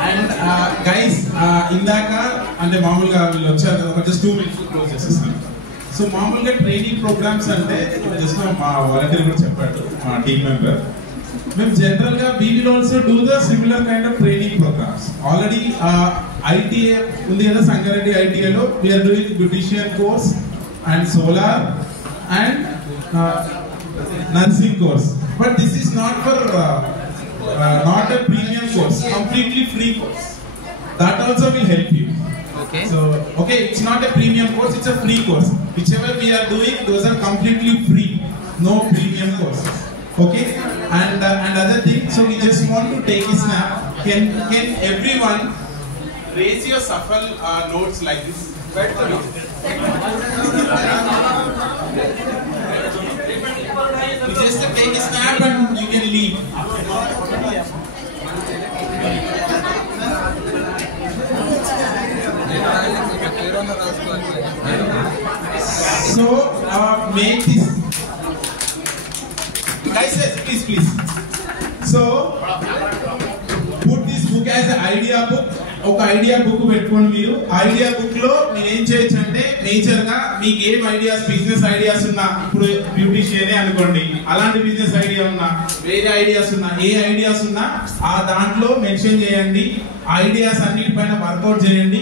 అండ్ గైస్ ఇందాక అంటే మామూలుగా వీళ్ళు వచ్చారు ఒక జస్ట్ 2 minutes క్లోజ్ చేసేస్తాను. సో మామూలుగా ట్రైనింగ్ ప్రోగ్రామ్స్ అంటే జస్ట్ మా వాలంటీర్ కూడా చెప్పాడు మా టీమ్ మెంబర్, మేము జనరల్ గా we will also do the similar kind of training programs. Already ITA ఉంది కదా, సంగారెడ్డి ITA లో we are doing beautician course and solar and nursing course, but this is not for not a premium course, completely free course. That also will help you. Okay. So okay, it's not a premium course, it's a free course. Whichever we are doing, those are completely free, no premium courses. Okay, and other thing, so we just want to take a snap. Can everyone raise your shuffle notes like this? You just take a snap and you can leave. So make this. Guys, please. So put this book as an idea book. ఒక idea book పెట్టుకోండి. మీరు idea book లో మీరు ఏం చేయొచ్చు అంటే nature గా మీకు ఏం ఐడియాస్, బిజినెస్ ఐడియాస్ ఉన్నా, ఇప్పుడు బ్యూటీషియనే అనుకోండి, అలాంటి బిజినెస్ ఐడియా ఉన్నా, వేరే ఐడియాస్ ఉన్నా, ఏ ఐడియాస్ ఉన్నా ఆ దాంట్లో మెన్షన్ చేయండి. ఐడియాస్ అన్నిటిపైన వర్కౌట్ చేయండి.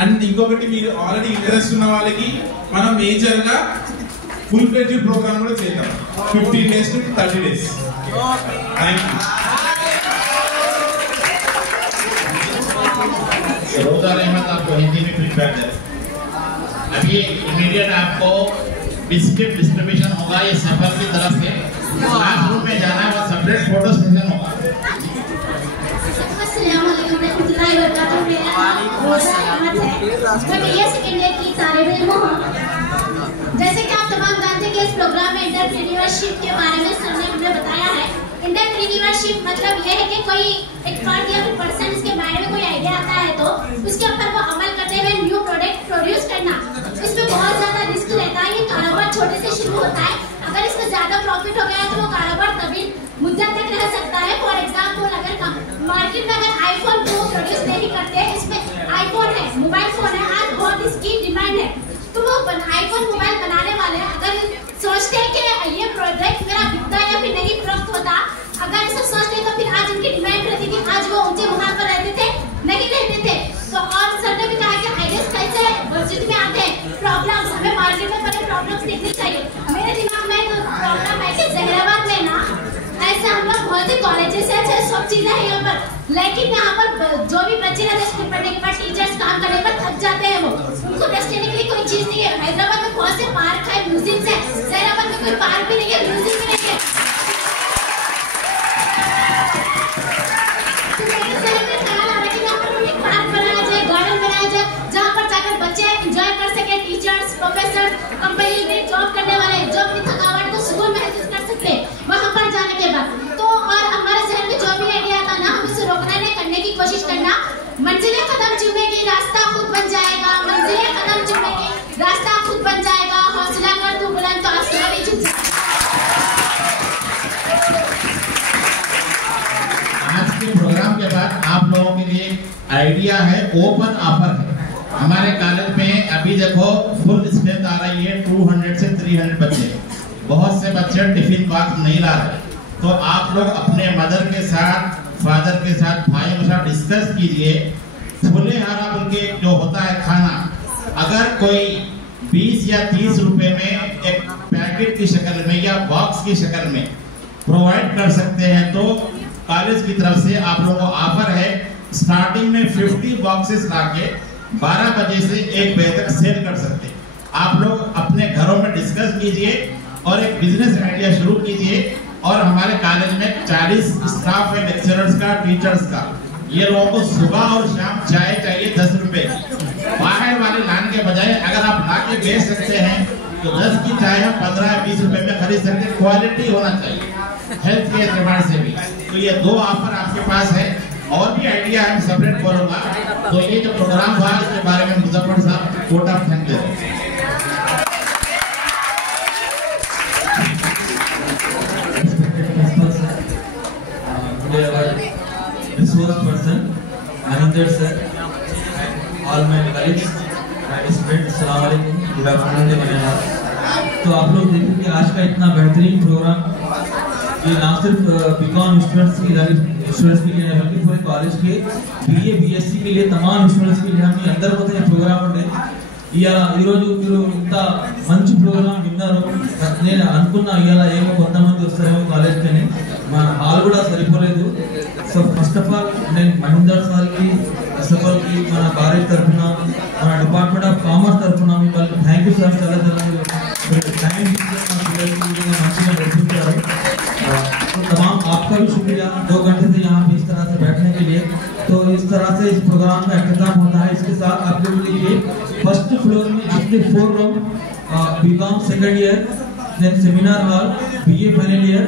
అండ్ ఇంకొకటి, మీరు ఆల్రెడీ ఇంట్రెస్ట్ ఉన్న వాళ్ళకి మనం మేజర్ గా ఫుల్ ఫ్లెడ్జ్డ్ ప్రోగ్రామ్ కూడా చేద్దాం, 15 days to 30 days. Thank you. रोज़ा रहमत आपको हिंदी में प्रिपेयर है. अभी इमीडिएट आपको बिस्किट डिस्ट्रीब्यूशन होगा, ये सफर की तरफ से क्लासरूम में जाना है, वो सेपरेट फोटो सेशन होगा. जैसे कि आप तमाम जानते हैं कि इस प्रोग्राम में एंटरप्रेन्योरशिप के बारे में सर ने हमें बताया है. एंटरप्रेन्योरशिप मतलब ये है कि कोई एक फर्द या फिर पर्सन इसके बारे में कोई आइडिया आता है तो उसके ऊपर वो अमल करते हुए न्यू प्रोडक्ट प्रोड्यूस करना. इसमें बहुत ज्यादा रिस्क रहता है. ये कारोबार छोटे से शुरू होता है. अगर इसमें ज्यादा प्रॉफिट हो गया तो वो कारोबार तभी मुद्दा तक रह सकता है. फॉर एग्जाम्पल, अगर मार्केट में अगर आईफोन को प्रोड्यूस नहीं करते, इसमें आईफोन है, मोबाइल फोन है, आज बहुत इसकी डिमांड है, तो वो आईफोन मोबाइल बनाने वाले अगर सोचते हैं कि ये प्रोडक्ट मेरा बिकता या फिर नहीं प्रॉफिट होता, अगर ऐसा सोचते तो फिर आज उनकी डिमांड रहती थी, आज वो ऊंचे मुकाम पर रहते थे, नहीं रहते थे. तो और सर ने भी कहा कि आइडियाज कैसे बजट में आते हैं, प्रॉब्लम्स हमें मार्केट में पहले प्रॉब्लम्स देखनी चाहिए. मेरे दिमाग में तो प्रॉब्लम है कि जहराबाद में ना ऐसे हम लोग बहुत ही कॉलेजेस है, सब चीजें हैं यहाँ पर, लेकिन यहाँ पर जो भी बच्चे रहते हैं स्कूल पढ़ने के बाद टीचर्स काम करने पर थक जाते हैं, वो उनको रेस्ट लेने के लिए कोई चीज नहीं है. हैदराबाद में बहुत से पार्क है, म्यूजियम है, जहराबाद में कोई पार्क भी नहीं है, म्यूजियम भी नहीं है. जहाँ पर जाकर बच्चे एंजॉय कर सके, टीचर्स, प्रोफेसर, कंपनी में जॉब करने वाले जो अपनी थकावट को सुकून महसूस कर सकते वहाँ पर जाने के बाद. तो और हमारे जहन में जो भी आइडिया था ना, हम उसे रोकना नहीं, करने की कोशिश करना. मंजिलें कदम चूमेगी, रास्ता खुद बन जाएगा. आइडिया है, ओपन ऑफर है हमारे कॉलेज में। अभी देखो फुल स्ट्रेंथ आ रही है, 200 से 300 बच्चे। बहुत से बच्चे टिफिन बॉक्स नहीं ला रहे, तो आप लोग अपने मदर के साथ, फादर के साथ, भाइयों के साथ डिस्कस कीजिए। फुले हरा बोल के जो होता है खाना, अगर कोई 20 या 30 रुपए में एक पैकेट की शक्ल में या बॉक्स की शक्ल में प्रोवाइड कर सकते हैं, तो कॉलेज की तरफ से आप लोगों को ऑफर है। स्टार्टिंग में 50 बॉक्सेस लाके 12 बजे से 1 बजे तक सेल कर सकते हैं। आप लोग अपने घरों में डिस्कस कीजिए और एक बिजनेस आइडिया शुरू कीजिए। और हमारे कॉलेज में 40 स्टाफ है, लेक्चरर्स का, टीचर्स का। ये लोगों को सुबह और शाम चाय चाहिए 10 रुपए। बाहर वाले लाने के बजाय अगर आप ला के बेच सकते हैं तो 10 की चाय हम 15 या 20 रुपए में खरीद सकते हैं। क्वालिटी होना चाहिए हेल्थ के एतबार से भी। तो ये 2 ऑफर आपके पास है, और भी आइडिया है, सेपरेट बोलूंगा। तो ये जो प्रोग्राम हुआ इसके बारे में मुजफ्फर साहब कोट ऑफ थैंक दे। resource person, manager sir, and all my colleagues, my students, अस्सलाम वालेकुम, गुड आफ्टरनून। तो आप लोग देखें कि आज का इतना बेहतरीन प्रोग्राम ये ना सिर्फ बीकॉम स्टूडेंट्स के लिए बल्कि पूरे कॉलेज के बीए बीएससी के लिए तमाम स्टूडेंट्स के लिए हम अंदर होते हैं प्रोग्राम ఉండే ఇయాల ఈ రోజు మీరు ఇంత మంచి ప్రోగ్రామ్ విన్నారు నేను అనుకున్నా ఇయాల ఏమో కొంతమంది వస్తారేమో కాలేజ్ కని మా హాల్ కూడా సరిపోలేదు సో ఫస్ట్ ఆఫ్ ఆల్ నేను మహేందర్ సార్ కి అసఫల్ కి మన కాలేజ్ తరపున మన డిపార్ట్మెంట్ ఆఫ్ కామర్స్ తరపున మీకు థాంక్యూ సార్ చాలా టైం తీసుకొని మా పిల్లలకి మంచిగా నేర్పించారు तो तमाम आपका भी शुक्रिया 2 घंटे से यहाँ पे इस तरह से बैठने के लिए। तो इस तरह से इस प्रोग्राम का अख्ताम होता है। इसके साथ आप लोगों के लिए फर्स्ट फ्लोर में जितने 4 room BCom second year, then seminar hall, BA final year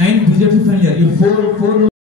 and BJP final year, ये 4 रूम